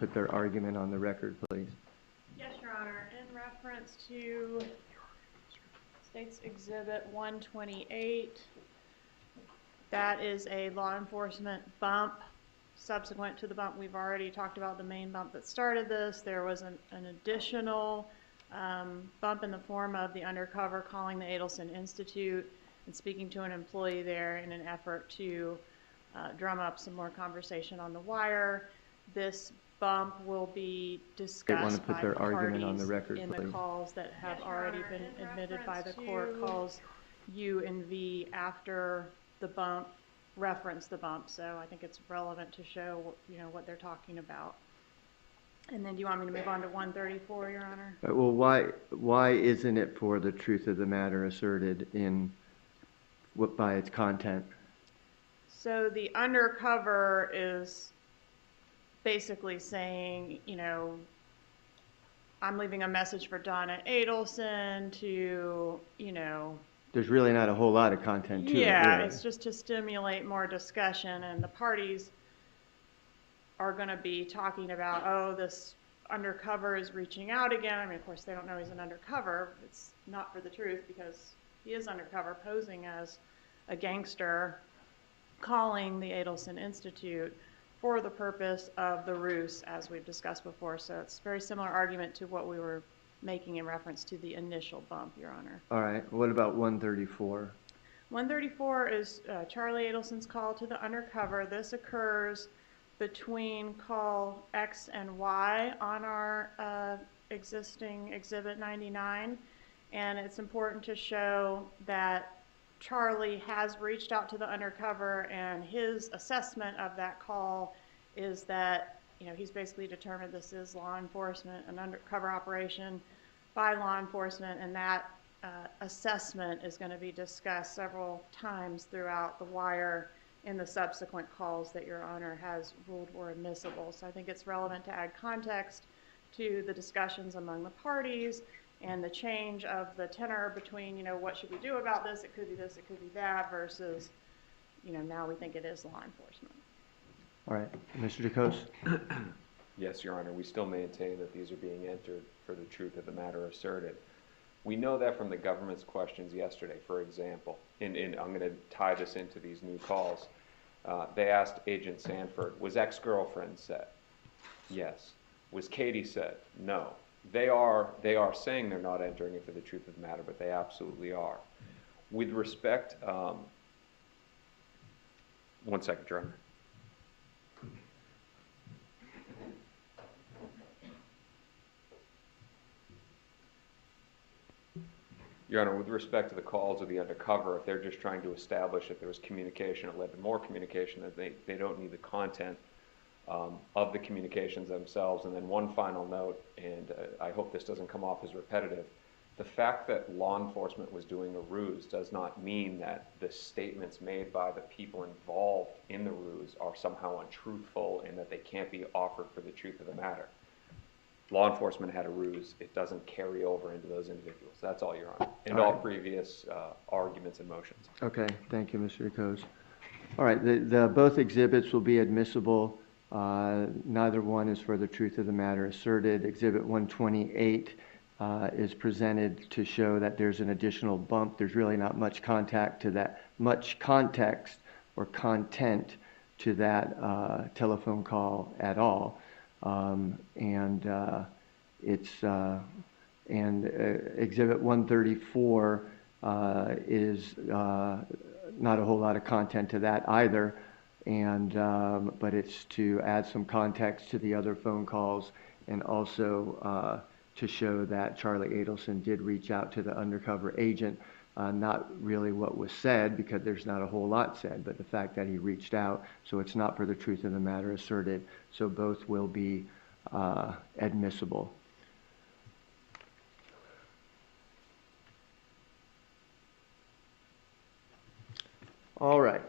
put their argument on the record, please? Yes, Your Honor. In reference to State's Exhibit 128, that is a law enforcement bump. Subsequent to the bump, we've already talked about the main bump that started this. There was an additional bump in the form of the undercover calling the Adelson Institute and speaking to an employee there in an effort to drum up some more conversation on the wire. This bump will be discussed by the parties in the calls that have already been admitted by the court. Calls U and V after the bump reference the bump, so I think it's relevant to show what they're talking about. And then do you want me to move on to 134, Your Honor? Well, why isn't it for the truth of the matter asserted in by its content? So the undercover is basically saying, I'm leaving a message for Donna Adelson to, There's really not a whole lot of content to it. Yeah, really. It's just to stimulate more discussion, and the parties are going to be talking about, oh, this undercover is reaching out again. I mean, of course, they don't know he's an undercover. It's not for the truth because he is undercover, posing as a gangster, calling the Adelson Institute for the purpose of the ruse, as we've discussed before. So it's a very similar argument to what we were making in reference to the initial bump, Your Honor. All right. What about 134? 134 is Charlie Adelson's call to the undercover. This occurs between call X and Y on our existing Exhibit 99. And it's important to show that Charlie has reached out to the undercover, and his assessment of that call is that he's basically determined this is law enforcement, an undercover operation by law enforcement, and that assessment is going to be discussed several times throughout the wire in the subsequent calls that Your Honor has ruled were admissible. So I think it's relevant to add context to the discussions among the parties and the change of the tenor between, what should we do about this? It could be this, it could be that, versus, now we think it is law enforcement. All right. Mr. DeCose? Yes, Your Honor. We still maintain that these are being entered for the truth of the matter asserted. We know that from the government's questions yesterday, for example, and I'm going to tie this into these new calls. They asked Agent Sanford, was ex-girlfriend set? Yes. Was Katie set? No. They are saying they're not entering it for the truth of the matter, but they absolutely are. With respect, one second, Your Honor. Your Honor, with respect to the calls of the undercover, if they're just trying to establish if there was communication, it led to more communication, that they don't need the content of the communications themselves. And then one final note, and I hope this doesn't come off as repetitive, the fact that law enforcement was doing a ruse does not mean that the statements made by the people involved in the ruse are somehow untruthful and that they can't be offered for the truth of the matter. Law enforcement had a ruse. It doesn't carry over into those individuals. That's all, Your Honor, and all previous arguments and motions. Okay, thank you, Mr. DeCose. All right, the both exhibits will be admissible. Neither one is for the truth of the matter asserted. Exhibit 128 is presented to show that there's an additional bump. There's really not much context or content to that telephone call at all. Exhibit 134 is not a whole lot of content to that either, but it's to add some context to the other phone calls and also to show that Charlie Adelson did reach out to the undercover agent. Not really what was said, because there's not a whole lot said, but the fact that he reached out, so it's not for the truth of the matter asserted. So both will be admissible. All right.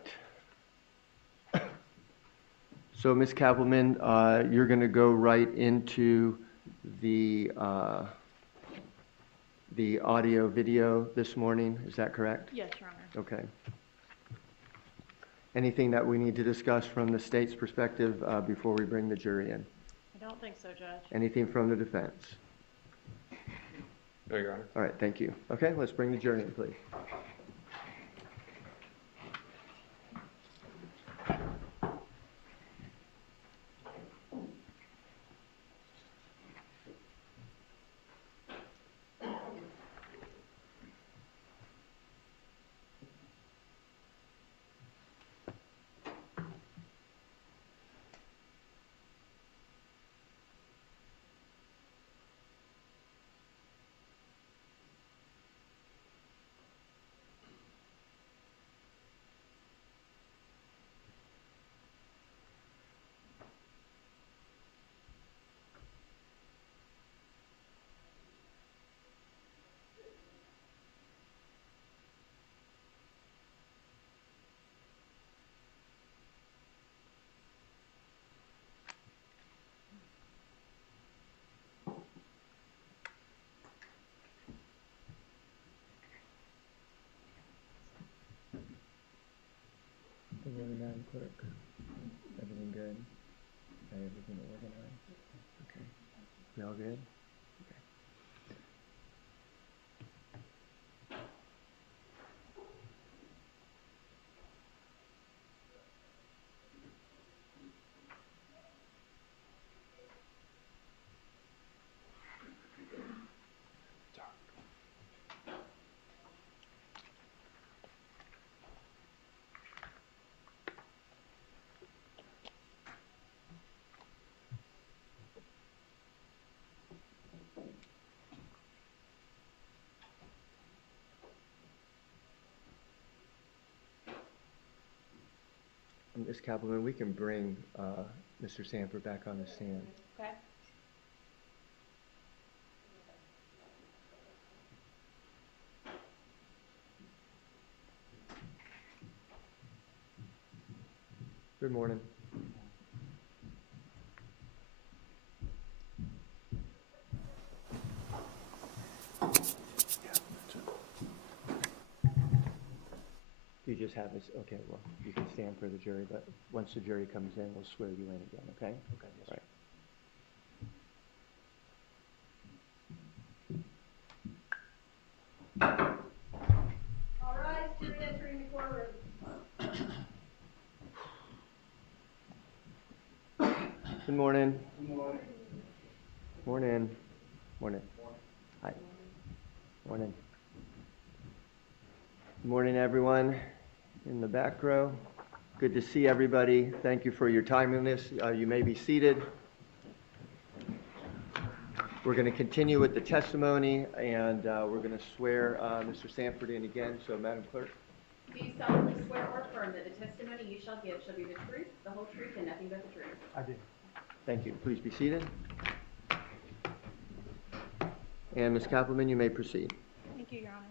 So Ms. Kappelman, you're going to go right into the audio video this morning, is that correct? Yes, Your Honor. Okay. Anything that we need to discuss from the state's perspective before we bring the jury in? I don't think so, Judge. Anything from the defense? No, Your Honor. All right, thank you. Okay, let's bring the jury in, please. Good morning, Madam Clerk. Everything good? Everything organized? Okay. We all good? Okay. Ms. Kappelman, we can bring Mr. Sanford back on the stand. Okay. Good morning. You just have this, okay, well, you can stand for the jury, but once the jury comes in, we'll swear you in again, okay? Okay, yes, sir. All right, jury entering the courtroom. Good morning. Good morning. Morning. Morning. Hi. Morning. Good morning, everyone in the back row. Good to see everybody. Thank you for your timeliness. You may be seated. We're going to continue with the testimony, and we're going to swear Mr. Sanford in again. So, Madam Clerk. Do you solemnly swear or affirm that the testimony you shall give shall be the truth, the whole truth, and nothing but the truth? I do. Thank you. Please be seated. And Ms. Kappelman, you may proceed. Thank you, Your Honor.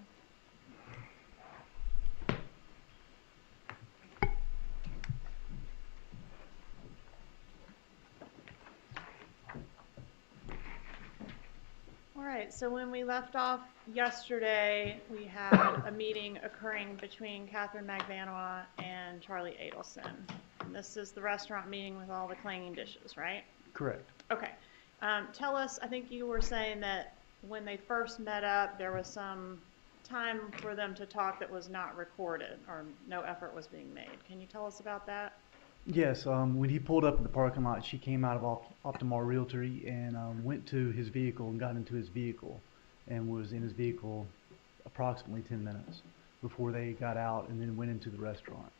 All right, so when we left off yesterday, we had a meeting occurring between Katherine Magbanua and Charlie Adelson. And this is the restaurant meeting with all the clanging dishes, right? Correct. Okay. Tell us, I think you were saying that when they first met up, there was some time for them to talk that was not recorded, or no effort was being made. Can you tell us about that? Yes, when he pulled up in the parking lot, she came out of Optimal Realty and went to his vehicle and got into his vehicle and was in his vehicle approximately 10 minutes before they got out and then went into the restaurant.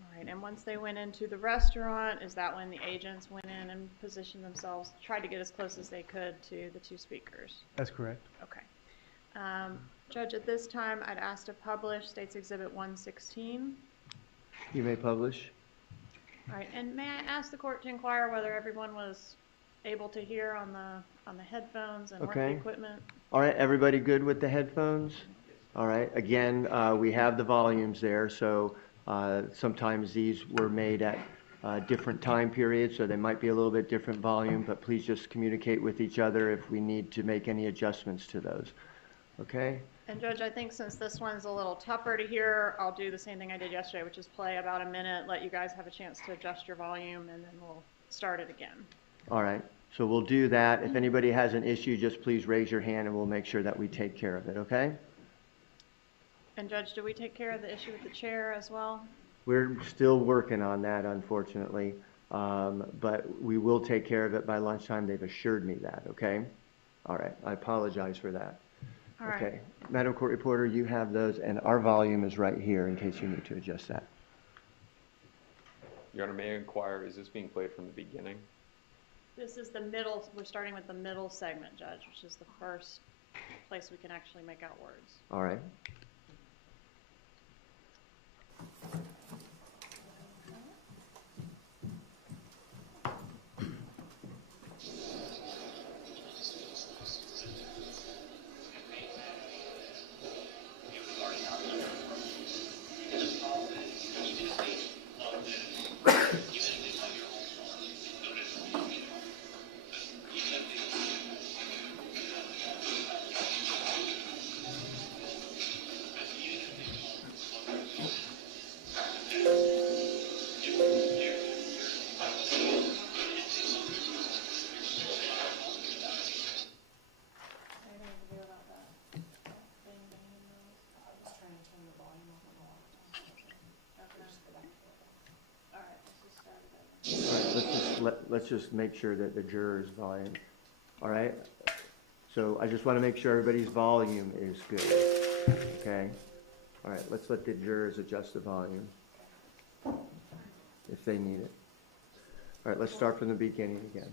All right, and once they went into the restaurant, is that when the agents went in and positioned themselves, tried to get as close as they could to the two speakers? That's correct. Okay. Judge, at this time, I'd ask to publish State's Exhibit 116. You may publish. All right, and may I ask the court to inquire whether everyone was able to hear on the headphones and work the equipment? All right, everybody good with the headphones? All right, again, we have the volumes there, so sometimes these were made at different time periods, so they might be a little bit different volume, but please just communicate with each other if we need to make any adjustments to those. Okay? And Judge, I think since this one's a little tougher to hear, I'll do the same thing I did yesterday, which is play about a minute, let you guys have a chance to adjust your volume, and then we'll start it again. All right, so we'll do that. If anybody has an issue, just please raise your hand and we'll make sure that we take care of it, okay? And Judge, do we take care of the issue with the chair as well? We're still working on that, unfortunately, but we will take care of it by lunchtime. They've assured me that, okay? All right, I apologize for that. All right. Okay, Madam Court Reporter, you have those, and our volume is right here in case you need to adjust that. Your Honor, may I inquire, is this being played from the beginning? This is the middle, we're starting with the middle segment, Judge, which is the first place we can actually make out words. All right. Anything to do about that? Thing being in those? All right, let's just start it over. All right, let's just make sure that the jurors' volume, all right? So I just want to make sure everybody's volume is good, okay? All right, let's let the jurors adjust the volume if they need it. All right, let's start from the beginning again.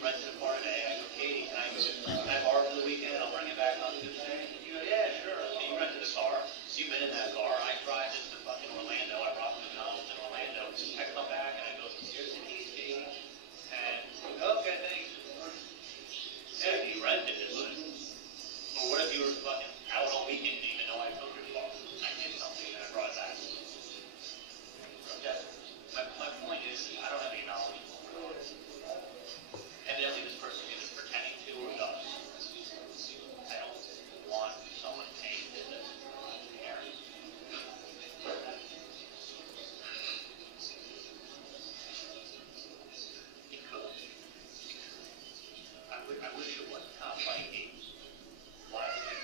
rented a car today. I go, Katie, can I borrow for the weekend? I'll bring it back on Tuesday. You go, yeah, sure. So you rented a car. So you've been in that car. I drive this to fucking Orlando. I brought McDonald's in Orlando. I come back and I go, here's the keys, Katie. And okay, thanks. Yeah, you rented it, but what if you were fucking out all weekend and didn't even know I took your car? I did something and I brought it back. Yes. My point is, I don't have any knowledge. Evidently, this person is pretending to or does. I don't want someone paying business for care. It could. I wish it wasn't. Not playing games. Why is it?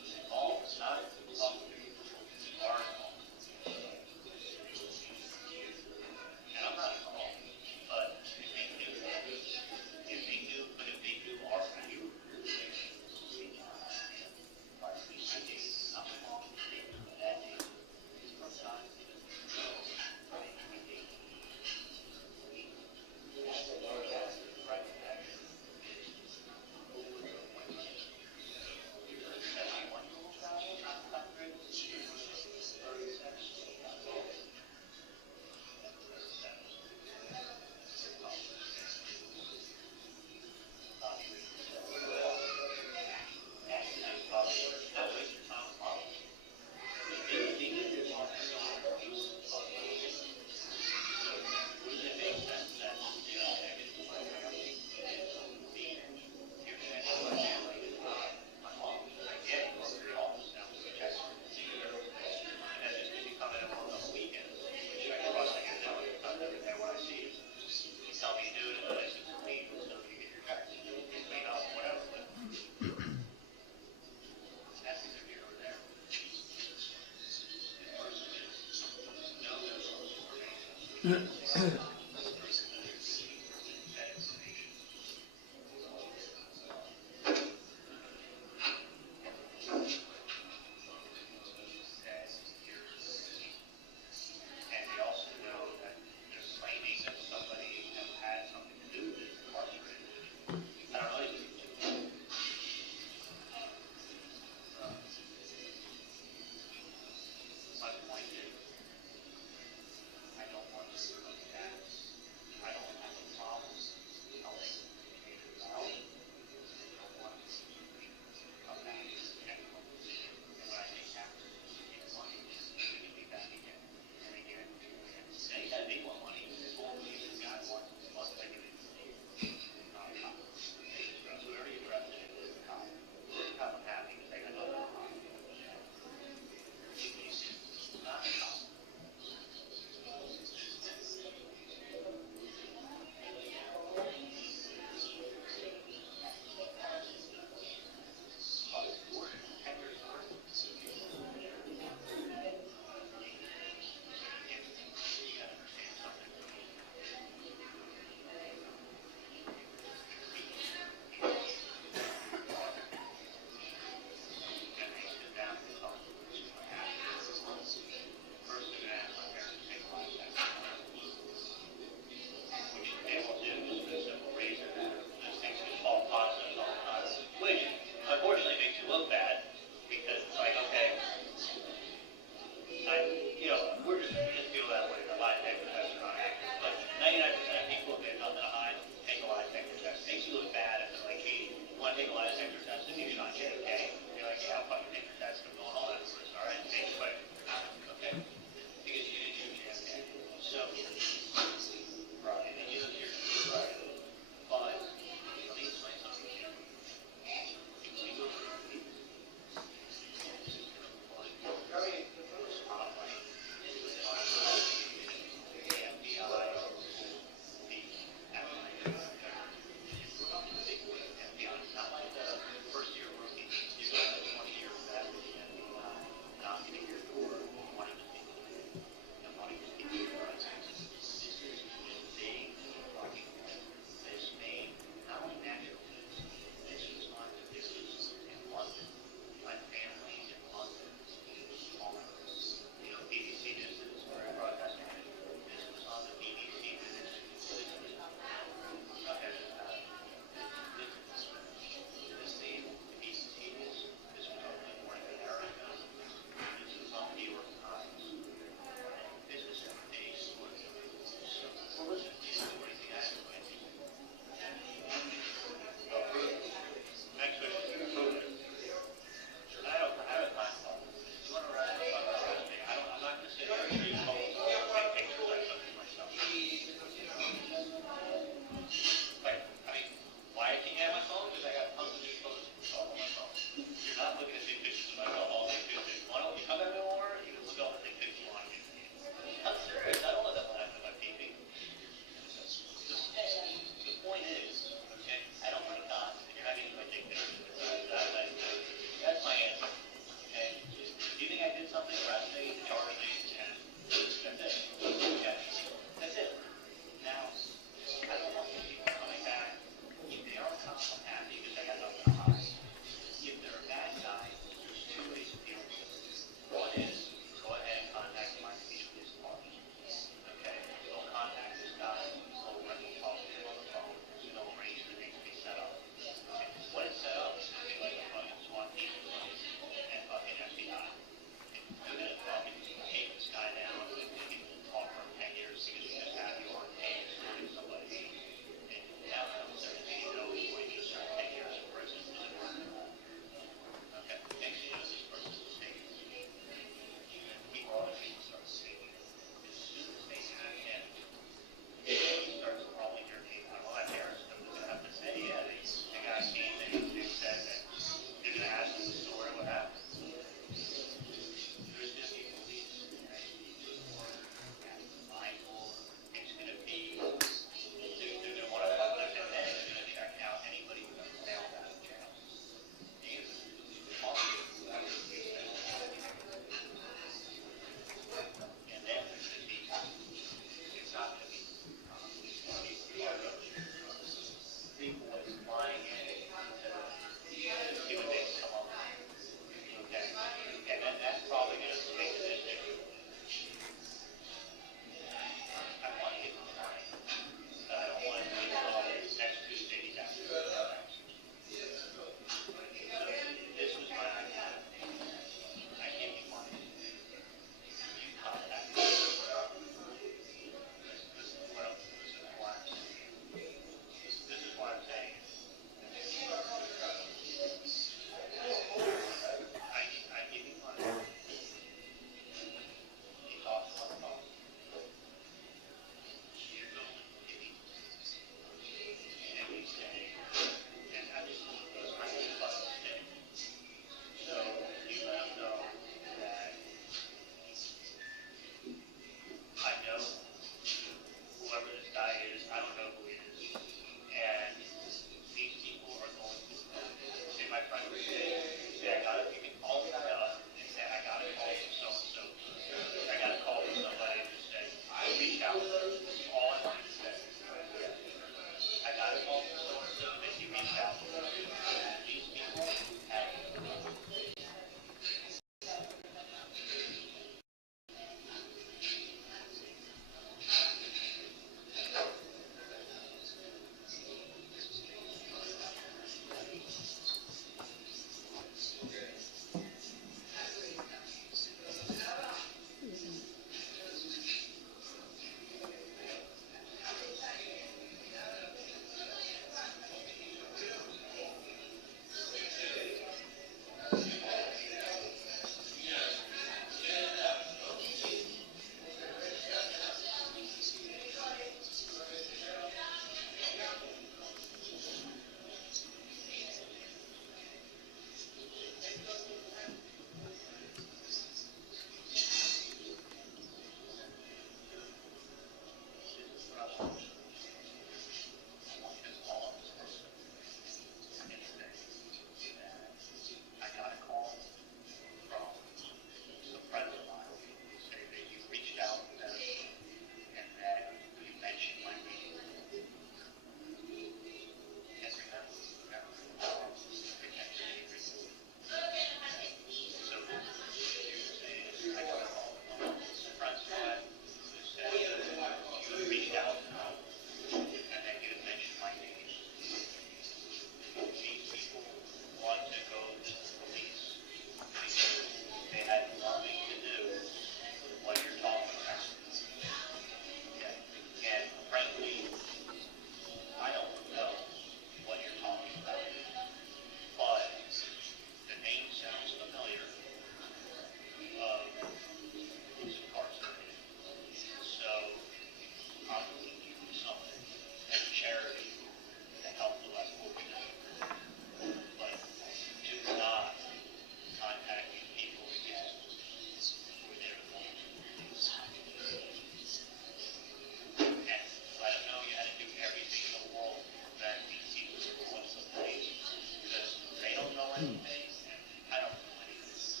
smiley face, and I don't believe this.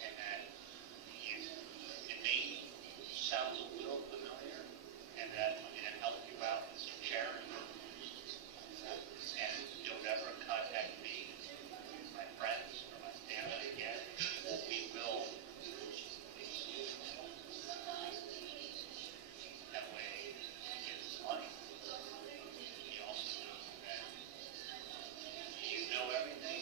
And that it may sound a little familiar, and that I'm going to help you out with some charity. And don't ever contact me, my friends, or my family again. We will. That way, he gets money. He also knows that you know everything.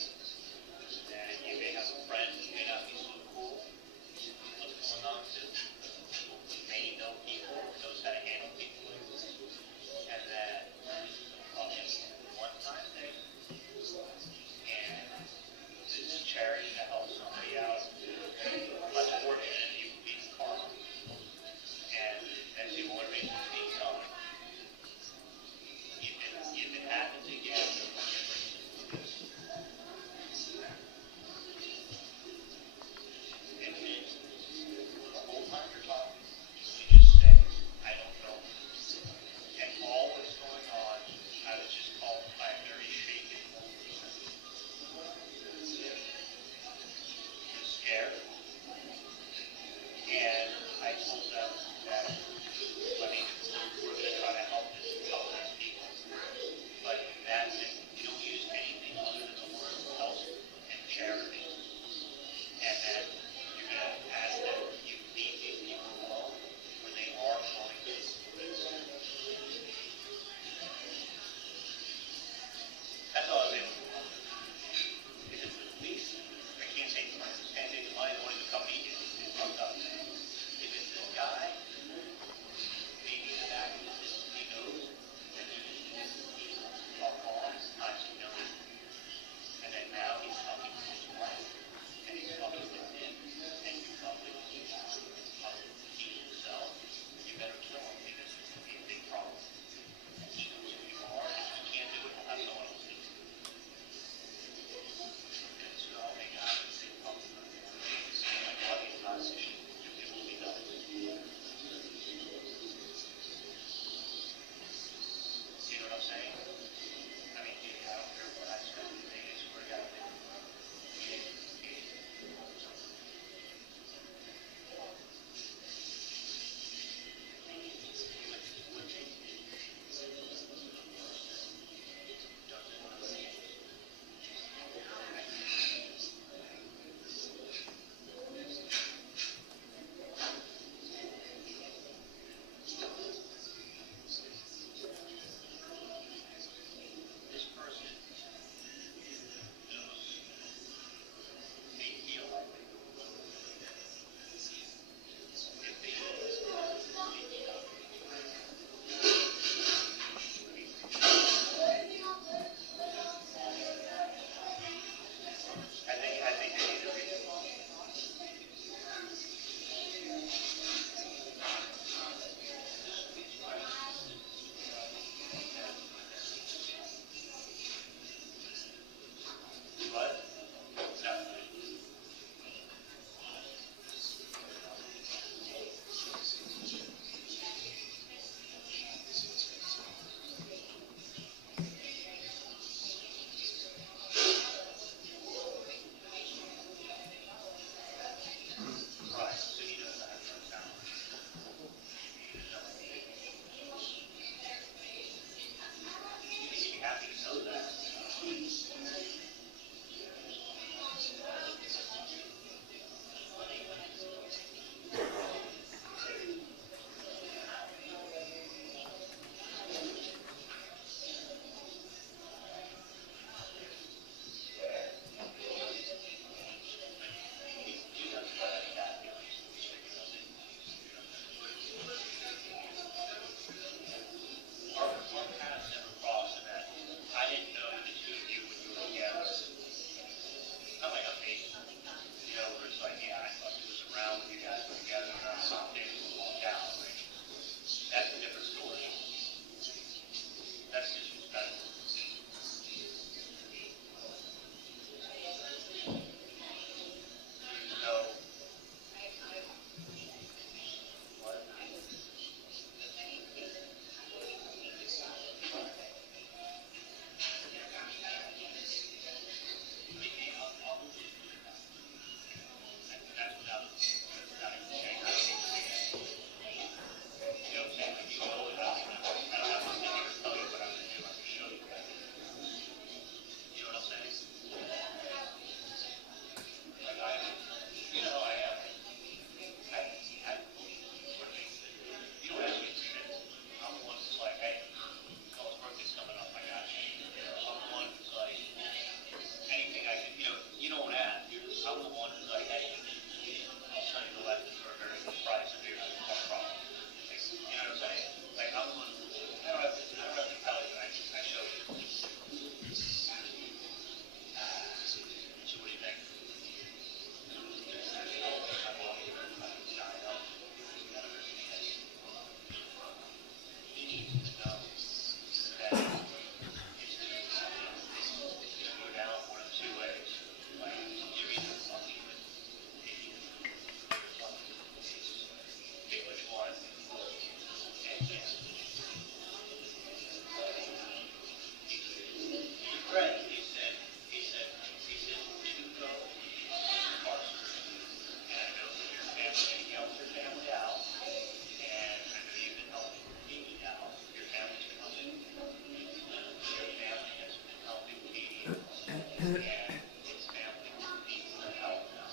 and his family needs the help now.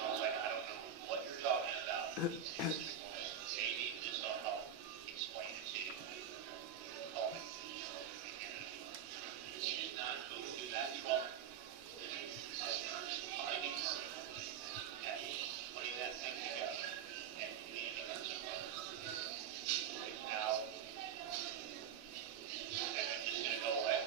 I was like, I don't know what you're talking about. Maybe just don't help explain it to you. Call me. He did not go through that trouble. Findings. And putting that thing together and leaving us now. And I'm just gonna go away.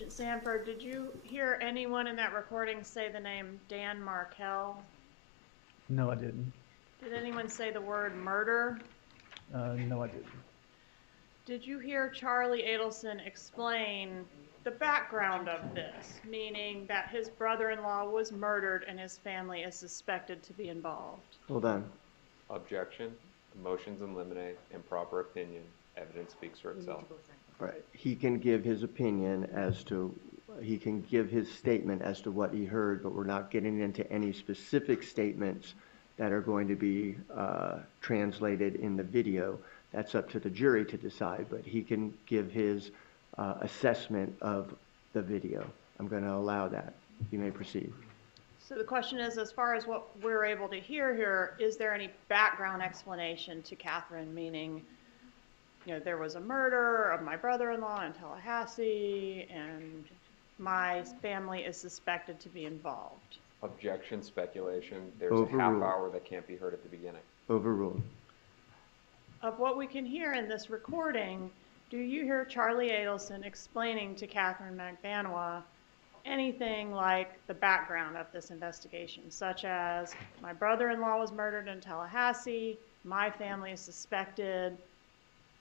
Agent Sanford, did you hear anyone in that recording say the name Dan Markel? No, I didn't. Did anyone say the word murder? No, I didn't. Did you hear Charlie Adelson explain the background of this, meaning that his brother-in-law was murdered and his family is suspected to be involved? Hold on. Objection, motions in limine, improper opinion, evidence speaks for itself. Right. He can give his opinion as to, he can give his statement as to what he heard, but we're not getting into any specific statements that are going to be translated in the video. That's up to the jury to decide, but he can give his assessment of the video. I'm going to allow that. You may proceed. So the question is, as far as what we're able to hear here, is there any background explanation to Katherine, meaning, you know, there was a murder of my brother-in-law in Tallahassee and my family is suspected to be involved? Objection, speculation, there's a Overruled. half hour that can't be heard at the beginning. Overruled. Of what we can hear in this recording, do you hear Charlie Adelson explaining to Katherine Magbanua anything like the background of this investigation, such as my brother-in-law was murdered in Tallahassee, my family is suspected,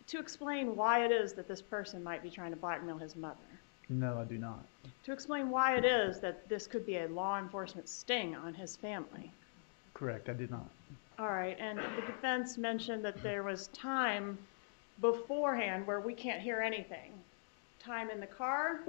to explain why it is that this person might be trying to blackmail his mother? No, I do not. To explain why it is that this could be a law enforcement sting on his family? Correct, I did not. All right, and the defense mentioned that there was time beforehand where we can't hear anything. Time in the car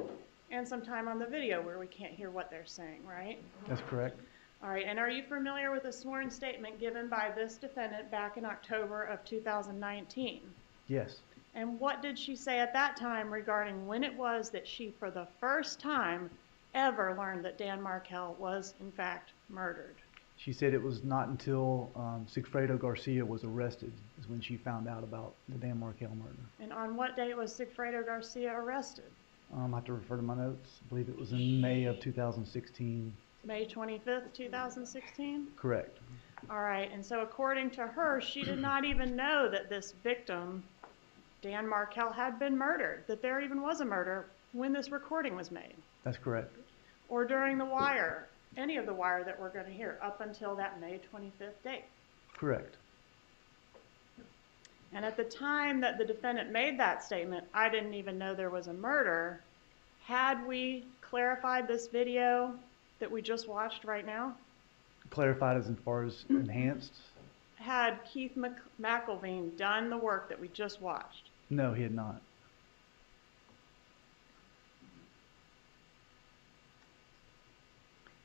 and some time on the video where we can't hear what they're saying, right? That's correct. All right, and are you familiar with a sworn statement given by this defendant back in October of 2019? Yes. And what did she say at that time regarding when it was that she, for the first time, ever learned that Dan Markel was, in fact, murdered? She said it was not until Sigfredo Garcia was arrested is when she found out about the Dan Markel murder. And on what date was Sigfredo Garcia arrested? I have to refer to my notes. I believe it was in May of 2016. May 25th, 2016? Correct. All right, and so according to her, she did not even know that this victim, Dan Markel, had been murdered, that there even was a murder when this recording was made, That's correct. or during the wire, any of the wire that we're going to hear up until that May 25th date. Correct. And at the time that the defendant made that statement, I didn't even know there was a murder. Had we clarified this video that we just watched right now? Clarified as far as enhanced? Had Keith McElveen done the work that we just watched? No, he had not.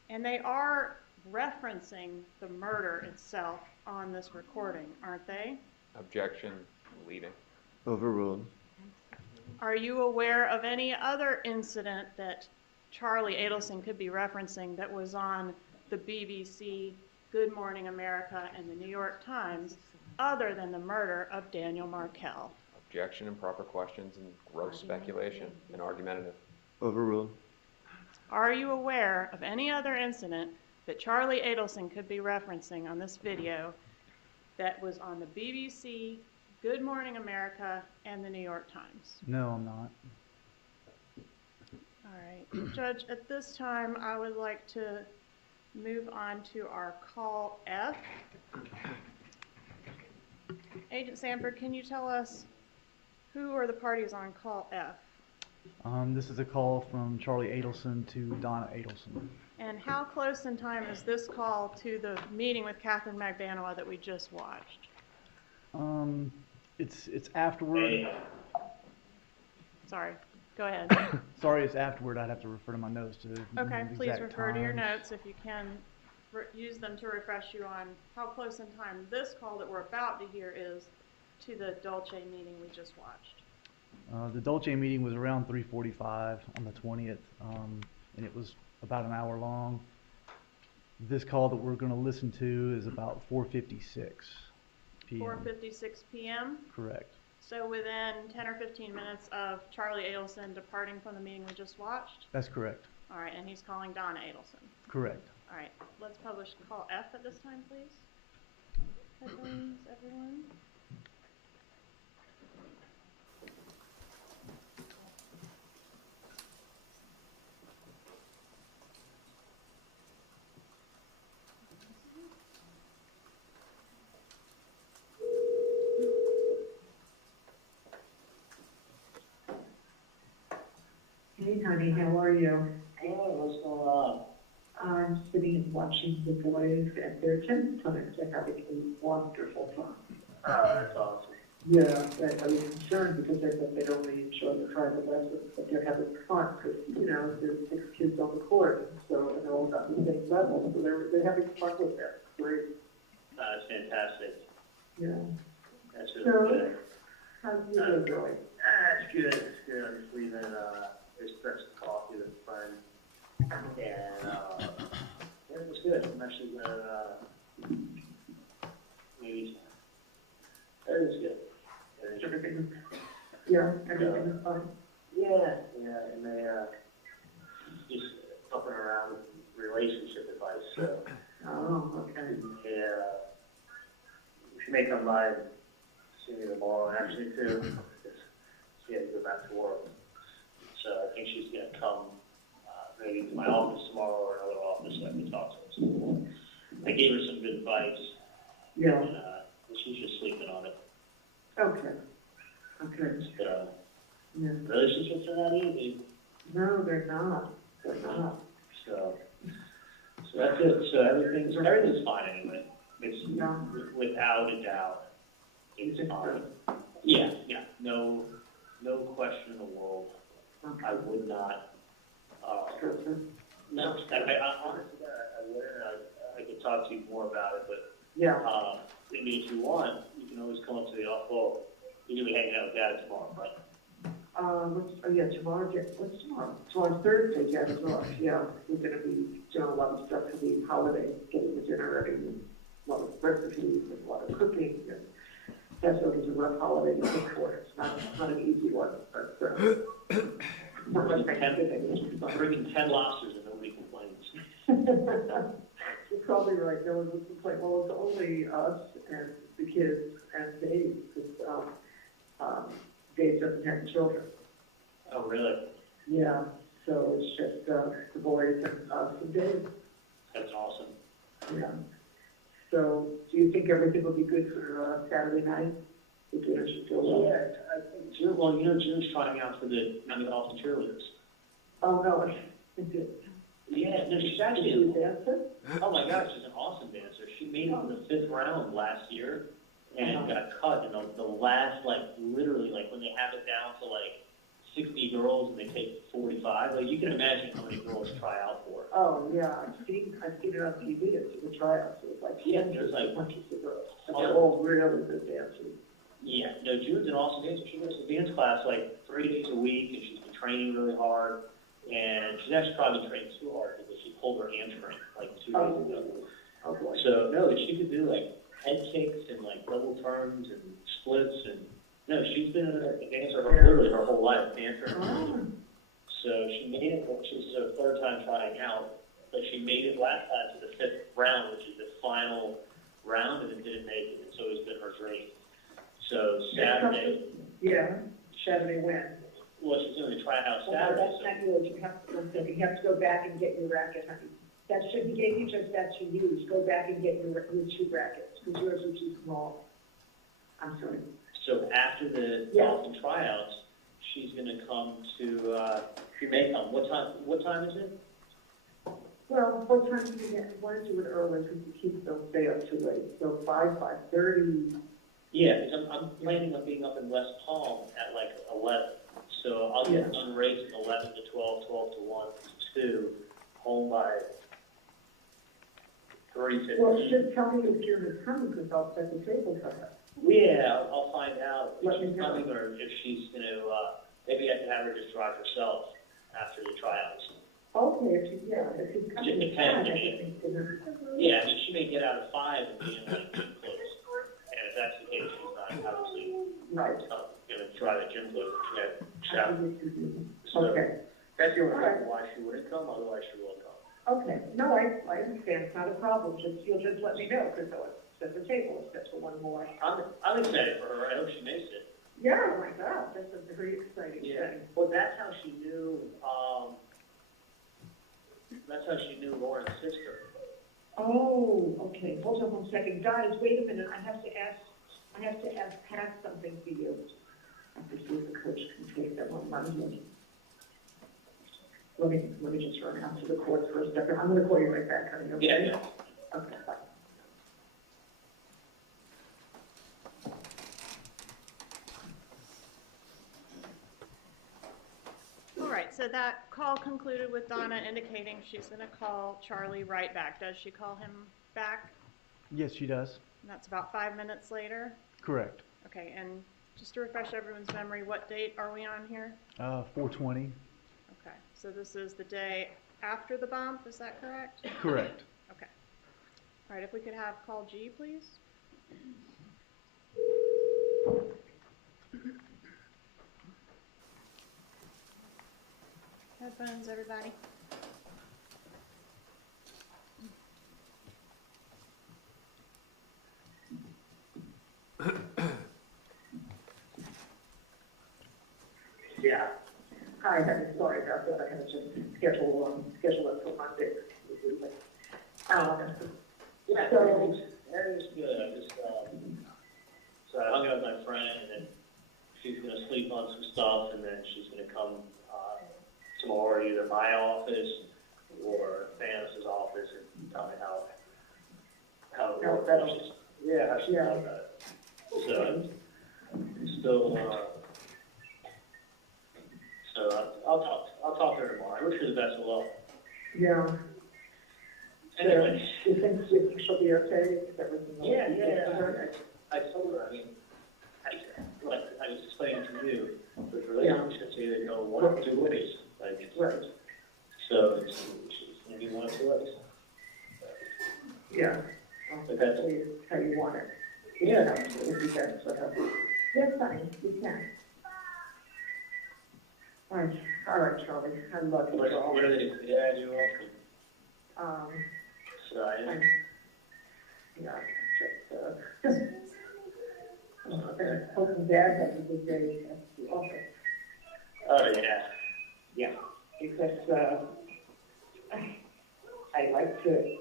And they are referencing the murder itself on this recording, aren't they? Objection, leading. Overruled. Are you aware of any other incident that Charlie Adelson could be referencing that was on the BBC, Good Morning America, and the New York Times, other than the murder of Daniel Markel? Objection, improper questions, and gross speculation, and argumentative. Overruled. Are you aware of any other incident that Charlie Adelson could be referencing on this video that was on the BBC, Good Morning America, and the New York Times? No, I'm not. All right, Judge, at this time, I would like to move on to our call F. Agent Sanford, can you tell us who are the parties on call F? This is a call from Charlie Adelson to Donna Adelson. And how close in time is this call to the meeting with Katherine Magbanua that we just watched? It's afterward. Sorry, go ahead. Sorry, it's afterward. I'd have to refer to my notes to Okay, the please exact refer to your times. notes if you can use them to refresh you on how close in time this call that we're about to hear is to the Dulce meeting we just watched. The Dulce meeting was around 3:45 on the 20th, and it was about an hour long. This call that we're going to listen to is about 4:56 p.m. 4:56 p.m. Correct. So within 10 or 15 minutes of Charlie Adelson departing from the meeting we just watched? That's correct. All right, and he's calling Donna Adelson. Correct. All right, let's publish call F at this time, please. Headphones, everyone. honey, how are you? Hey, what's going on? I'm sitting and watching the boys at their tennis clinics. They're having a wonderful time. Oh, that's awesome. Yeah, I was concerned because I thought they'd only enjoy the private lessons, but they're having fun because, you know, there's 6 kids on the court, so they're all on the same level, so they're having fun with that. Great. That's fantastic. Yeah. That's really So, good. how's your day going? It's good. It's good. I'm just leaving espresso coffee with a friend. And it was good. I'm actually gonna maybe. It was good. Everything, yeah, everything is fine. Yeah, and they just helping around with relationship advice. So Oh, okay. she may come by and see me tomorrow actually too. She had to go back to work, so I think she's gonna come maybe to my office tomorrow or another office so I can talk to her. So I gave her some good advice. Yeah, And she's just sleeping on it. okay. Okay, So, yeah. relationships are not easy. No, they're not. They're not. So that's it. So everything's fine anyway. It's Yeah. without a doubt. It's fine. Yeah. No question in the world. I would not. No, I honestly, I would. I could talk to you more about it, but Yeah. I mean, if you want, you can always come up to the office. Well, you're gonna be hanging out with Dad tomorrow, right? Tomorrow, what's tomorrow? Tomorrow's Thursday, yeah, tomorrow, yeah. We're gonna be doing a lot of stuff for the holiday, getting the dinner ready, and a lot of recipes, and a lot of cooking, and that's always a rough holiday to cook for. It's not an easy one, but, not much Thanksgiving. Bringing 10 lobsters and nobody complains. You're probably right, no one would complain. Well, it's only us and the kids and Dave, because, Dave doesn't have children. Oh, really? Yeah, so it's just, the boys and us and Dave. That's awesome. Yeah. So, do you think everything will be good for, Saturday night? The dinner should go well? Yeah, I think June, well, you know, June's trying out for the young adults and cheerleaders. Oh, no, it did. Yeah, no, she's Did actually, you dance it? oh my gosh, she's an awesome dancer. She made it to the 5th round last year and got cut in the last, like, literally, like, when they have it down to, like, 60 girls and they take 45. Like, you can imagine how many girls try out for it. Oh, yeah, I've seen it on TV, it's the tryouts, it was like, Yeah, there's like bunches of girls. And they're all really good dancers. Yeah, no, June's an awesome dancer. She goes to dance class like 3 days a week, and she's been training really hard. And she's actually probably training too hard because she pulled her hamstring like 2 days ago. Oh, boy. So no, she could do like head kicks and like double turns and splits, and no, she's been a dancer literally her whole life, dancer. Oh. So she made it. This is her 3rd time trying out, but she made it last time to the 5th round, which is the final round, and it didn't make it. And so it's been her dream. So Saturday. Yeah, Saturday when? Well, she's going to try it out Oh, no, Saturday. that's not yours, you have to, you have to go back and get your racket, honey. That should be gave you just that to use, go back and get your 2 rackets, because yours are too small. I'm sorry. So after the Dolphin tryouts, she's going to come to, she may come. What time is it? Well, what time do you get, why don't you do it early, because the kids don't stay up too late, so 5:30. Yeah, because I'm planning on being up in West Palm at like 11. So I'll get done racing 11 to 12, 12 to 1 to 2, home by 3:15. Well, just tell me if you're coming, because I'll set the table for her. Yeah, I'll find out if Let me she's know. coming or if she's going to, maybe I can have her just drive herself after the tryouts. Okay, if she's coming. Just depends, I I mean. think, Yeah, I mean, she may get out at 5 and be in like gym clothes. And if that's the case, she's not obviously Right. going to try the gym clothes. She had shower. So Okay, that's the only reason why she wouldn't come, otherwise she will come. okay, no, I understand, it's not a problem, you'll just let me know, because I'll set the table, except for one more. I'm excited for her. I hope she makes it. Yeah, oh my God, that's a very exciting Yeah. thing. Well, that's how she knew. That's how she knew Lauren's sister. Oh, okay, hold on 1 second, guys, wait a minute, I have to ask Pat something for you. I have to see if the coach can take that one Monday. let me just run out to the courts for a second. I'm gonna call you right back, honey, okay? Yeah, yeah. Okay, bye. All right, so that call concluded with Donna indicating she's gonna call Charlie right back. Does she call him back? Yes, she does. And that's about 5 minutes later? Correct. Okay, and just to refresh everyone's memory, what date are we on here? 420. Okay, so this is the day after the bump, is that correct? Correct. Okay. All right, if we could have call G, please? Headphones, everybody. Yeah. Hi, I'm sorry about that. I had to schedule it for Monday. Yeah, So, everything's good. I just, so I hung out with my friend, and then she's gonna sleep on some stuff, and then she's gonna come, tomorrow to either my office or Thanos's office and tell me how it How works. that'll- Yeah, how she Yeah. does that. So, still, so I'll talk to her tomorrow. I wish her the best of luck. yeah. Anyway. So, you think she'll be okay? Everything will Yeah, be yeah, good for yeah. her? I told her, I mean, like I was explaining to you, with relationships, either go one or two ways. Like, it's, Right. so it's gonna be one or two ways. Yeah. But that's, How you want it. yeah, If you can, so that's fine, you can. All right, Charlie, I love you. what are they, yeah, you're welcome. So I'm, yeah, hope and dad has a good day at the office, Oh, yeah, yeah. because,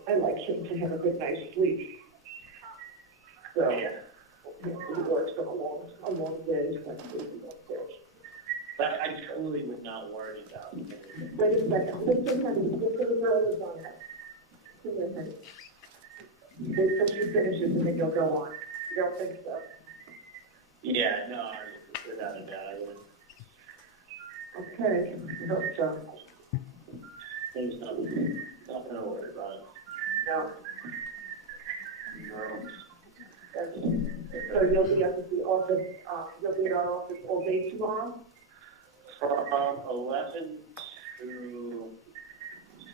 I like him to have a good night's sleep. So, Yeah. he works on a long day, so I'm sleeping upstairs. But I totally would not worry about it. Wait a second, listen, honey, just the girl is on that. Come here, honey. Wait till she finishes and then you'll go on. You don't think so? Yeah, no, without a doubt, I wouldn't. Okay, I hope so. There's nothing to worry about. No. No. So you'll be at the office, you'll be at our office all day tomorrow? From 11 to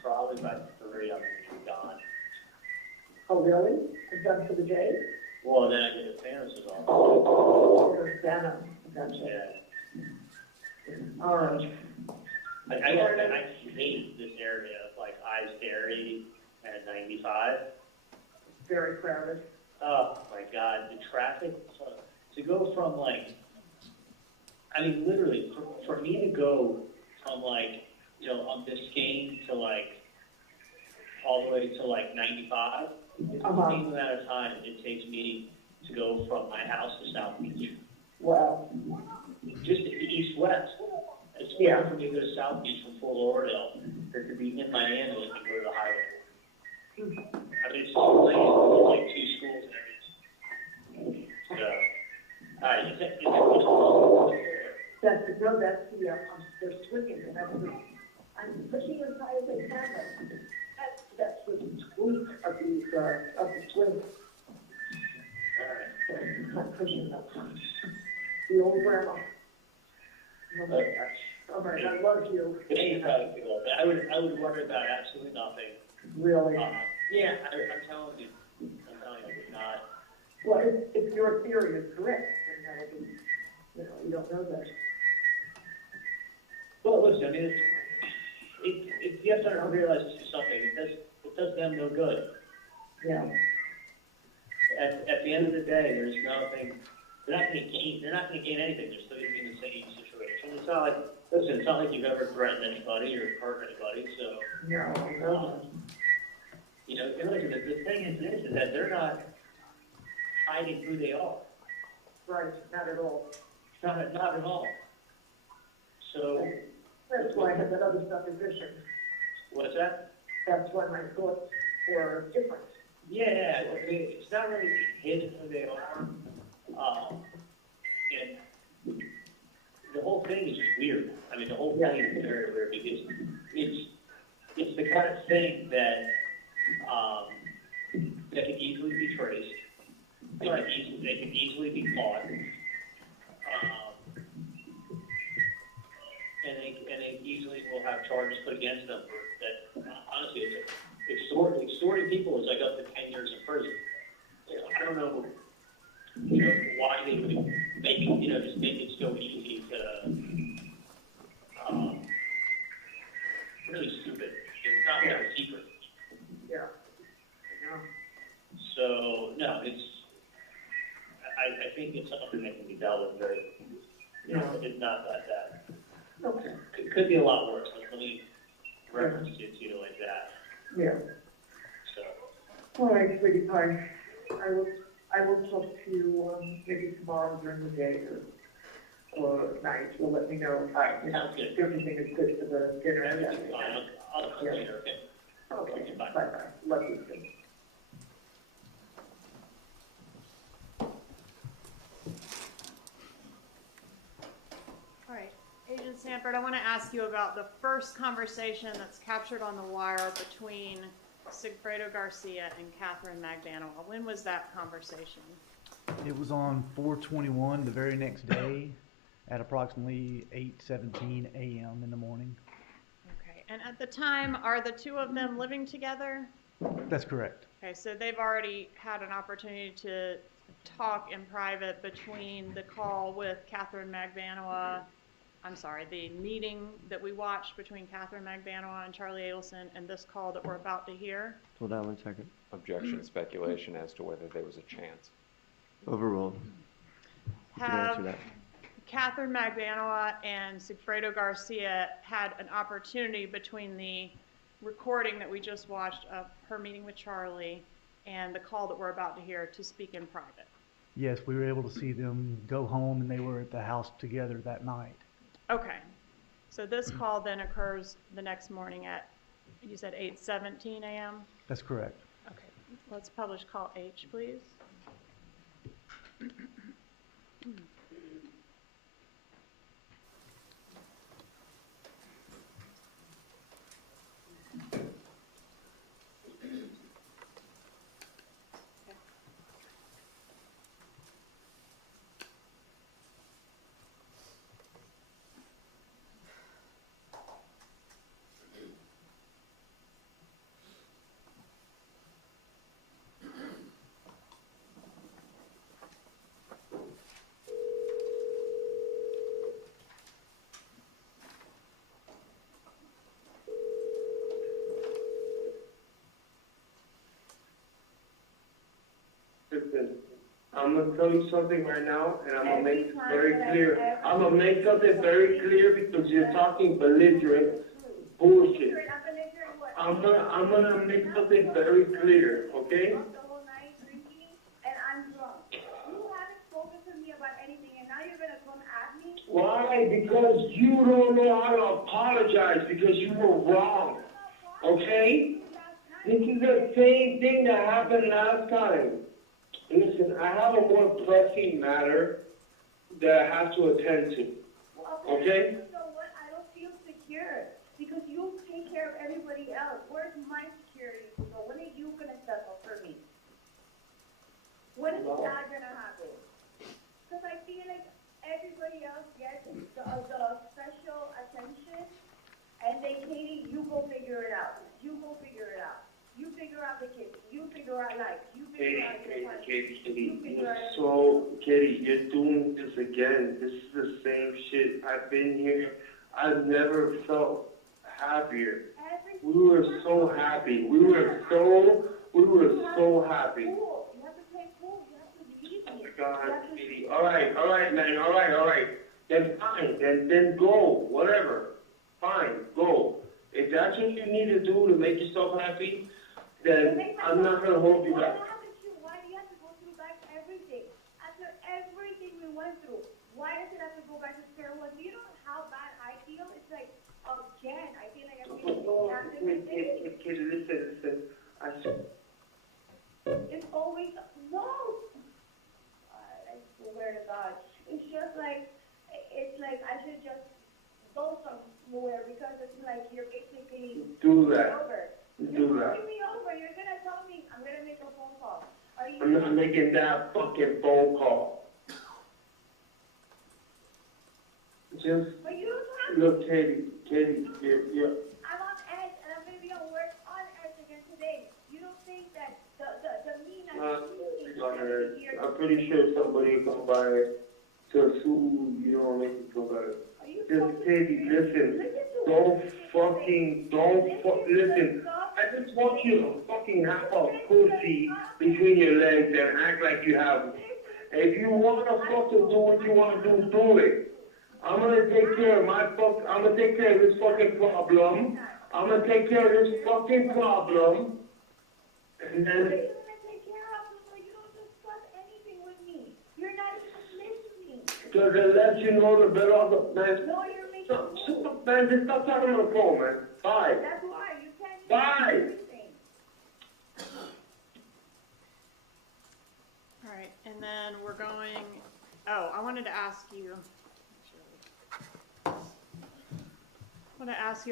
probably about 3, I'm gonna be gone. Oh, really? I'm done for the day? Well, then I get to Thanos's office. Oh, there's Dana, gotcha. Yeah. All right. I hate this area of like Ives Dairy and 95. Very crowded. Oh my God, the traffic, to go from like, I mean, literally, for me to go from like, you know, on Biscayne to like, all the way to like 95, it's the same amount of time it takes me to go from my house to South Beach. Wow. Just east-west. It's quicker for me to go to South Beach from Fort Lauderdale than to be in Miami and go to the highway. I mean, it's so late, there's like 2 schools and everything. So, all right, it's That's they're swinging, and I'm pushing as high as I can. That's the squeak of the swing. So I'm pushing up. The old grandma. All right, I love you. I would worry about absolutely nothing. Really? Yeah, I'm telling you, it's not. Well, if your theory is correct, then that'll be, you don't know that. Well, listen, I mean, you have to realize this is something. It does them no good. Yeah. At the end of the day, there's nothing. They're not going to gain anything. They're still going to be in the same situation. It's not like, listen, it's not like you've ever threatened anybody or hurt anybody. So, No. you know, the thing is that they're not hiding who they are. Right, not at all. Not at all. So, That's why I had that other supposition. What's that? That's why my thoughts were different. Yeah, it's not really hidden who they are. And the whole thing is just weird. I mean, the whole thing is very weird because it's the kind of thing that that can easily be traced. They can easily be caught. And they easily will have charges put against them for that. Honestly, extorting people is like up to 10 years in prison. I don't know, why they would make it, just make it so easy to, really stupid. It's not like a secret. Yeah. So, no, I think it's something that can be dealt with very, it's not that bad. Okay. It could be a lot worse. Let me reference it to you like that. Yeah. So. All right, sweetie pie. I will talk to you maybe tomorrow during the day or night. You'll let me know. All right, sounds good. If everything is good for the dinner. Everything's fine. I'll come later, okay? Okay. Bye. Bye. Love you too. All right, Agent Sanford, I want to ask you about the first conversation that's captured on the wire between Sigfredo Garcia and Katherine Magbanua. When was that conversation? It was on 4/21, the very next day, at approximately 8:17 a.m. in the morning. Okay, and at the time, are the two of them living together? That's correct. Okay, so they've already had an opportunity to talk in private between the call with Katherine Magbanua, the meeting that we watched between Katherine Magbanua and Charlie Adelson and this call that we're about to hear. Hold on 1 second. Objection, speculation as to whether there was a chance. Overruled. You can answer Have that. Katherine Magbanua and Sigfredo Garcia had an opportunity between the recording that we just watched of her meeting with Charlie and the call that we're about to hear to speak in private? Yes, we were able to see them go home, and they were at the house together that night. Okay, so this call then occurs the next morning at, you said 8:17 a.m.? That's correct. Okay, let's publish call H, please. Listen, I'm gonna tell you something right now, and I'm gonna make it very clear. I'm gonna make something very clear because you're talking belligerent bullshit. I'm gonna make something very clear, okay? The whole night drinking, and I'm drunk. You haven't spoken to me about anything, and now you're gonna come at me? Why? Because you don't know how to apologize because you were wrong, okay? This is the same thing that happened last time. Listen, I have a more pressing matter that I have to attend to, okay? You know what? I don't feel secure because you take care of everybody else. Where's my security? So when are you gonna step up for me? When is that gonna happen? Because I feel like everybody else gets the special attention, and they, Katie, you go figure it out. You go figure it out. You figure out the kids. You figure out life. You figure out your life. Katie, you're doing this again. This is the same shit. I've been here. I've never felt happier. We were so happy. We were so happy. Cool. You have to play cool. You have to leave me. Oh my God, Katie. All right, man. All right. Then fine. Then go. Whatever. Fine. Go. If that's what you need to do to make yourself happy, then I'm not gonna hold you back. Why do you have to go through back everything? After everything we went through, why does it have to go back to square one? Do you know how bad I feel? It's like, Jen, I feel like I'm getting attacked every day. Kid, listen. It's always, no! I swear to God. It's just like, it's like I should just go somewhere because it's like you're basically Do pulling me that. over. Do You're that. pulling me over. You're gonna tell me, I'm gonna make a phone call. Are you? I'm not making that fucking phone call. Just, But you don't have look, Katie, you're, I'm on edge, and I'm gonna be on work on edge again today. You don't think that the mean I'm pretty sure somebody come by to sue you, don't make me go by. Are you Just, Katie, listen, listen. I just want you to fucking have a pussy between your legs and act like you have. If you wanna fucking do what you wanna do it. I'm gonna take care of this fucking problem. I'm gonna take care of this fucking problem. And What are then, you gonna take care of when you don't discuss anything with me? You're not even listening. cause it lets you know the better of the, man. No, you're making Shut up, man, just stop talking on the phone, man. Bye. That's why you can't Bye. do anything. All right, and then we're going, oh, I wanted to ask you,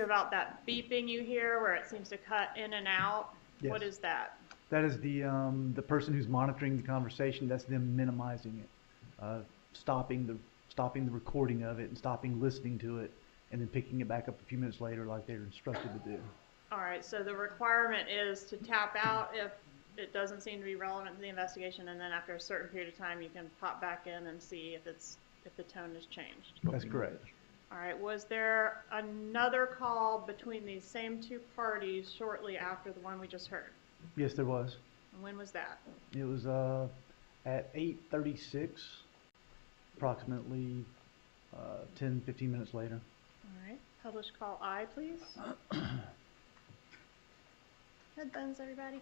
about that beeping you hear where it seems to cut in and out. Yes. What is that? That is the person who's monitoring the conversation. That's them minimizing it, stopping the recording of it and stopping listening to it, and then picking it back up a few minutes later like they're instructed to do. All right, so the requirement is to tap out if it doesn't seem to be relevant to the investigation, and then after a certain period of time, you can pop back in and see if the tone has changed. That's correct. All right, was there another call between these same two parties shortly after the one we just heard? Yes, there was. And when was that? It was at 8:36, approximately 10, 15 minutes later. All right, published call I, please. Headphones, everybody.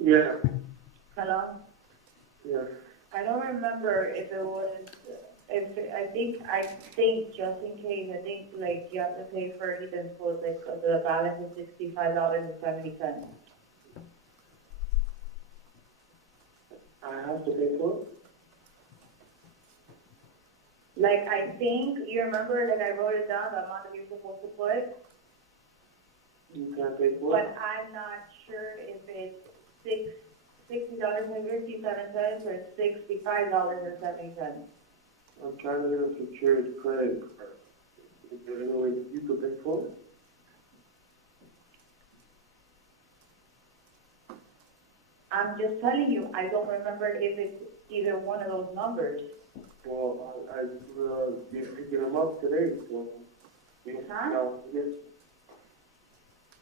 Yeah, Hello? yeah. I don't remember if it was, I think just in case, I think like you have to pay for it and so like the balance is $65.70. I have to pay for it? Like I think, you remember that I wrote it down, the amount that you're supposed to put, You can't pay for but it? I'm not sure if it's $60.57 or $65.70. I'm trying to get a secured credit card. Is there any way you could pay for it? I'm just telling you, I don't remember if it's either one of those numbers. Well, you're picking them up today, so. Huh? No,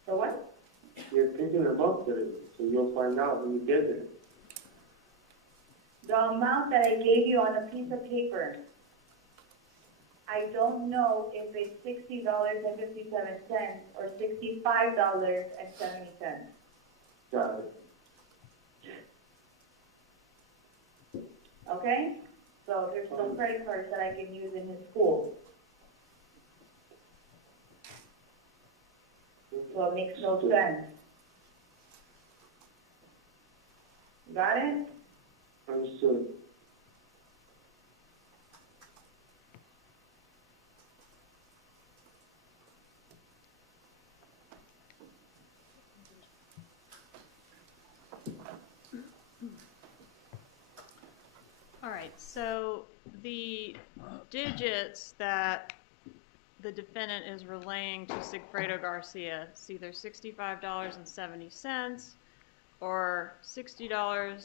So what? you're picking them up today, so you'll find out when you get there. The amount that I gave you on a piece of paper, I don't know if it's $60.57 or $65.70. Got it. Okay? So there's some credit cards that I can use in his school. So it makes no sense. Got it? Understood. All right, so the digits that the defendant is relaying to Sigfredo Garcia, it's either $65.70 or $60.57,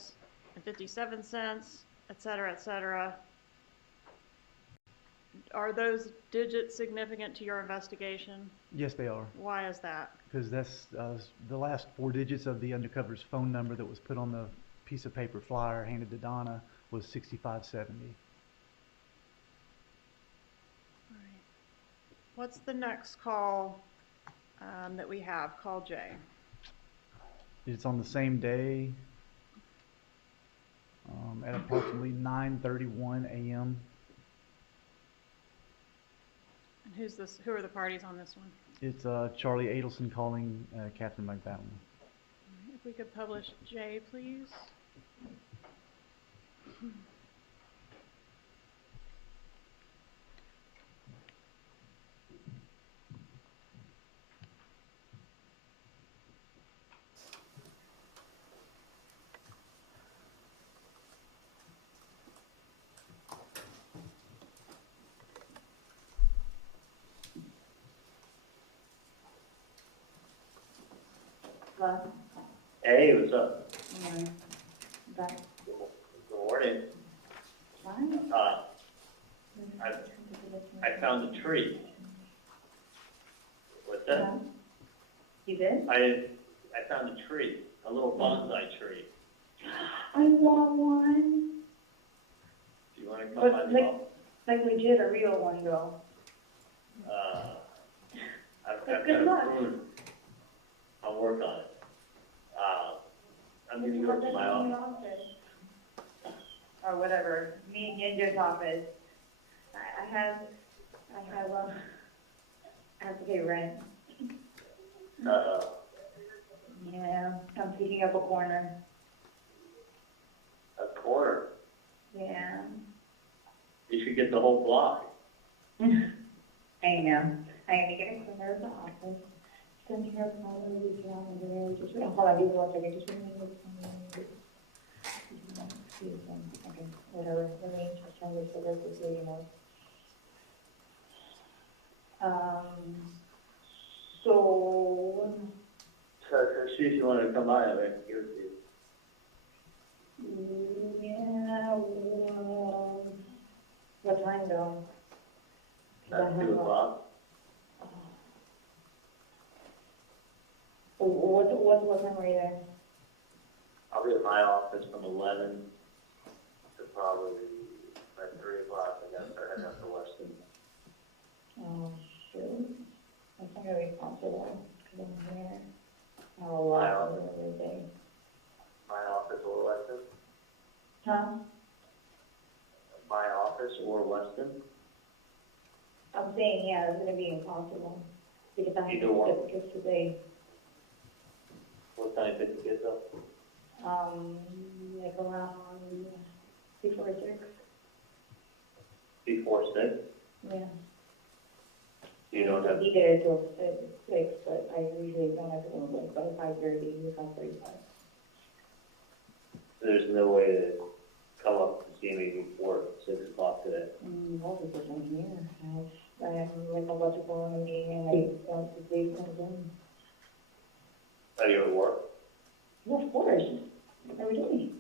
et cetera, Are those digits significant to your investigation? Yes, they are, Why is that? because that's the last 4 digits of the undercover's phone number that was put on the piece of paper flyer handed to Donna was 6570. All right. What's the next call that we have? Call J. It's on the same day at approximately 9:31 a.m. And who's this? Who are the parties on this one? It's Charlie Adelson calling Katherine Magbanua. All right, if we could publish J, please. Hello? Hey, what's up? Okay. Good morning. Fine. I found a tree. What's that? You did? I found a tree, a little bonsai tree. I want one. Do you want to come by the office? Like legit a real one though. I've But got good luck. a prune. I'll work on it. I'm gonna go to my office. Or whatever, me and Ginger's office. I have to pay rent. Yeah, I'm picking up a corner. A corner. Yeah. You should get the whole block. I know. I have to get a corner of the office. Send her a call and just hold on, give me 1 second. Just remember okay, whatever. Let me just try this so that this way, So see if you want to come by, I can give it to you. yeah, what time though? 'Cause I At have 2 o'clock. What time are you there? I'll be at my office from 11 to probably like 3 o'clock, and then start heading up to Weston. Oh, shoot. That's not gonna be possible, because I'm here. I have a lot of everything. My office or Weston? Huh? My office or Weston? I'm saying, yeah, it's gonna be impossible, because I have Either to one. get kids today. What time did you get up? Like around before 6. Before 6? Yeah. You don't have, Be there till 6, but I usually don't have to go like by 5:30, 5:35. there's no way to come up to see me before 6 o'clock today. Most of the time here, I have like a logical meeting and I want to leave comes in. Are you at work? Yeah, of course, every day.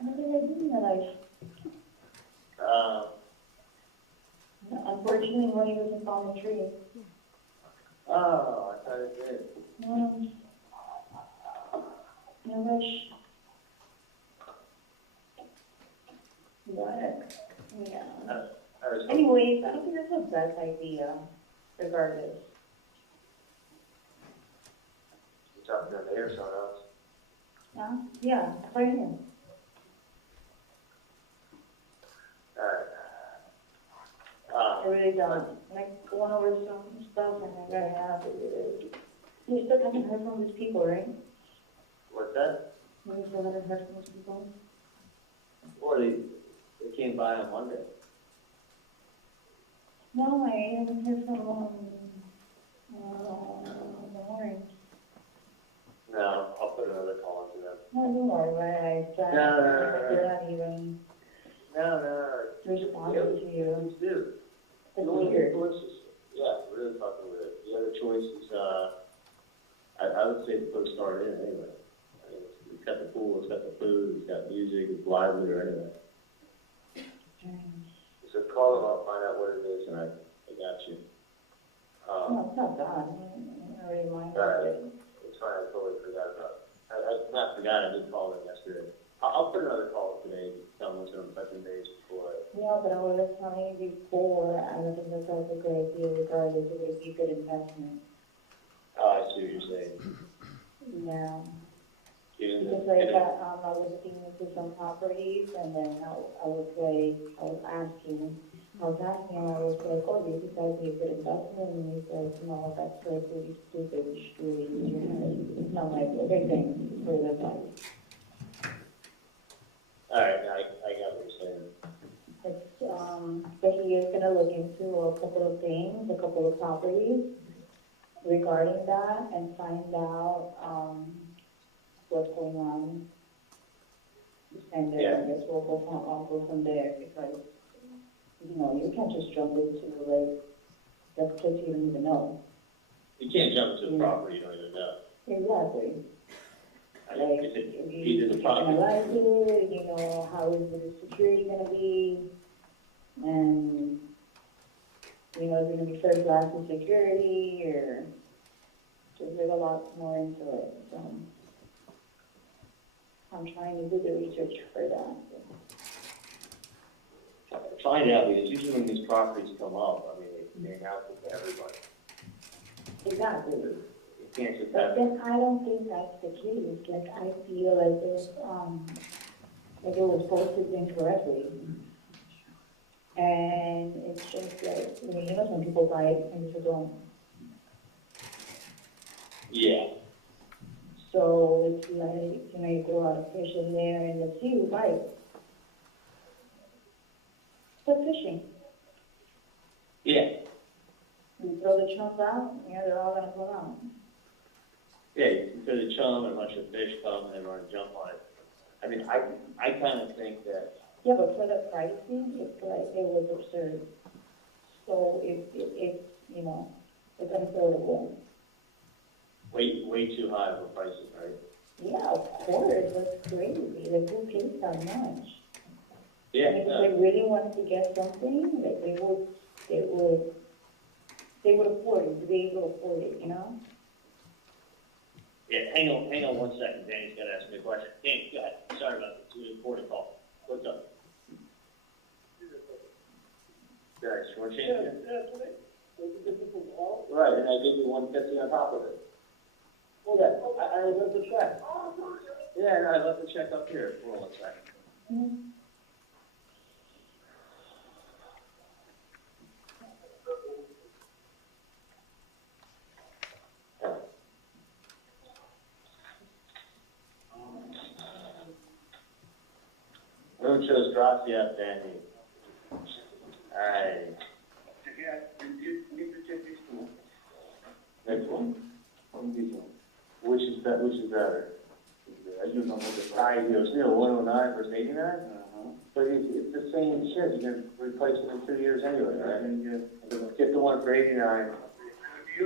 Everything I do in my life. Unfortunately, money doesn't fall on the tree. Oh, I thought it did. I wish. But, yeah. I was Anyways, I don't think that's the best idea, regardless. talking to the air someone else. Yeah, right here. I really don't. Like, going over some stuff and I gotta have it. You still haven't heard from these people, right? What's that? You still haven't heard from these people? Well, they came by on Monday. No, I haven't heard from the morning. No, I'll put another call into them. No, don't worry, right? I No. They're not even No. responding to you. Please do. It's weird. Yeah, really fucking weird. The other choice is, I would say put a start in anyway. I mean, it's got the pool, it's got the food, it's got music, it's lively or anyway. So call them up, find out what it is, and I got you. No, it's not done. I already mind. It's fine, I totally forgot about it. I not forgot, I did call them yesterday. I'll put another call today, tell them what's going to touch base before. No, but I was telling you before, I don't think that's a great idea regardless, it would be a good investment. Oh, I see what you're saying. Yeah. Given Because like that, I was looking into some properties and then I was asking, oh, do you think that would be a good investment? And he said, no, that's like really stupid, it's not like a big thing for the money. all right, now I got what you're saying. It's, but he is gonna look into a couple of things, a couple of properties regarding that and find out, what's going on. And then I guess we'll go from there because, you know, you can't just jump into like, that place you don't even know. You can't jump to a property you don't even know. Exactly. Like, Like, either the you property. analyze it, you know, how is the security gonna be, and, you know, is it gonna be first class in security, or just there's a lot more into it, so. I'm trying to do the research for that. Find out, because usually when these properties come up, I mean, they announce it to everybody. Exactly. You can't just But have. then I don't think that's the case, like, I feel as if, like it was posted incorrectly. And it's just like, I mean, you know, some people buy it and some don't. Yeah. So it's like, you know, you throw out a fish in there and let's see who bites. It's like fishing. Yeah. You throw the chums out, yeah, they're all gonna come out. Yeah, you throw the chum and a bunch of fish come and everyone jump on it. I mean, I kind of think that. Yeah, but for the pricing, it's like, it was absurd. So it you know, it's unaffordable. Way too high of a price, right? Yeah, of course, that's crazy. Like, who pays that much? Yeah. And if they really wanted to get something, like, they would afford it, be able to afford it, you know? Yeah, hang on 1 second. Danny's got to ask me a question. Danny, go ahead. Sorry about this. We recorded call. What's up? Guys, you want to change it? Right, and I gave you 150 on top of it. Well, yeah, I left the check. Yeah, no, I left the check up here. Hold on 1 second. Mm-hmm. Muchos gracias, Danny. Alright. Next one. Which is better? Ay, Dios mío, 109 versus 89? But it's the same shit. You're going to replace it in 2 years anyway, right? Get the one for 89. You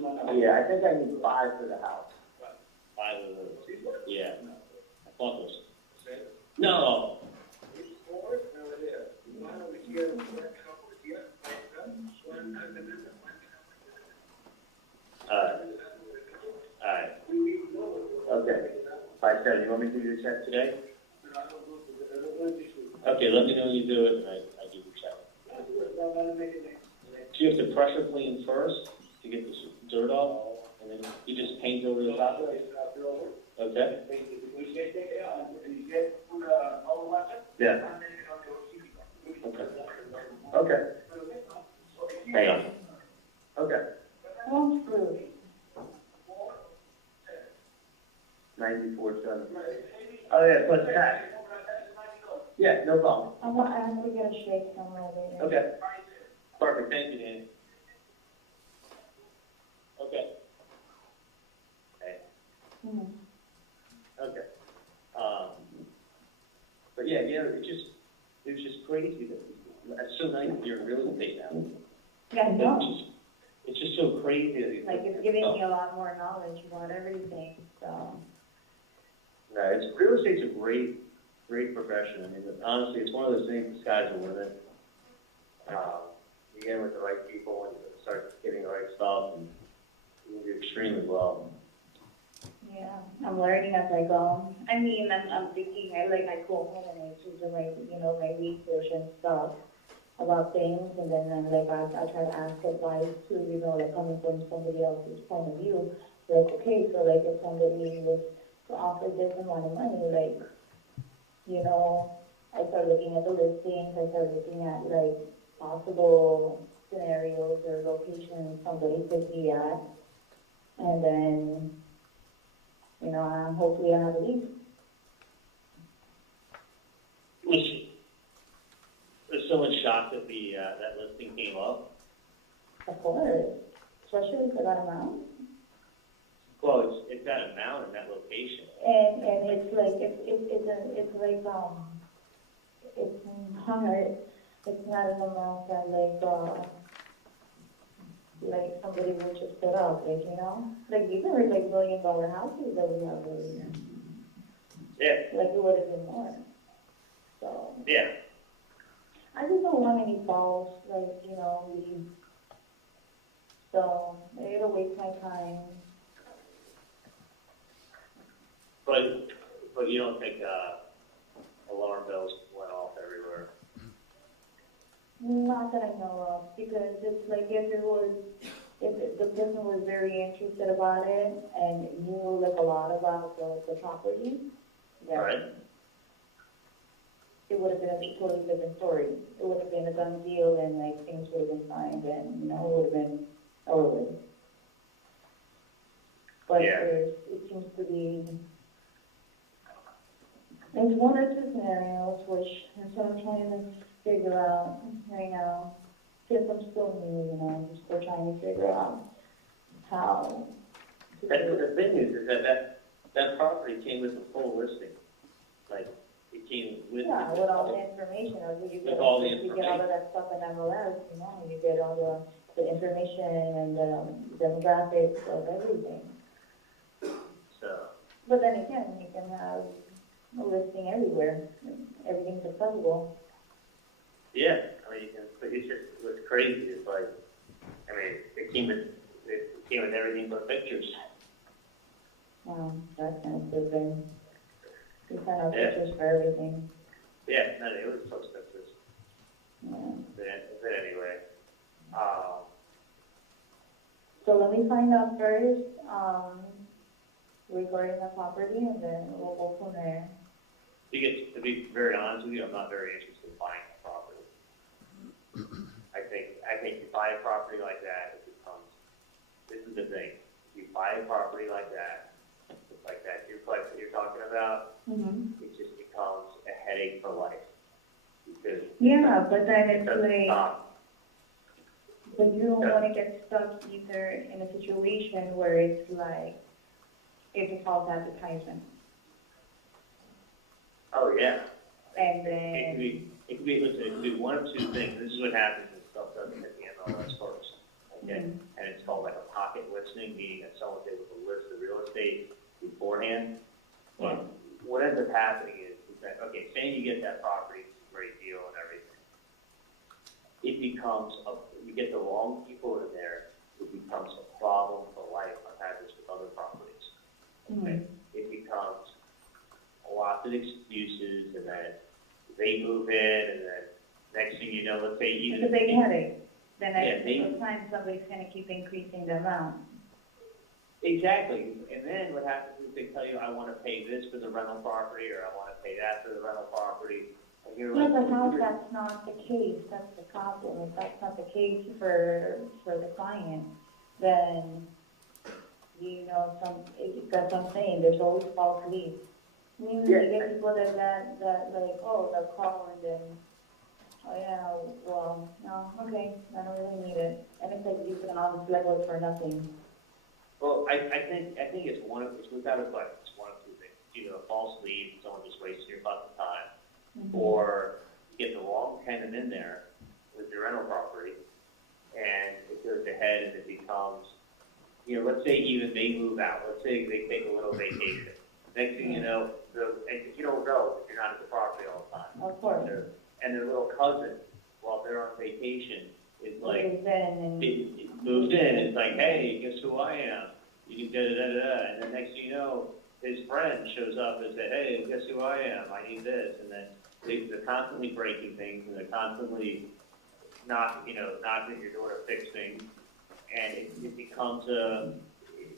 know now. Yeah, I think I need 5 for the house. 5 of those. Yeah. I thought those. No. Alright. Okay. 5-7. You want me to do the check today? Okay, let me know when you do it, and I do the check. Do you have to pressure clean first to get the dirt off, and then you just paint over the top of it? Okay. Yeah. Okay. Okay. Hang on. Okay. One fruit. 94.7. Oh yeah, plus tax. Yeah, no problem. I have to get a shake somewhere later. Okay. Perfect. Thank you, Danny. Okay. Okay. Mm-hmm. Okay. But yeah, it was just crazy that it's so nice that you're in real estate now. Yeah, no. It's just so crazy that Like, it's giving me a lot more knowledge about everything, so. No, real estate's a great great profession. I mean, honestly, it's one of those things, the sky's the limit. You get in with the right people and you start getting the right stuff, and you do extremely well. Yeah, I'm learning as I go. I mean, I'm thinking, I go home and I do my, my research and stuff about things, and then I try to ask advice too, like coming from somebody else's point of view. Like, okay, so like if somebody was to offer this amount of money, like, I start looking at the listings, I start looking at like possible scenarios or locations somebody could be at, and then, hopefully I have a lease. Was someone shocked that that listing came up? Of course, especially for that amount. Well, it's that amount and that location. And it's like it's hard. It's not an amount that like somebody would just put up, like these are like $1 million houses that we have over here. Yeah. Like it would have been more. So. Yeah. I just don't want any false, leads. So it'll waste my time. But you don't think alarm bells went off everywhere? Not that I know of, because it's like if the person was very interested about it and knew like a lot about the property, then Right. it would have been a totally different story. It would have been a done deal and like things would have been signed and it would have been over with. But Yeah. it seems to be. There's one or two scenarios which I'm trying to figure out right now. Since I'm still new, I'm still trying to figure out how to That's do what it. the thing is that property came with a full listing. Like, it came with. Yeah, with all the information, or you get all the you get all of that stuff in MLS, you get all the information and the demographics of everything. So. But then again, you can have a listing everywhere. Everything's accessible. Yeah, I mean, but it's just, what's crazy is like, I mean, it came with everything but pictures. That's kind of stupid. You send out Yeah. pictures for everything. Yeah, no, it was post pictures. Yeah. But anyway, So let me find out first, regarding the property, and then we'll go from there. to be very honest with you, I'm not very interested in buying a property. I think you buy a property like that, it becomes, this is the thing, if you buy a property like that duplex that you're talking about, it just becomes a headache for life. Because Yeah, but then it's doesn't like, stop. but you don't want to get stuck either in a situation where it's like, it's a false advertisement. Oh, yeah. And then, It could be one of two things. This is what happens when stuff doesn't hit the MLS first. Okay? And it's called like a pocket listing, meaning that someone's able to list the real estate beforehand. But what ends up happening is that, okay, saying you get that property, it's a great deal and everything. It becomes, you get the wrong people in there, it becomes a problem for life. I've had this with other properties. Okay? It becomes lots of excuses, and then they move in, and then next thing you know, let's say even it's a big headache. Then Yeah, every single time somebody's going to keep increasing the amount. Exactly, and then what happens is they tell you, I want to pay this for the rental property, or I want to pay that for the rental property, and you're Yeah, like, but how that's not the case, that's the problem. If that's not the case for the client, then, that's what I'm saying, there's always false leads. You get people that like, they'll call and then, oh yeah, well, no, okay, I don't really need it. And it's like you can always level it for nothing. well, I think it's without a question, it's one of two things. Either a false lead, someone just wasting your fucking time, or you get the wrong tenant in there with your rental property, and it goes ahead and it becomes, let's say even they move out, let's say they take a little vacation, Next thing you know, and you don't know, if you're not at the property all the time. Of course. And their little cousin, while they're on vacation, is like, Moves in and- it moves in, it's like, hey, guess who I am? You can da-da-da-da-da, and then next thing you know, his friend shows up and says, hey, guess who I am? I need this, and then they're constantly breaking things, and they're constantly knocking at your door to fix things, and it becomes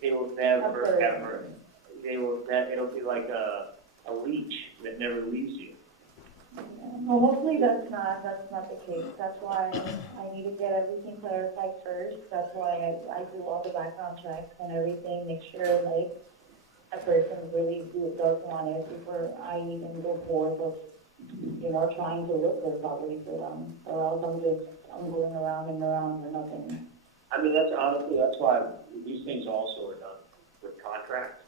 they will never, ever, it'll be like a leech that never leaves you. Well, hopefully that's not the case. That's why I need to get everything clarified first. That's why I do all the background checks and everything, make sure like a person really does want it before I even go forth of, trying to look for property for them. Or else I'm going around and around for nothing. I mean, that's why these things also are done with contracts.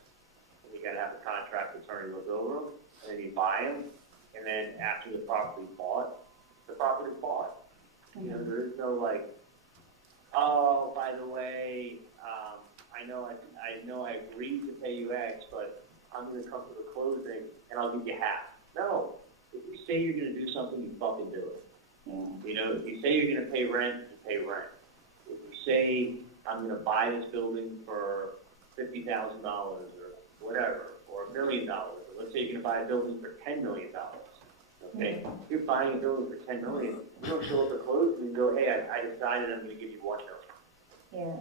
And you gotta have a contract attorney look over them, and then you buy them, and then after the property's bought. Mm-hmm. There is no like, oh, by the way, I know I agreed to pay you X, but I'm gonna come to the closing and I'll give you half. No, if you say you're gonna do something, you fucking do it. Yeah. If you say you're gonna pay rent, you pay rent. If you say, I'm gonna buy this building for $50,000 or whatever, or $1 million, or let's say you're gonna buy a building for $10 million. Okay, if you're buying a building for $10 million, you don't show up at closing and go, hey, I decided I'm gonna give you $1 million. Yeah.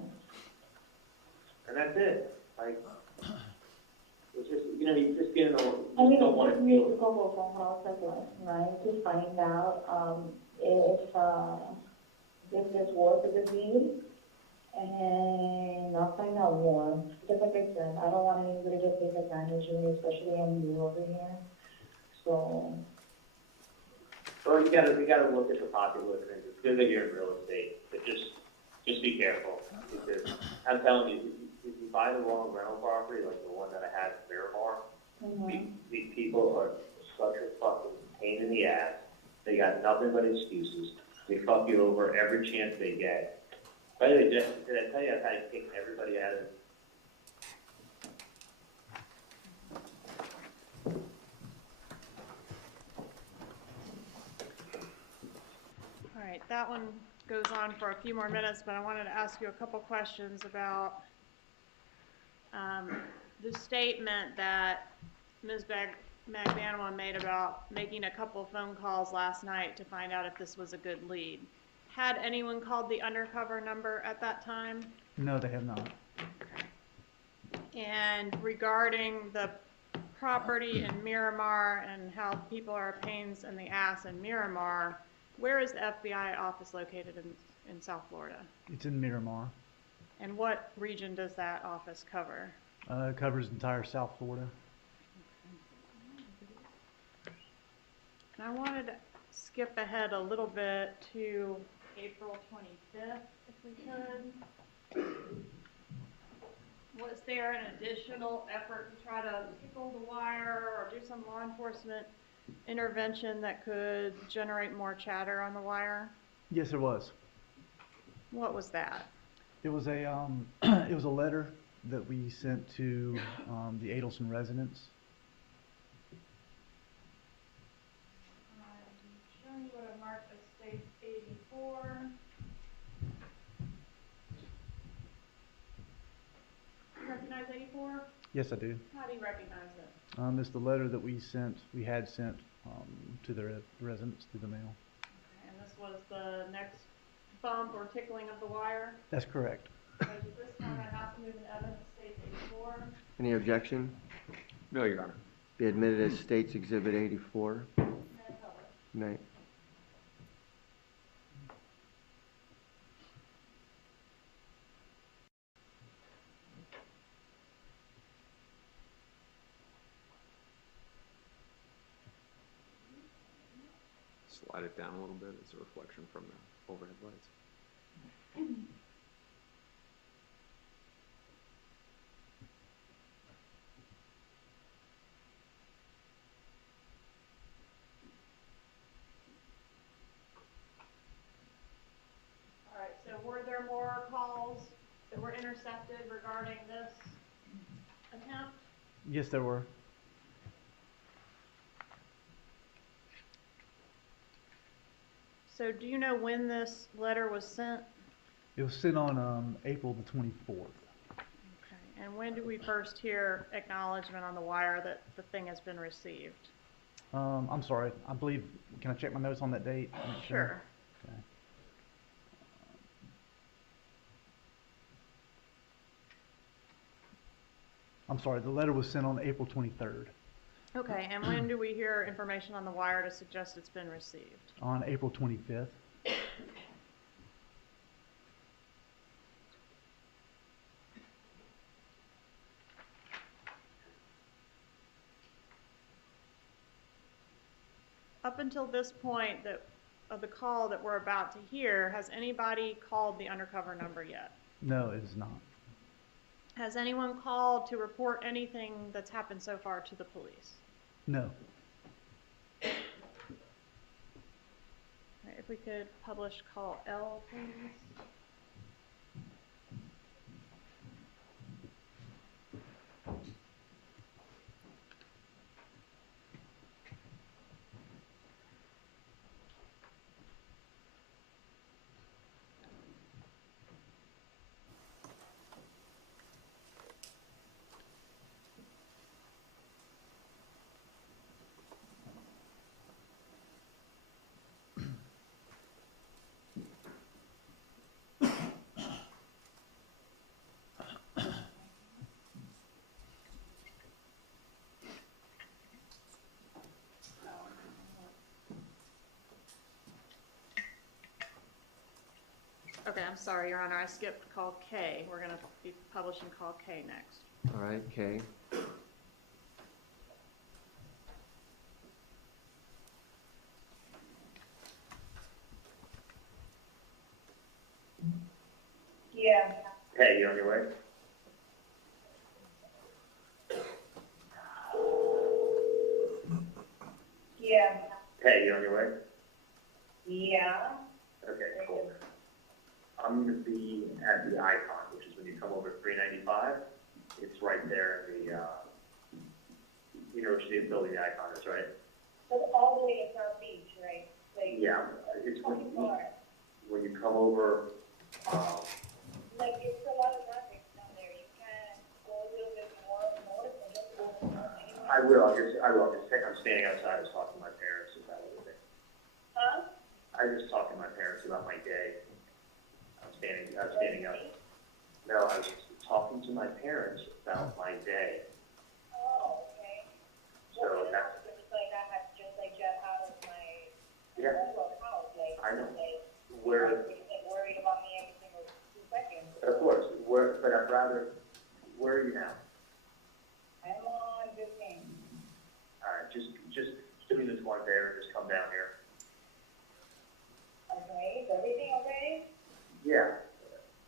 And that's it. Like, it's just, you just get in the, I mean, don't it want took to me a feel. couple of phone calls like last night to find out if this was a good deal, and I'll find out more. Because like I said, I don't want anybody to take advantage of me, especially I'm new over here. So. Well, you gotta look at the popular trends. It's good that you're in real estate, but just be careful. Because I'm telling you, if you buy the wrong rental property, like the one that I had in Miramar, these people are such a fucking pain in the ass. They got nothing but excuses. They fuck you over every chance they get. By the way, did I tell you I've had to kick everybody out of All right, that one goes on for a few more minutes, but I wanted to ask you a couple questions about the statement that Ms. Magbanua made about making a couple phone calls last night to find out if this was a good lead. Had anyone called the undercover number at that time? No, they have not. And regarding the property in Miramar and how people are pains in the ass in Miramar, where is the FBI office located in South Florida? It's in Miramar. And what region does that office cover? It covers entire South Florida. And I wanted to skip ahead a little bit to April 25th, if we could. Was there an additional effort to try to tickle the wire or do some law enforcement intervention that could generate more chatter on the wire? Yes, there was. What was that? It was a it was a letter that we sent to the Adelson residents. I'm showing you what I marked as state 84. You recognize 84? Yes, I do. How do you recognize it? It's the letter that we had sent to the residents through the mail. Okay, and this was the next bump or tickling of the wire? That's correct. Because at this time I have to move an evidence state 84. Any objection? No, Your Honor. Be admitted as State's Exhibit 84. Nay. Slide it down a little bit. It's a reflection from the overhead lights. All right, so were there more calls that were intercepted regarding this attempt? Yes, there were. So do you know when this letter was sent? It was sent on April the 24th. Okay. And when did we first hear acknowledgement on the wire that the thing has been received? I'm sorry. I believe. Can I check my notes on that date? Make Sure. Okay. I'm sorry. The letter was sent on April 23rd. Okay. And when do we hear information on the wire to suggest it's been received? On April 25th. Up until this point of the call that we're about to hear, has anybody called the undercover number yet? No, it is not. Has anyone called to report anything that's happened so far to the police? No. All right, if we could publish call L, please. Okay, I'm sorry, Your Honor, I skipped call K. We're going to be publishing call K next. All right, Kay. Yeah. Hey, you on your way? Yeah. Hey, you on your way? Yeah. Okay, cool. I'm gonna be at the Icon, which is when you come over 395. It's right there in the, University building, the Icon is, right? That's all the way in South Beach, right? Like, Yeah, it's fucking far. when you come over, Like, it's a lot of traffic down there. You can go a little bit more north and just go anywhere. I will, I'm standing outside, I was talking to my parents about everything. Huh? I was just talking to my parents about my day. I was standing up. No, I was talking to my parents about my day. Oh, okay. So Well, that's, it's like I had just like jet out of my yeah, house, like, I know. like, Where, like worried about me every single 2 seconds. of course, but I'd rather, where are you now? I'm on 15. Alright, just do me this one favor, just come down here. Okay, is everything okay? Yeah,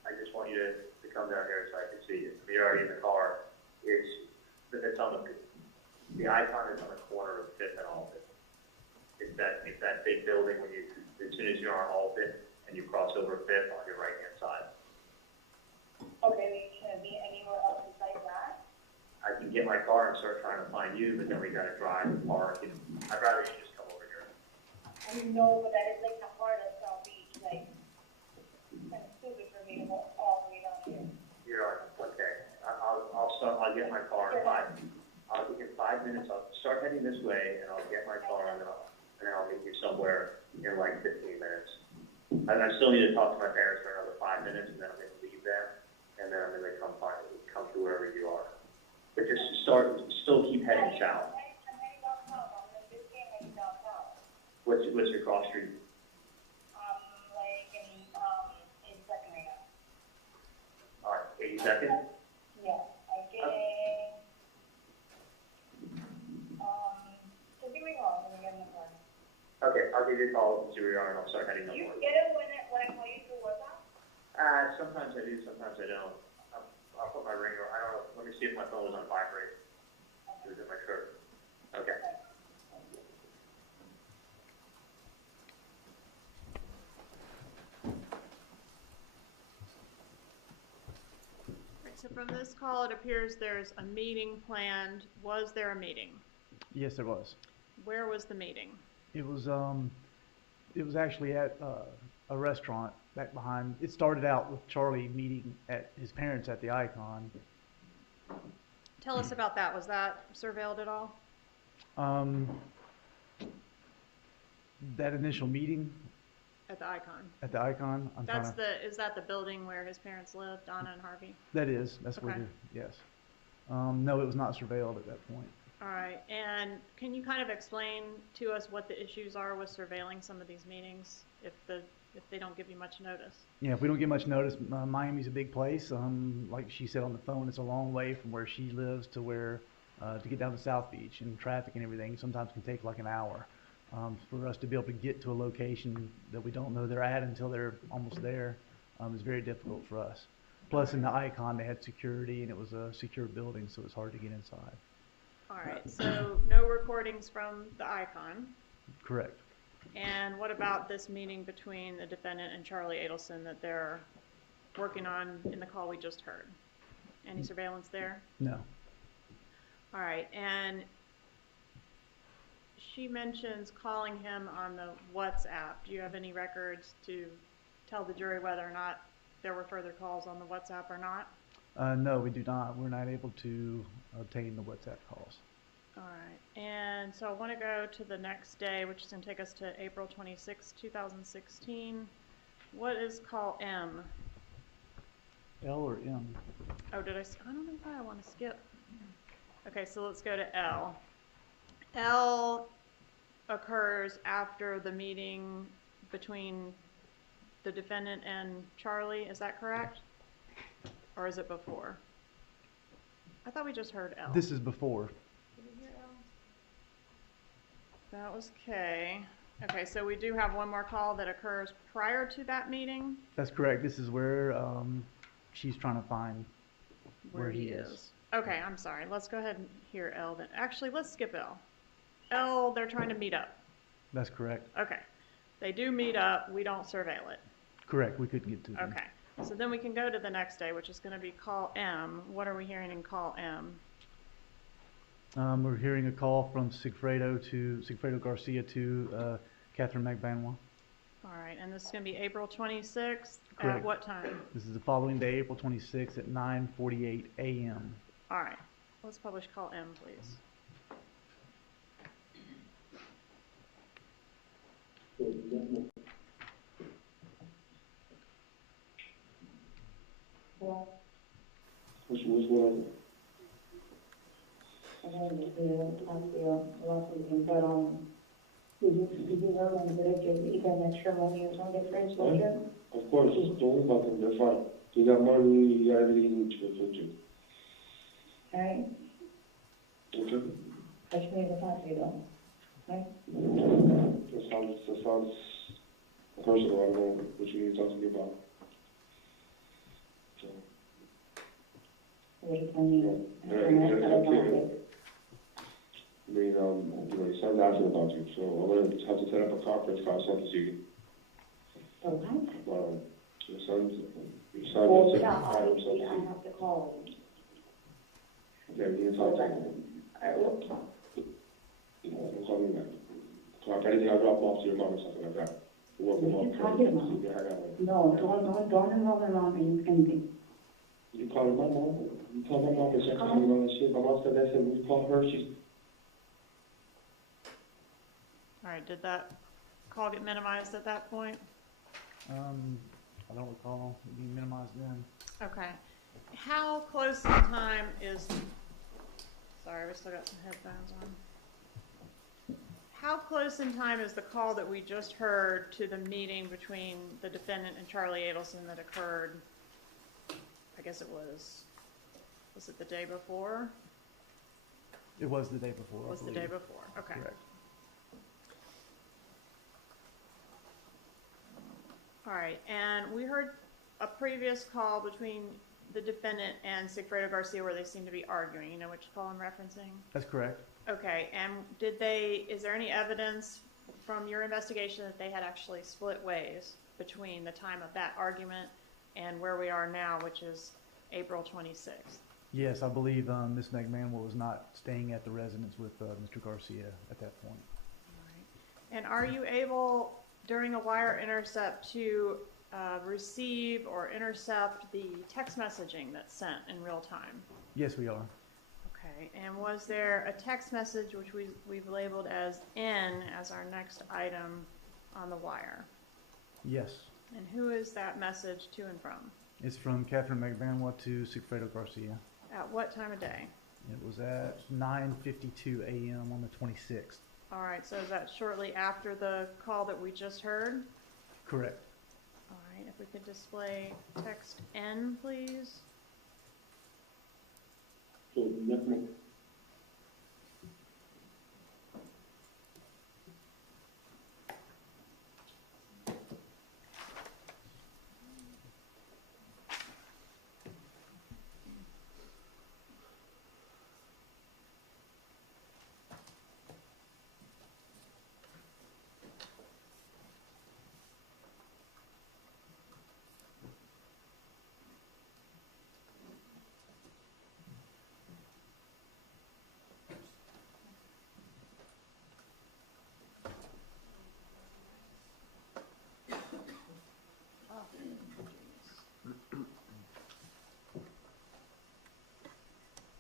I just want you to come down here so I can see you. You're already in the car. It's on the Icon is on the corner of 5th and Alton. It's that big building as soon as you're on Alton and you cross over 5th on your right-hand side. Okay, we shouldn't be anywhere else besides that? I can get my car and start trying to find you, but then we gotta drive and park, and I'd rather you just come over here. I know, but that is like the heart of South Beach, like, it's kind of stupid for me to go all the way down here. You're like, okay, I'll get my car in 5 minutes, I'll start heading this way, and I'll get my car, and then I'll meet you somewhere in like 15 minutes. And I still need to talk to my parents for another 5 minutes, and then I'm gonna leave them, and then I'm gonna come to wherever you are. But just still keep heading south. I'm heading downtown, I'm like, this game heading downtown. What's your cross street? Like, in 82nd right now. All right, 82nd? Yeah, I get, so give me a call when you get in the car. Okay, I'll give you a call and see where you are, and I'll start heading up. You get it when I call you through WhatsApp? Sometimes I do, sometimes I don't. I'll put my ringer, I don't know, let me see if my phone was on vibrate. It was in my shirt. Okay. Right, so from this call, it appears there's a meeting planned. Was there a meeting? Yes, there was. Where was the meeting? It was It was actually at a restaurant back behind. It started out with Charlie meeting at his parents at the Icon. Tell us about that. Was that surveilled at all? That initial meeting At the Icon. at the Icon, Is that the building where his parents lived, Donna and Harvey? That's where Okay. yes. No, it was not surveilled at that point. All right, and can you kind of explain to us what the issues are with surveilling some of these meetings if they don't give you much notice? Yeah, if we don't get much notice, Miami's a big place. Like she said on the phone, it's a long way from where she lives to where, to get down to South Beach, and traffic and everything sometimes can take like an hour. For us to be able to get to a location that we don't know they're at until they're almost there, is very difficult for us. Plus in the Icon, they had security and it was a secure building, so it's hard to get inside. All right, so no recordings from the Icon. Correct. And what about this meeting between the defendant and Charlie Adelson that they're working on in the call we just heard? Any surveillance there? No. All right, and she mentions calling him on the WhatsApp. Do you have any records to tell the jury whether or not there were further calls on the WhatsApp or not? No, we do not. We're not able to obtain the WhatsApp calls. All right, and so I want to go to the next day, which is going to take us to April 26, 2016. What is call M? L or M? Oh, I don't know why I want to skip. Okay, so let's go to L. L occurs after the meeting between the defendant and Charlie, is that correct? Or is it before? I thought we just heard L. This is before. Did we hear L? That was K. Okay, so we do have one more call that occurs prior to that meeting? That's correct. This is where she's trying to find where he is. Okay, I'm sorry. Let's go ahead and hear L then. Actually, let's skip L. L, they're trying to meet up. That's correct. Okay. They do meet up. We don't surveil it. Correct. We couldn't get to them. Okay. So then we can go to the next day, which is going to be call M. What are we hearing in call M? We're hearing a call from Sigfredo Garcia to Katherine Magbanua. All right, and this is going to be April 26th. Correct. At what time? This is the following day, April 26th at 9:48 a.m. All right, let's publish call M, please. What's going on? I had to talk to you last weekend, but, did you know that you got an extra money or something for exposure? Of course, just don't worry about them, they're fine. You got money, you got everything you need to. Alright, Okay? I just need to talk to you though, right? That sounds personal, I don't know what you need to talk to me about. So, What do you mean? Your son's asking about you, so I'm gonna have to set up a conference call, so to see. For what? Your son Well, wants to yeah, hire himself obviously, to I see. have to call. Okay, you can talk to him. I will talk. Don't call me back. So if anything, I'll drop him off to your mom or something like that. What are you talking about? No, don't involve my mom in anything. You call my mom? You call my mom and check on me on that shit. My mom said that, we call her, she's... All right, did that call get minimized at that point? I don't recall it being minimized then. Okay. How close in time is, sorry, we still got some headphones on. How close in time is the call that we just heard to the meeting between the defendant and Charlie Adelson that occurred, I guess it was it the day before? It was the day before. It was the day before, okay. Correct. All right, and we heard a previous call between the defendant and Sigfredo Garcia where they seemed to be arguing. You know which call I'm referencing? That's correct. Okay, and is there any evidence from your investigation that they had actually split ways between the time of that argument and where we are now, which is April 26th? Yes, I believe Ms. Magbanua was not staying at the residence with Mr. Garcia at that point. All right. And are you able, during a wire intercept to receive or intercept the text messaging that's sent in real time? Yes, we are. Okay, and was there a text message which we've labeled as N as our next item on the wire? Yes. And who is that message to and from? It's from Katherine Magbanua to Sigfredo Garcia. At what time of day? It was at 9:52 a.m. on the 26th. All right, so is that shortly after the call that we just heard? Correct. All right, if we could display text N, please. Okay, yes, ma'am.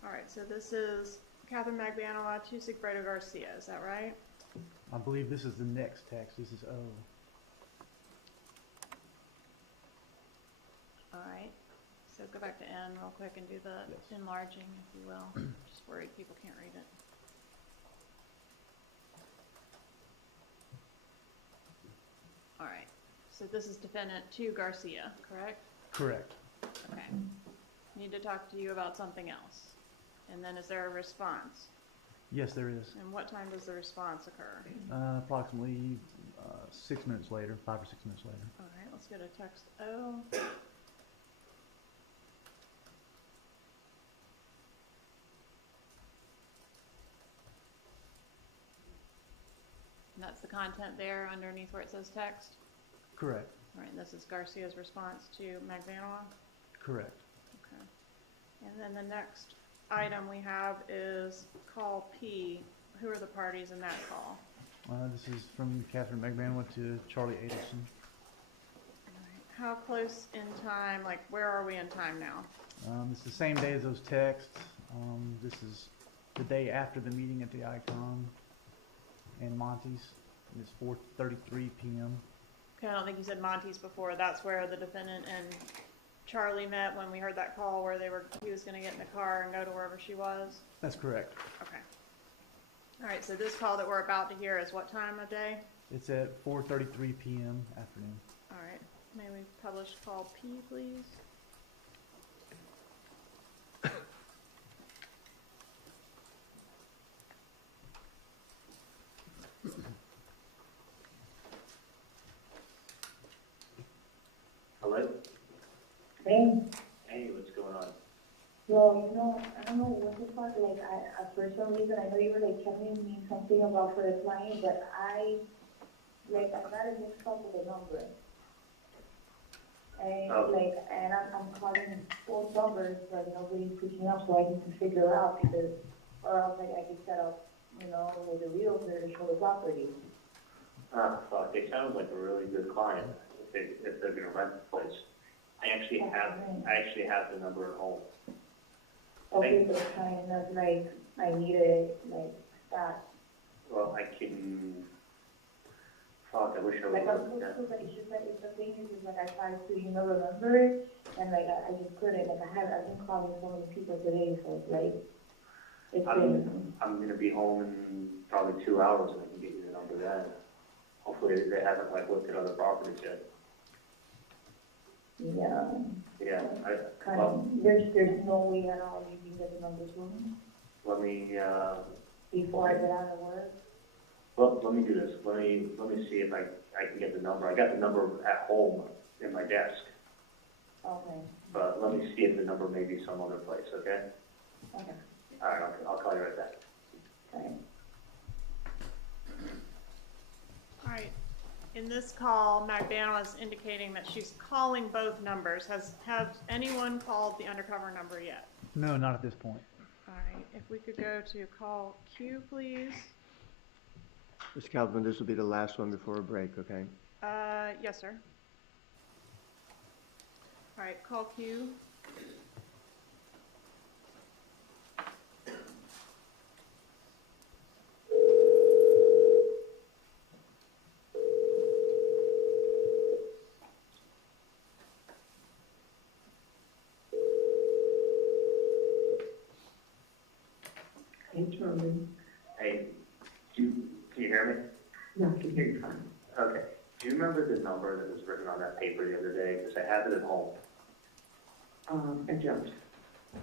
All right, so this is Katherine Magbanua to Sigfredo Garcia, is that right? I believe this is the next text. This is O. All right, so go back to N real quick and do the Yes. enlarging, if you will. Just worried people can't read it. All right, so this is defendant to Garcia, correct? Correct. Okay. Need to talk to you about something else. And then is there a response? Yes, there is. And what time does the response occur? Approximately 6 minutes later, 5 or 6 minutes later. All right, let's go to text O. And that's the content there underneath where it says text? Correct. All right, and this is Garcia's response to Magbanua? Correct. Okay. And then the next item we have is call P. Who are the parties in that call? This is from Katherine Magbanua to Charlie Adelson. All right. How close in time, like where are we in time now? It's the same day as those texts. This is the day after the meeting at the Icon and Monty's. It's 4:33 p.m. Okay, I don't think you said Monty's before. That's where the defendant and Charlie met when we heard that call where he was going to get in the car and go to wherever she was? That's correct. Okay. All right, so this call that we're about to hear is what time of day? It's at 4:33 p.m. afternoon. All right. May we publish call P, please? Hello? Hey, Hey, what's going on? well, I don't know what the fuck, like, for some reason, I know you were, like, telling me something about for the client, but I got a mixed up with the number. And, Oh. and I'm calling both numbers, but nobody's picking up, so I need to figure out, because, or else, like, I could set up, with a realtor to show the property. Ah, fuck, they sound like a really good client if they're gonna rent the place. I actually have the number at home. Okay, but it's kind of like, I need it, like, that. Well, I can, fuck, I wish I Like, I'm would, supposed to, like, it's just like, it's the thing is like, I tried to, remember it, and like, I just couldn't, like, I've been calling so many people today, so it's like, it's been, I'm gonna be home in probably 2 hours and I can get you the number then. Hopefully they haven't like looked at other properties yet. yeah. Yeah, Kind well, of, there's no way at all you can get the numbers from me let me, before I get out of work. well, let me do this. Let me see if I can get the number. I got the number at home in my desk, Okay, but let me see if the number may be some other place, okay? okay, All right, I'll call you right back. alright. All right. In this call, Magbanua is indicating that she's calling both numbers. Has anyone called the undercover number yet? No, not at this point. All right. If we could go to call Q, please. Mr. Calvin, this will be the last one before a break, okay? Yes, sir. All right, call Q. Hey, Charlie. Hey, can you hear me? Yeah, I can hear you fine. Okay. Do you remember the number that was written on that paper the other day? Because I have it at home. I don't.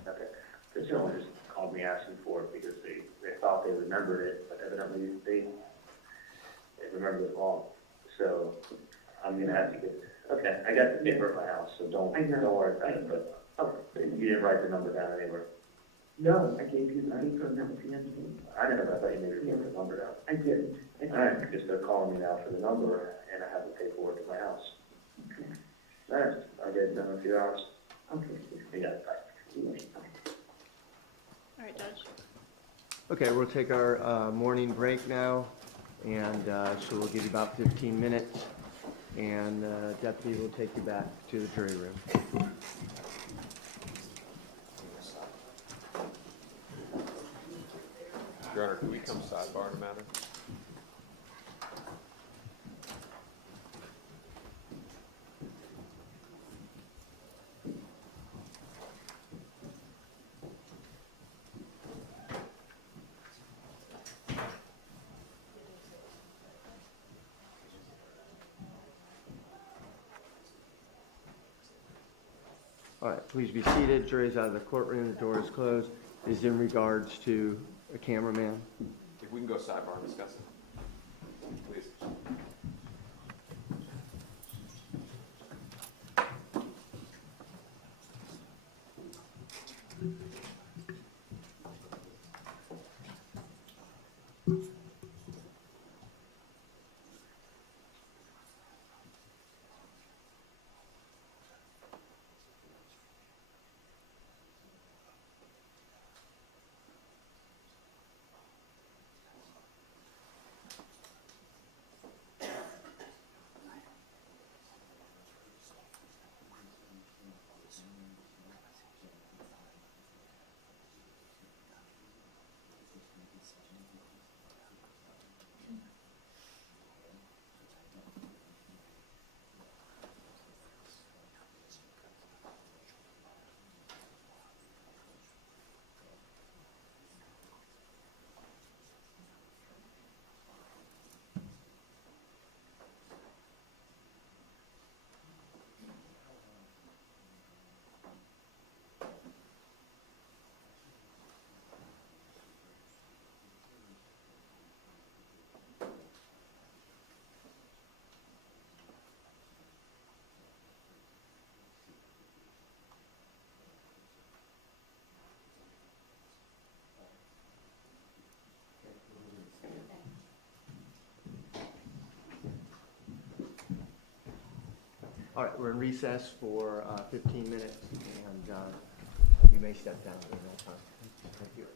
Okay. Because someone just called me asking for it because they thought they remembered it, but evidently they remembered it wrong. So I'm gonna have to get. Okay, I got the paper at my house, so don't worry about it. But you didn't write the number down anywhere. No, I gave you the paper and that was the end of it. I never thought you maybe gave the number down. I didn't. All right, because they're calling me now for the number, and I have the paperwork at my house. Okay. All right, I'll get it done in a few hours. Okay. Yeah, bye. All right, Judge. Okay, we'll take our morning break now, and so we'll give you about 15 minutes, and Deputy will take you back to the jury room. Your Honor, can we come sidebar the matter? All right, please be seated. Jury's out of the courtroom. The door is closed. Is in regards to a cameraman. If we can go sidebar and discuss it, please. All right, we're in recess for 15 minutes, and you may step down during that time. Thank you.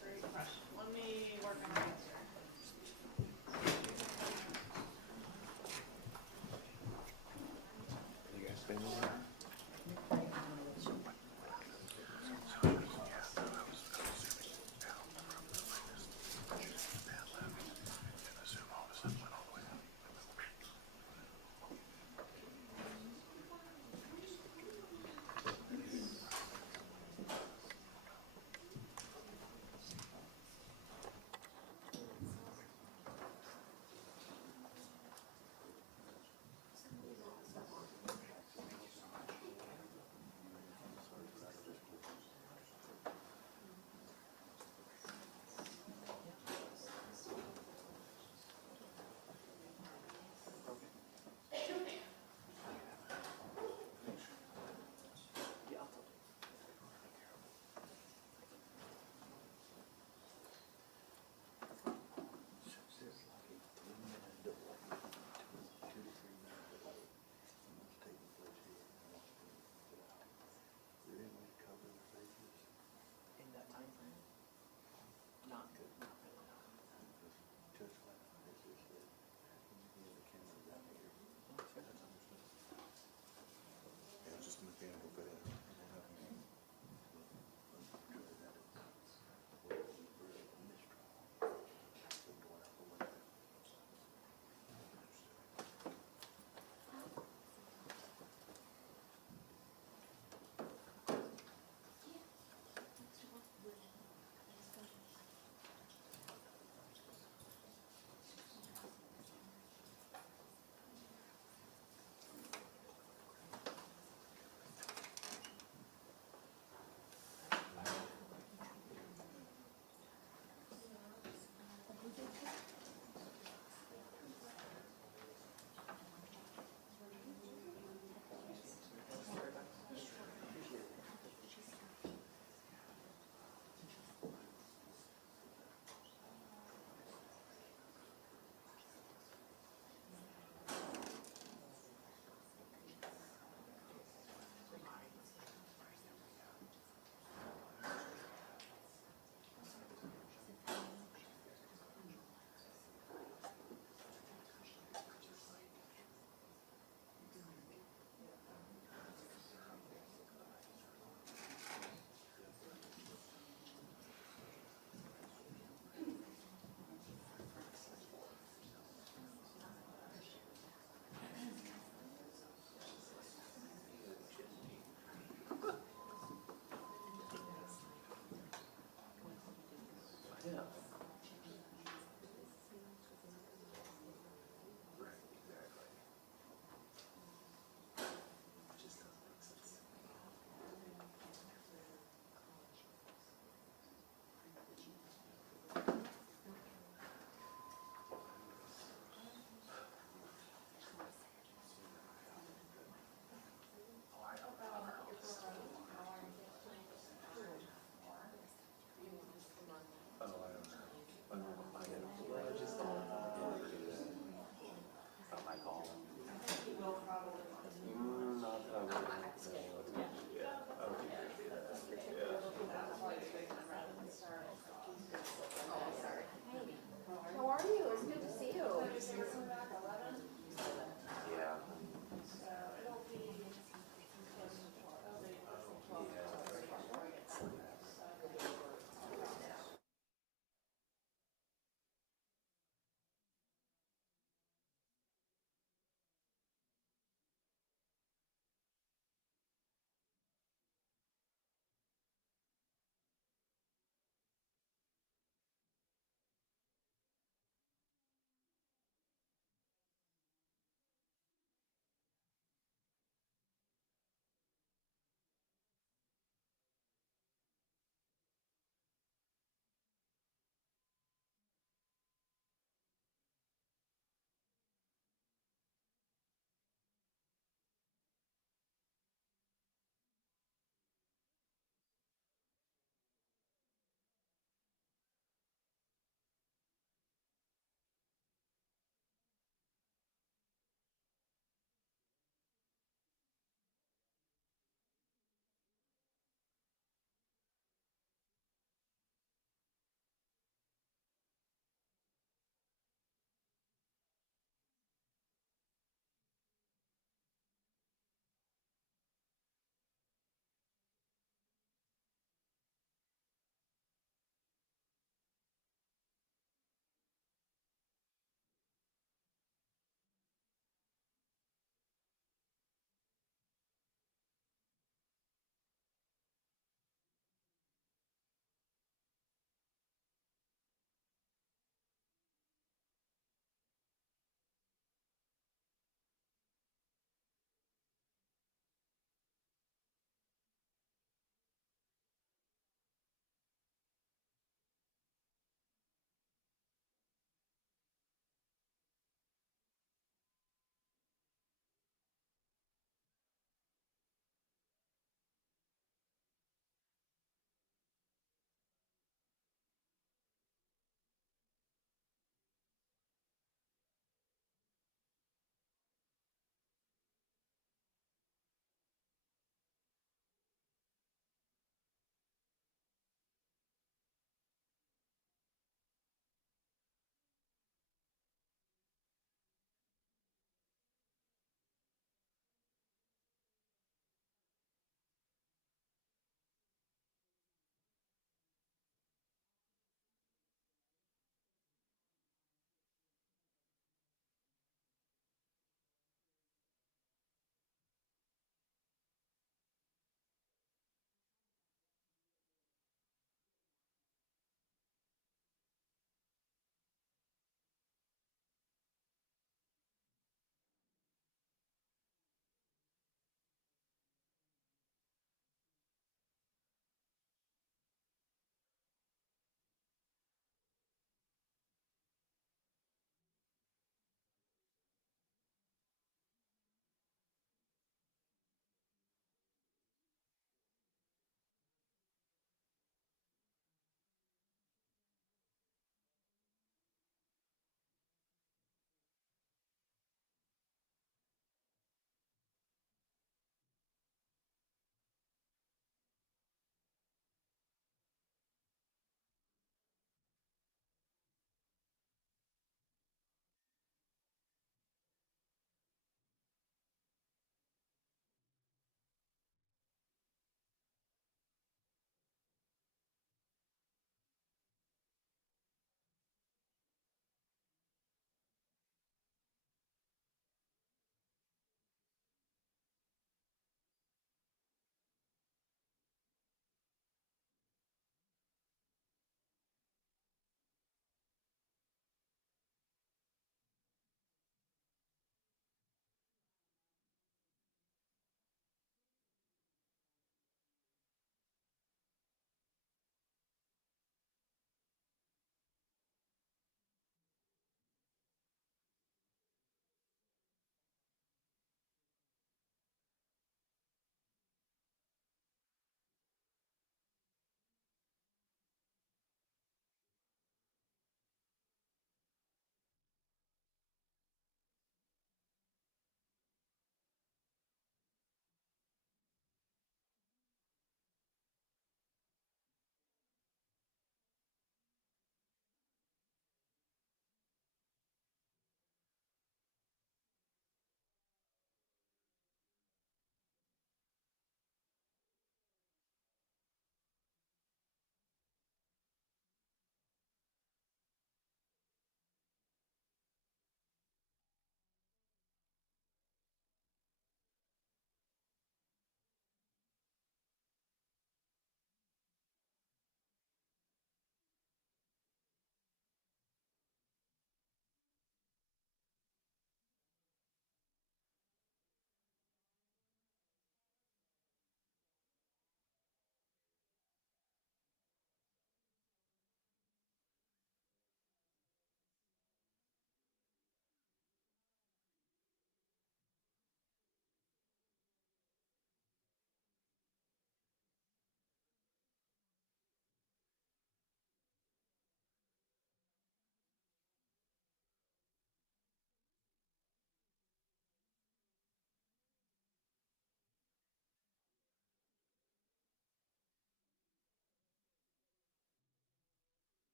Great question. Let me work on an answer.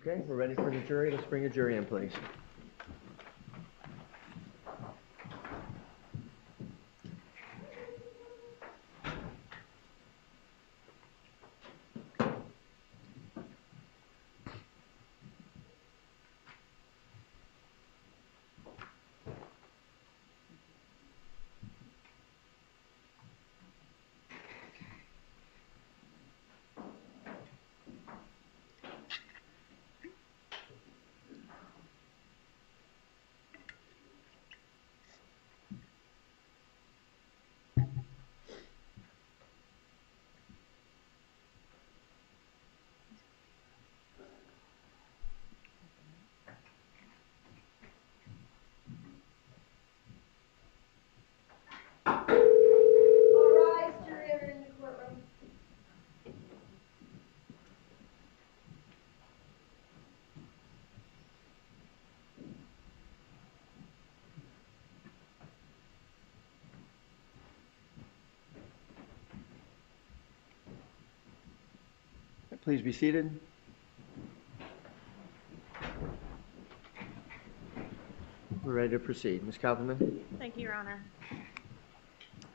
Okay, we're ready for the jury. Let's bring a jury in, please. All rise, jury, enter in the courtroom. Please be seated. We're ready to proceed. Ms. Kaufman? Thank you, Your Honor.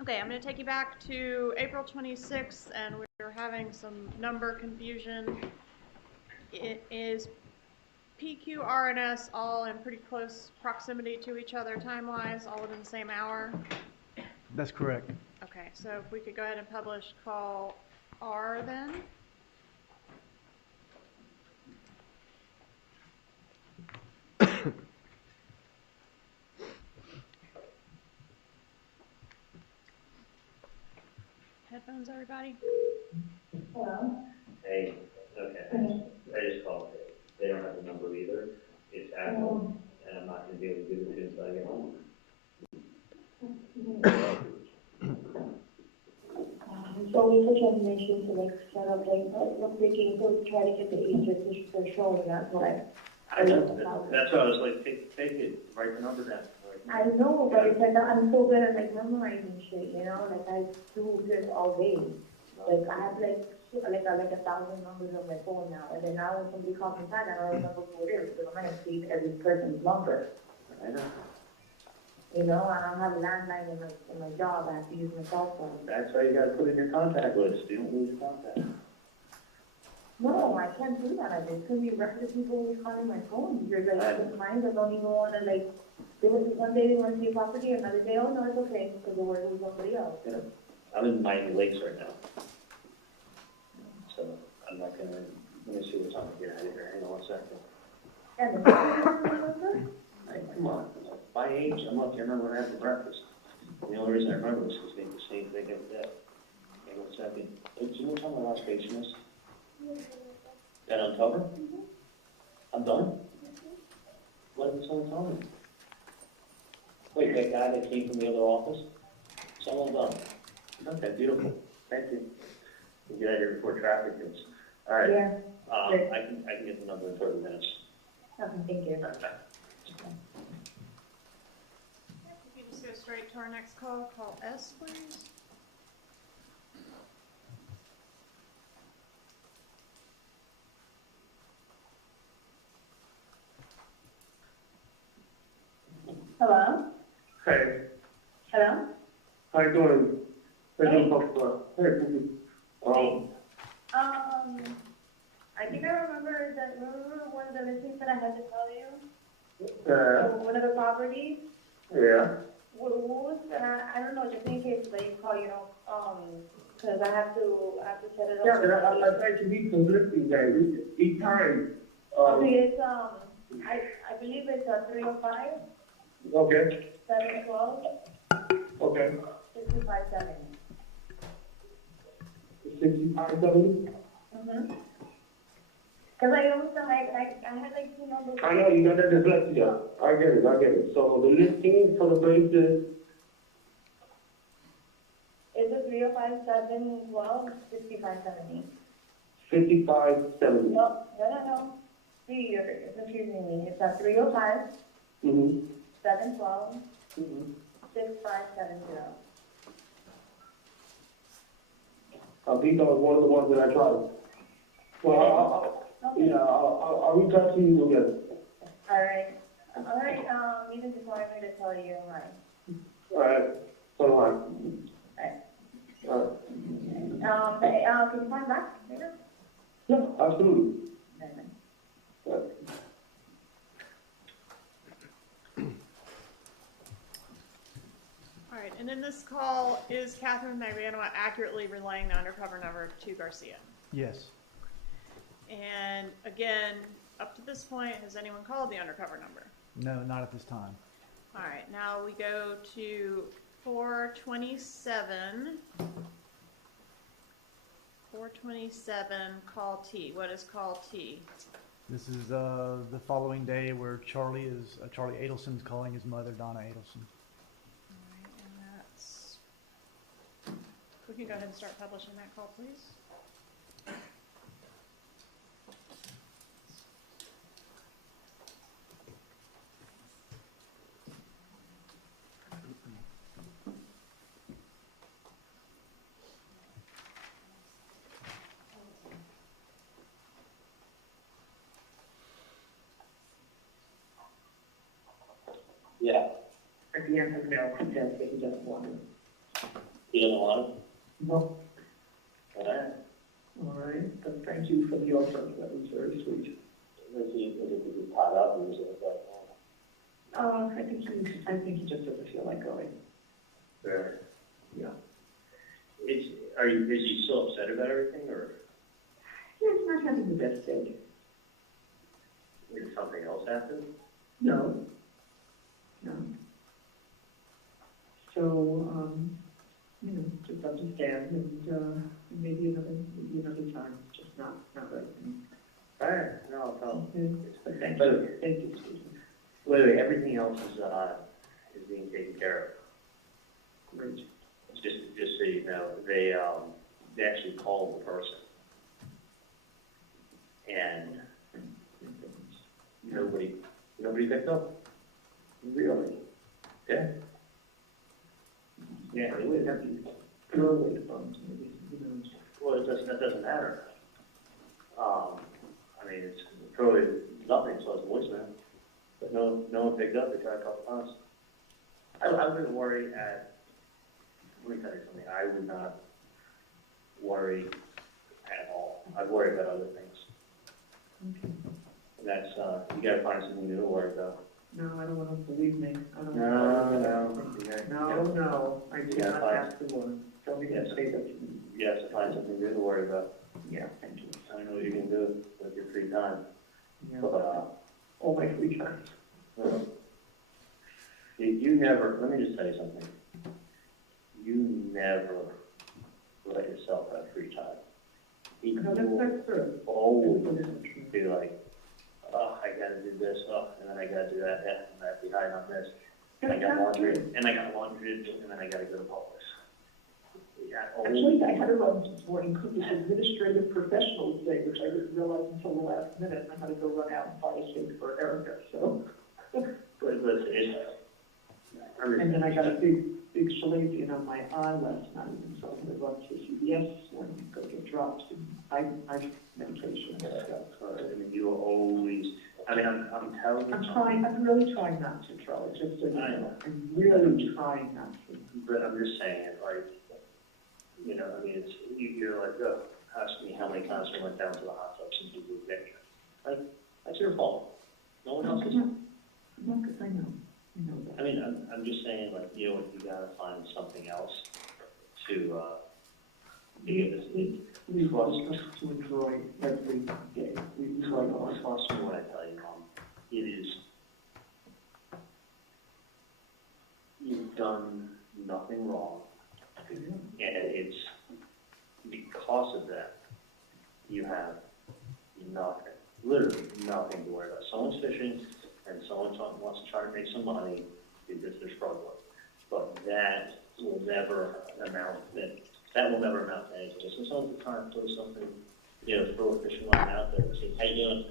Okay, I'm going to take you back to April 26th, and we're having some number confusion. It is PQ, R, and S all in pretty close proximity to each other time-wise, all within the same hour. That's correct. Okay, so if we could go ahead and publish call R then. Headphones, everybody? Hello? Hey, okay, I just called it. They don't have the number either. It's Apple, and I'm not gonna be able to give it to you until I get home. So we put your information to like set up like, what they can go try to get the agent for showing that, like. I know, that's why I was like, take it, write the number down. I know, but it's like, I'm so good at like memorizing shit, you know, like I do this all day. Like I have like 1,000 numbers on my phone now, and then now when somebody calls me back, I don't remember who it is, because I'm gonna save every person's number. I know. You know, I don't have a landline in my job, I have to use my cell phone. That's why you gotta put in your contact list. You don't lose your contact. No, I can't do that. There's gonna be records of people who calling my phone. There's like some clients that don't even wanna like, one day they wanna see property, another day, oh no, it's okay, because they're working with somebody else. Yeah. I'm in Miami Lakes right now. So I'm not gonna, let me see what's on to get out of here. Hang on 1 second. And the Hey, come on. My age, I'm lucky I remember when I had for breakfast. The only reason I remember this is they the same thing every day. Hang on 1 second. Hey, do you know what time my last patient is? That uncover? I'm done? What did someone tell me? Wait, that guy that came from the other office? Someone done. Okay, beautiful. Thank you. We'll get out of here before traffic gets. All right. Yeah. I can get the number in 30 minutes. Okay, thank you. If you just go straight to our next call, call S, please. Hello? Hey, Hello? how you doing? How you doing, Papa? Hey, I think I remember one of the listings that I had to tell you? One of the properties? yeah. What was, I don't know, just in case they call, you know, because I have to set it up. Yeah, and I tried to read some listings there, each time. Okay, it's, I believe it's 305, Okay, 712, okay. 6570. 6570? Mm-hmm. Because I also, I had like two numbers. I know, you got that dyslexia. I get it. So the listing for the place is? It's a 305, 712, 6570. 5570. No. You're confusing me. It's a 305, Mm-hmm. 712, Mm-hmm. 6570. These are one of the ones that I tried. Well, Okay. Yeah, I'll reach out to you again. Alright, even before I'm going to tell you mine. Alright, so on. Alright. Can you find back later? Yeah, absolutely. Okay. Right. All right, and in this call, is Katherine Magbanua accurately relaying the undercover number to Garcia? Yes. And again, up to this point, has anyone called the undercover number? No, not at this time. All right, now we go to 427. 427, call T. What is call T? This is the following day where Charlie Adelson's calling his mother, Donna Adelson. All right, and that's, we can go ahead and start publishing that call, please. Yeah, At the end of no, he says that he doesn't want it. you don't want it? No. Alright. All right, but thank you for the offer, that was very sweet. Is he tied up or is it like, I think he just doesn't feel like going. fair? Yeah. Is he still upset about everything or Yeah, he's not having the best day. did something else happen? No. No. So, just understand and, maybe another time, it's just not right. Alright, no, no. Okay, but thank But- you, thank you, Susan. Wait, everything else is being taken care of. Great. Just so you know, they actually called the person. And nobody picked up. Really? Yeah. Yeah, They would have to throw away the phones, maybe, well, that doesn't matter. I mean, it's probably nothing, so it's voicemail. But no one picked up, they tried a couple times. I wouldn't worry let me tell you something, I would not worry at all. I'd worry about other things. Okay. And that's, you gotta find something new to worry about. No, I don't want to believe me. I don't No, I did Yeah, not fine. ask the woman. Don't even say that to me. You have to find something new to worry about. Yeah, thank you. I don't know what you can do with your free time. Yeah. But, All my free time. you never, let me just tell you something. You never let yourself have free time. No, that's true. Always be like, oh, I gotta do this, and then I gotta do that, and I'm behind on this. And I got laundry, and I got laundry to do, and then I gotta go to Publix. Yeah, Actually, I had to run this morning because it's Administrative Professionals Day, which I didn't realize until the last minute. I had to go run out and buy a cake for Erica, so. And then I got a big chalazion on my eye last night, and so I'm gonna run to CVS and go get drops and eye medication and stuff. I mean, you always, I mean, I'm telling you. I'm really trying not to, Charlie, just so you know. I'm really trying not to. But I'm just saying, like, I mean, you're like, ask me how many times I went down to the hot tub since you moved there. Like, that's your fault. No one else's. No, because I know that. I mean, I'm just saying, like, you gotta find something else to get this. We want us to enjoy every day. Trust me when I tell you, Mom, it is, you've done nothing wrong. And it's because of that, you have nothing, literally nothing to worry about. Someone's fishing and someone wants to try to make some money because they're struggling. But that will never amount to anything. So someone's trying to throw something, throw a fishing line out there and say, how you doing?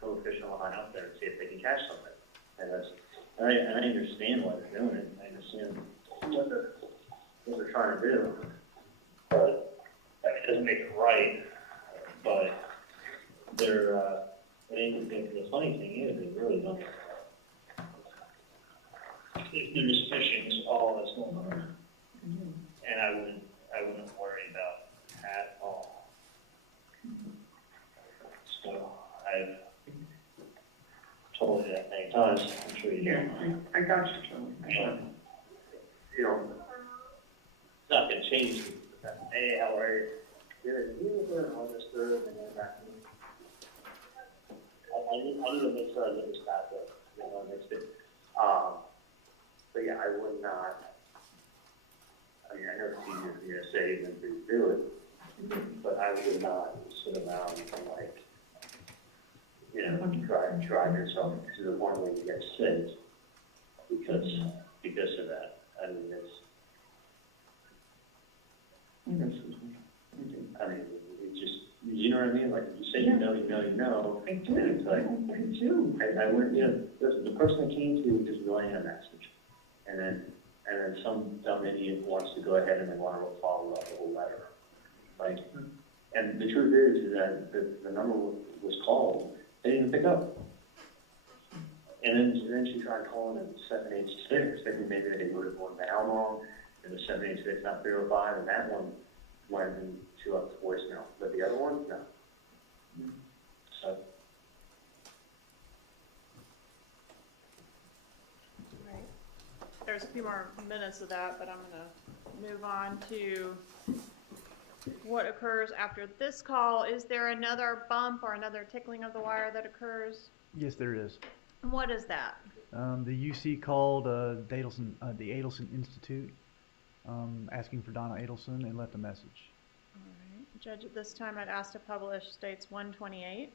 Throw a fishing line out there and see if they can catch something. And I understand why they're doing it. I understand what they're trying to do. But it doesn't make it right. But they're, the funny thing is, they really don't. They're just fishing is all that's going on. And I wouldn't worry about at all. So I've told you that many times, I'm sure you know. I got you, Joe. You know, it's not gonna change. Hey, how are you? Good. You were doing all this third and then back to me. I need to make sure I get this back up, you know, next day. But yeah, I would not. I mean, I know it's easier for you to say than for you to do it, but I would not sit around and like, you know, drive yourself to the one where you get sick because of that. I mean, it just, you know what I mean? Like, you say you know. I do. And it's like, I do. I wouldn't, you know, the person I came to was just relaying a message. And then some dumb idiot wants to go ahead and they want to follow up with a letter. Like, and the truth is that the number was called, they didn't pick up. And then she tried calling at 786, thinking maybe they would have gone down wrong, and the 786 not verified, and that one went into a voicemail. But the other one, no. So. Right. There's a few more minutes of that, but I'm going to move on to what occurs after this call. Is there another bump or another tickling of the wire that occurs? Yes, there is. What is that? The UC called the Adelson Institute, asking for Donna Adelson, and left a message. All right. Judge, at this time I'd ask to publish states 128.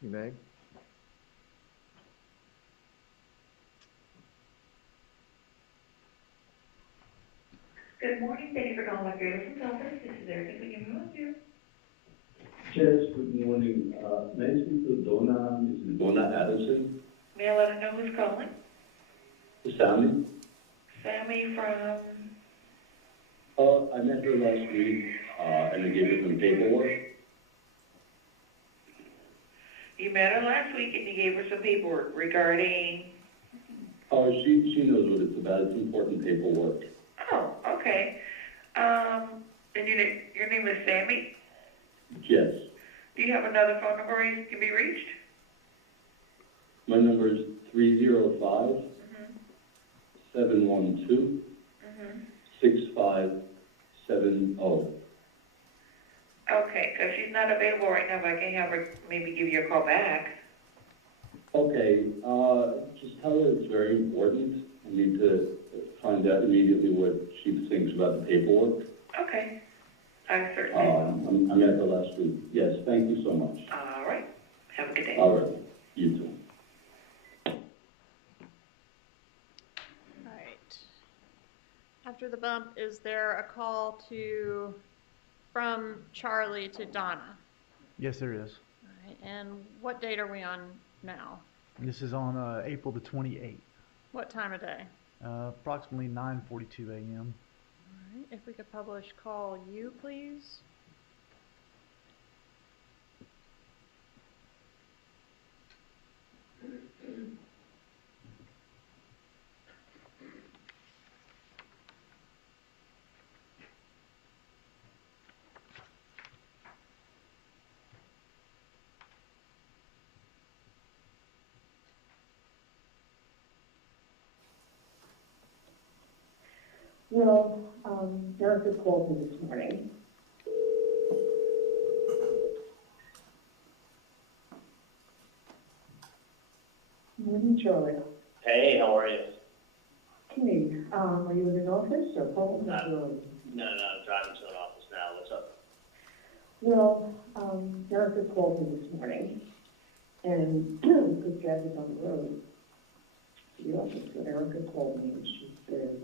You may. Good morning, thank you for calling Magbanua office. This is Erica. We can help you. Yes, good morning. May I speak to Donna, Mrs. Donna Addison? May I let her know who's calling? Sammy? Sammy from, I met her last week, and I gave her some paperwork. you met her last week and you gave her some paperwork regarding, She knows what it's about. It's important paperwork. oh, okay. And your name is Sammy? Yes. Do you have another phone number you can be reached? My number is 305 712 6570. Okay, so if she's not available right now, if I can have her maybe give you a call back. Okay, just tell her it's very important. I need to find out immediately what she thinks about the paperwork. Okay, I certainly. I met her last week. Yes, thank you so much. All right, have a good day. All right, you too. All right. After the bump, is there a call from Charlie to Donna? Yes, there is. All right. And what date are we on now? This is on April the 28th, What time of day? approximately 9:42 a.m. All right. If we could publish call you, please. Well, Erica called me this morning. Morning, Charlie. Hey, how are you? Hey, are you in an office or home? No, I'm driving to an office now. What's up? Well, Erica called me this morning, and because Dad was on the road to the office, so Erica called me and she said,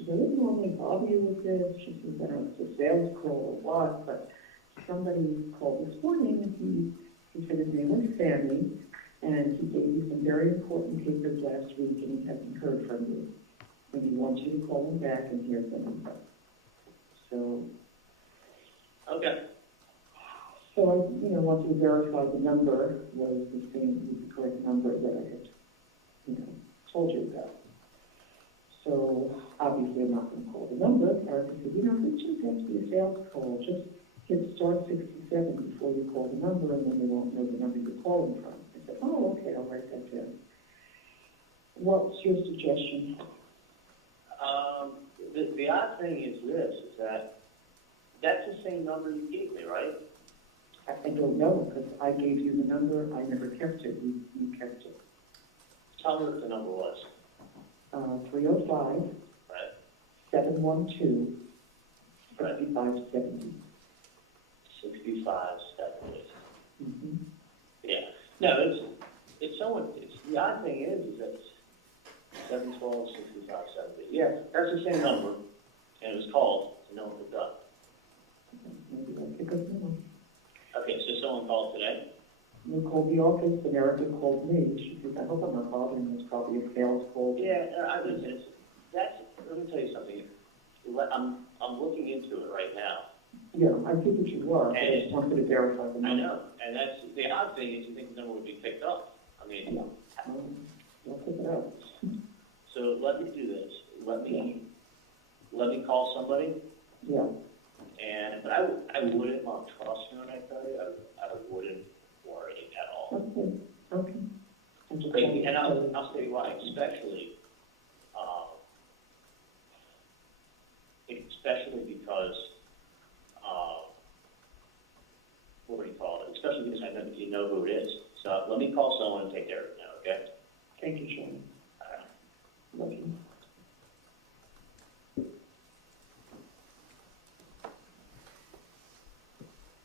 I didn't normally bother you with this. She said, I don't know if it's a sales call or what, but somebody called this morning and he said his name was Sammy, and he gave you some very important papers last week and he hasn't heard from you. And he wants you to call him back and hear from him. So. Okay. So I, once we verified the number was the same, was the correct number that I had, told you about. So obviously I'm not going to call the number. Erica said, it just has to be a sales call. Just hit star 67 before you call the number, and then they won't know the number you're calling from. I said, oh, okay, I'll write that down. What's your suggestion? The odd thing is this, is that that's the same number you gave me, right? I don't know, because I gave you the number. I never kept it. You kept it. Tell me what the number was. 305 Right. 712 6570. 6570. Mm-hmm. Yeah. No, it's the odd thing is that it's 712 6570. Yeah, that's the same number, and it was called, and no one picked up. Maybe I'll pick up the number. Okay, so someone called today? You called the office, and Erica called me. She said, I hope I'm not bothering. It's probably a sales call. Yeah, let me tell you something. I'm looking into it right now. Yeah, I think that you are. I just wanted to verify the number. I know, and that's the odd thing is you think the number would be picked up. I mean, I'll pick it up. so let me do this. Let me call somebody. Yeah. But I wouldn't, Mom, trust me when I tell you, I wouldn't worry at all. Okay. And I'll tell you why, especially because, what do you call it? Especially because I know you know who it is. So let me call someone and take care of it now, okay? Thank you, Sean. Love you.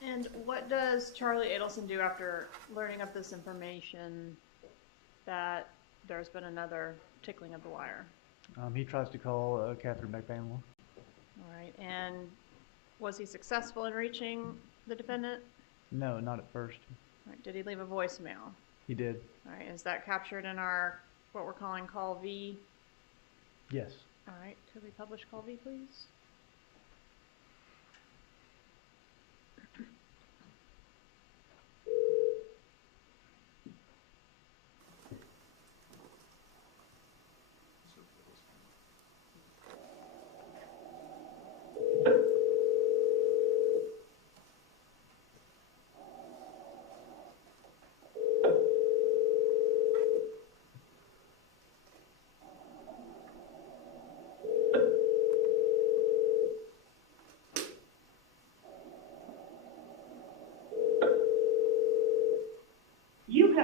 And what does Charlie Adelson do after learning of this information that there's been another tickling of the wire? He tries to call Katherine Magbanua. All right, and was he successful in reaching the defendant? No, not at first. All right, did he leave a voicemail? He did. All right, is that captured in our, what we're calling call V? Yes. All right, could we publish call V, please?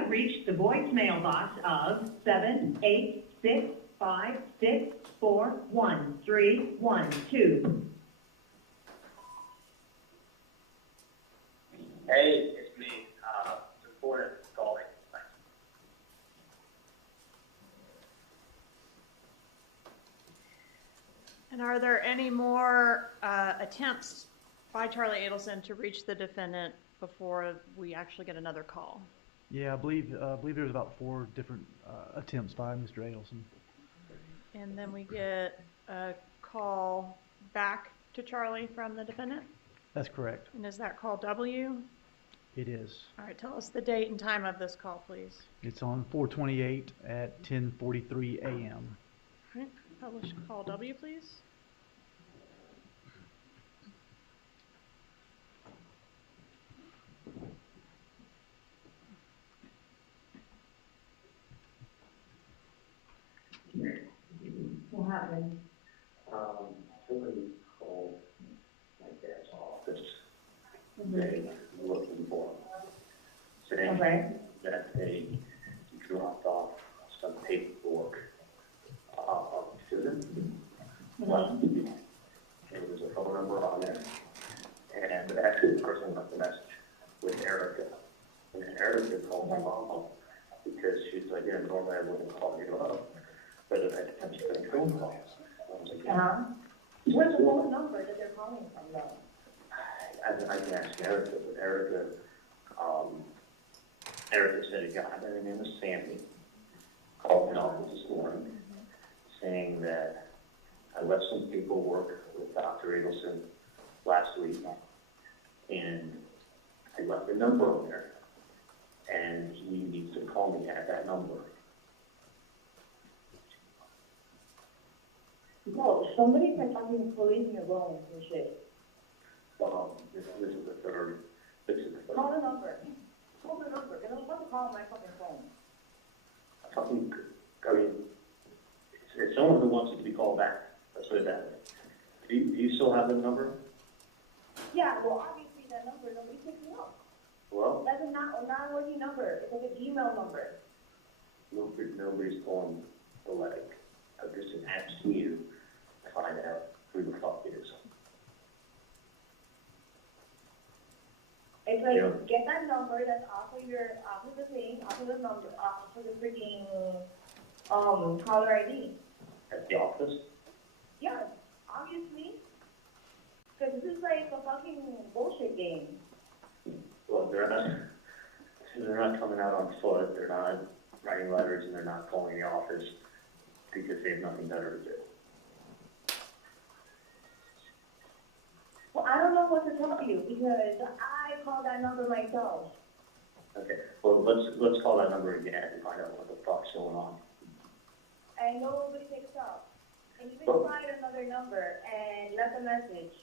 Reached the voicemail box of 78656413112. Hey, it's me. It's important calling. Thanks. And are there any more attempts by Charlie Adelson to reach the defendant before we actually get another call? Yeah, I believe there's about 4 different attempts by Mr. Adelson. And then we get a call back to Charlie from the defendant? That's correct. And is that call W? It is. All right, tell us the date and time of this call, please. It's on 4/28 at 10:43 a.m. All right, publish call W, please. What happened? Somebody called my dad's office. They were looking for him, saying that they dropped off some paperwork to them. Well, there was a phone number on there, and actually the person left a message with Erica. And Erica called my mom because she's like, yeah, normally I wouldn't call you up, but I'm just getting phone calls. I was like, What's the phone number that they're calling from, though? I can ask Erica, but Erica said a guy by the name of Sandy called my office this morning saying that I left some paperwork with Dr. Adelson last week, and I I left a number on there, and he needs to call me at that number. No, somebody's like fucking pulling your bones and shit. This is the third. This is the third. Call the number. Call the number. Because I'm about to call my fucking phone. I mean, it's someone who wants it to be called back. Let's put it that way. Do you still have the number? Yeah, well, obviously that number, nobody picks me up. Well, That's a non-working number. It's like an email number. nobody's calling the leg. I'm just asking you to find out who the fuck it is. It's like, Yeah. get that number that's off of the thing, off of the number, off of the freaking, caller ID. At the office? Yeah, obviously. Because this is like a fucking bullshit game. Well, they're not coming out on foot, they're not writing letters, and they're not calling the office because they have nothing better to do. Well, I don't know what to tell you because I called that number myself. Okay, well, let's call that number again and find out what the fuck's going on. And nobody picks up. And you Oh. tried another number and left a message.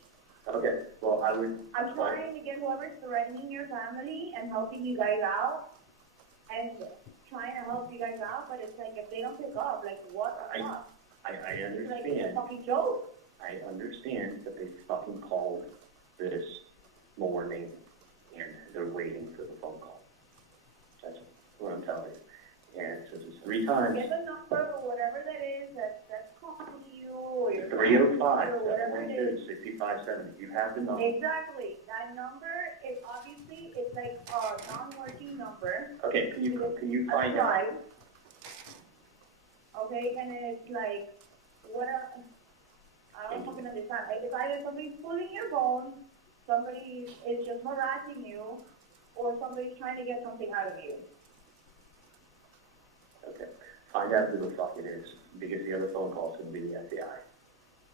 Okay, well, I'm trying to get whoever's threatening your family and helping you guys out and trying to help you guys out, but it's like if they don't pick up, like what the fuck? I It's like it's a understand. fucking joke. I understand that they fucking called this morning and they're waiting for the phone call. That's what I'm telling you. And since it's 3 times, Get the number or whatever that is that's calling you or your 305, or whatever it is. 6570. You have the number. Exactly. That number is obviously it's like a non-working number. Okay, can you find out? Right. Okay, and then it's like what else? I don't fucking understand. Like it's either somebody's pulling your phone, somebody is just harassing you, or somebody's trying to get something out of you. Okay, find out who the fuck it is, because the other phone call is going to be the FBI.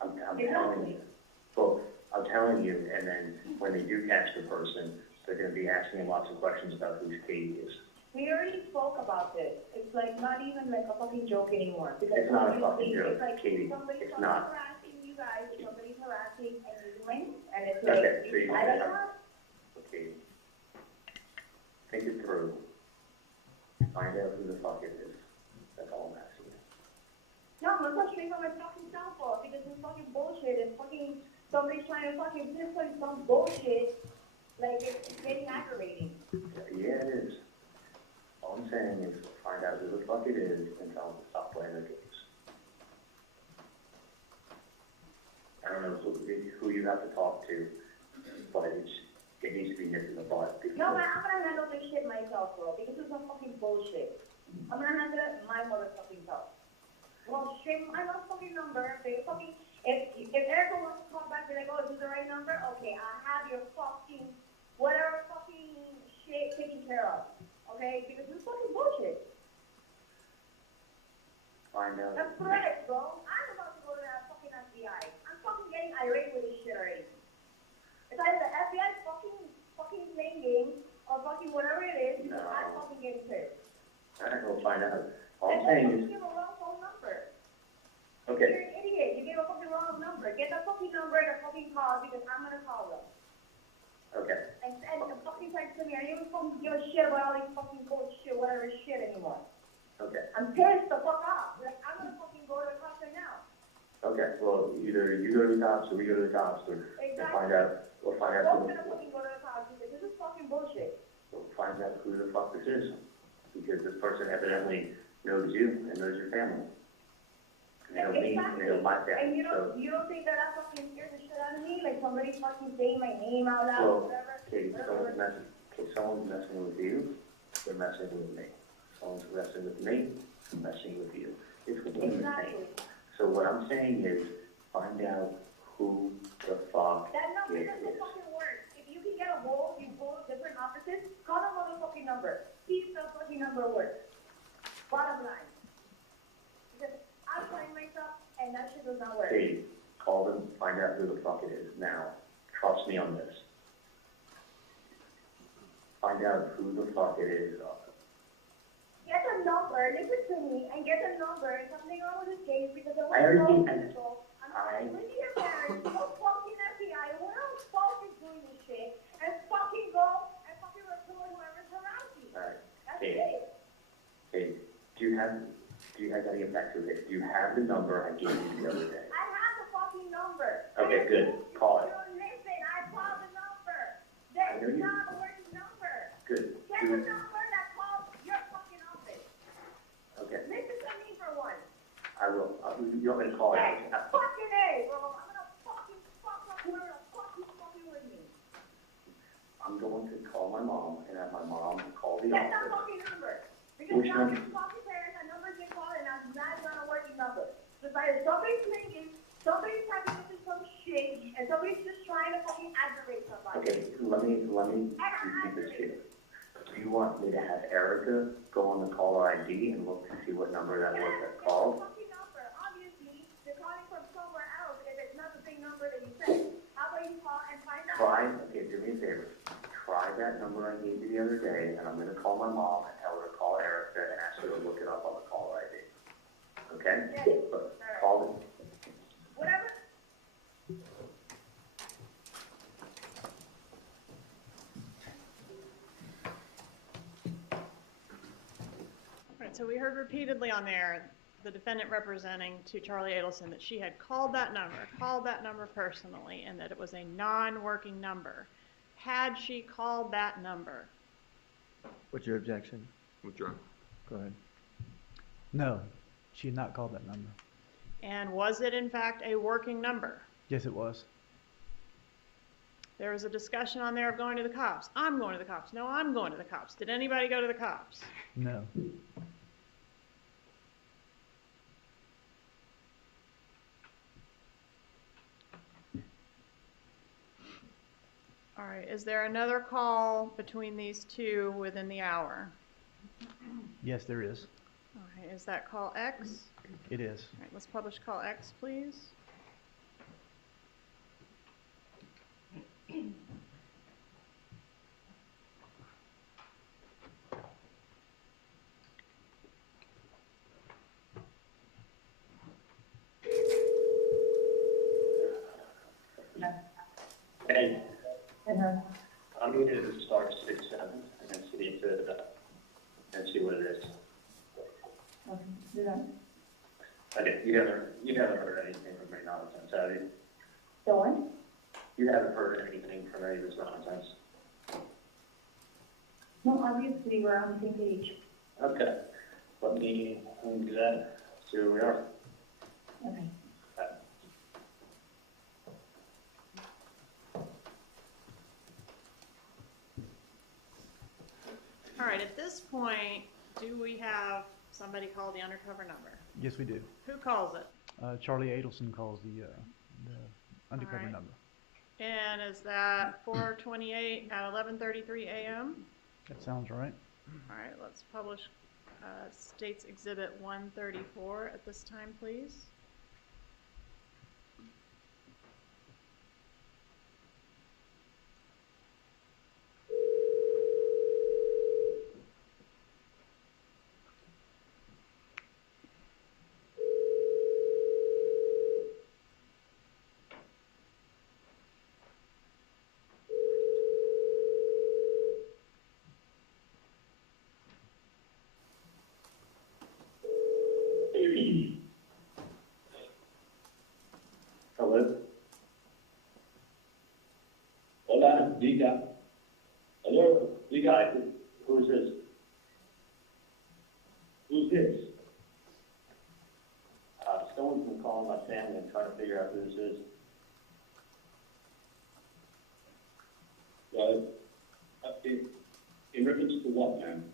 I'm telling you. Well, I'm telling you, and then when they do catch the person, they're going to be asking lots of questions about who Katie is. We already spoke about this. It's like not even like a fucking joke anymore. Because It's not a obviously fucking joke, it's like Katie. somebody's It's not. harassing you guys, or somebody's harassing and you and it's like, Okay, so you I don't have, know. okay, think it through. Find out who the fuck it is. That's all I'm asking you. No, I'm not straight on my fucking cell phone because it's fucking bullshit. It's fucking, somebody's trying to fucking pinpoint some bullshit. Like, it's getting aggravating. Yeah, it is. All I'm saying is find out who the fuck it is and tell them to stop playing their games. I don't know who you have to talk to, but it needs to be nipped in the butt. No, man, I'm gonna handle this shit myself, bro, because it's some fucking bullshit. I'm gonna handle it my motherfucking self. Well, straight my motherfucking number, they fucking, if Erica wants to call back, be like, oh, is this the right number? Okay, I have your fucking, whatever fucking shit taken care of. Okay, because it's fucking bullshit. Find out. That's correct, bro. I'm about to go to that fucking FBI. I'm fucking getting irate with this shit already. It's either the FBI fucking playing games or fucking whatever it is, because I'm fucking getting pissed. Alright, we'll find out. All I'm And saying then is, you give a wrong phone number. okay, You're an idiot. You gave a fucking wrong number. Get the fucking number and fucking call because I'm gonna call them. okay, And the fucking text to me. I don't even fucking give a shit about all these fucking bullshit, whatever shit anymore. okay. I'm pissed the fuck off. Like, I'm gonna fucking go to the cops right now. Okay, well, either you go to the cops or we go to the cops, or we'll find out I'm who, gonna fucking go to the cops because this is fucking bullshit. we'll find out who the fuck this is. Because this person evidently knows you and knows your family. And they know me, and they know my And family, you so. don't think that fucking scares the shit out of me? Like somebody fucking saying my name out loud or Well, whatever? okay, someone's messing with you, they're messing with me. Someone's messing with me, I'm messing with you. It's within the same. So what I'm saying is, find out who the fuck That number it doesn't is. fucking work. If you can get a hold, you go to different offices, call the motherfucking number. See if the fucking number works. Bottom line. Because I'm trying myself, and that shit does not work. Hey, call them, find out who the fuck it is now. Trust me on this. find out who the fuck it is. Get a number, listen to me, and get a number. Something wrong with this case because I I already was did. people. I'm with your parents, no fucking FBI. We're all fucking doing this shit. And fucking go and fucking report whoever's around you. Alright, That's Kate, it. Kate, I gotta get back to this. Do you have the number I gave you the other day? I have the fucking number. Okay, good. Call it. You don't listen, I called the number. I know That's you- not a working number. Good. Get the number that calls your fucking office. Okay, Listen to me for once. I will. You want me to call it? Yes, fucking A, bro. I'm gonna fucking fuck up whoever the fuck you fucking with me. I'm going to call my mom and have my mom call the Get that office. fucking number. Because Which now number? your fucking parents, that number get called and that's not a working number. It's either somebody's thinking, somebody's typing into some shit, and somebody's just trying to fucking aggravate somebody. Okay, let me repeat this here. Do you want me to have Erica go on the caller ID and look to see what number that was that called? Fucking number. Obviously, they're calling from somewhere else if it's not the same number that you said. How about you call and find out? Okay, do me a favor. Try that number I gave you the other day, and I'm gonna call my mom and tell her to call Erica and ask her to look it up on the caller ID. Okay? Yeah. But call them. Whatever. Right, so we heard repeatedly on there, the defendant representing to Charlie Adelson that she had called that number personally, and that it was a non-working number. Had she called that number? What's your objection? Withdraw. Go ahead. No, she had not called that number. And was it in fact a working number? Yes, it was. There was a discussion on there of going to the cops. I'm going to the cops. No, I'm going to the cops. Did anybody go to the cops? No. All right, is there another call between these two within the hour? Yes, there is. All right, is that call X? It is. All right, let's publish call X, please. Hey, I'm going to start 6-7 and then see if it, and see what it is. Okay, do that. Okay, you haven't heard anything from any nonsense, have you? The one? You haven't heard anything from any of this nonsense? No, obviously, we're on the same page. Okay, let me do that, see where we are. Okay. All right, at this point, do we have somebody call the undercover number? Yes, we do. Who calls it? Charlie Adelson calls the undercover Alright. number. And is that 4/28 at 11:33 a.m.? That sounds right. All right, let's publish State's Exhibit 134 at this time, please. Hello? Hola, diga. Hello, diga. Hi, who's this? Who's this? Someone's been calling my family and trying to figure out who this is. Well, in reference to what, ma'am?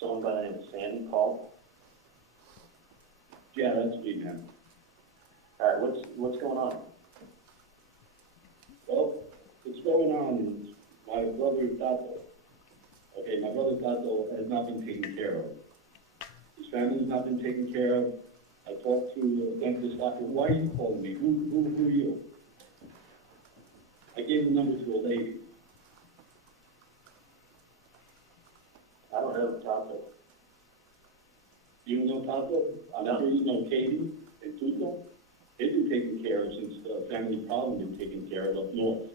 Someone by the name of Sandy called. Yeah, that's me, ma'am. All right, what's going on? Well, what's going on is my brother Tato. Okay, my brother Tato has not been taken care of. His family has not been taken care of. I talked to the dentist doctor. Why are you calling me? Who are you? I gave the number to a lady. I don't know Tato. You know Tato? I'm sure you know Katie and Tuto. They've been taken care of since the family problem been taken care of up north.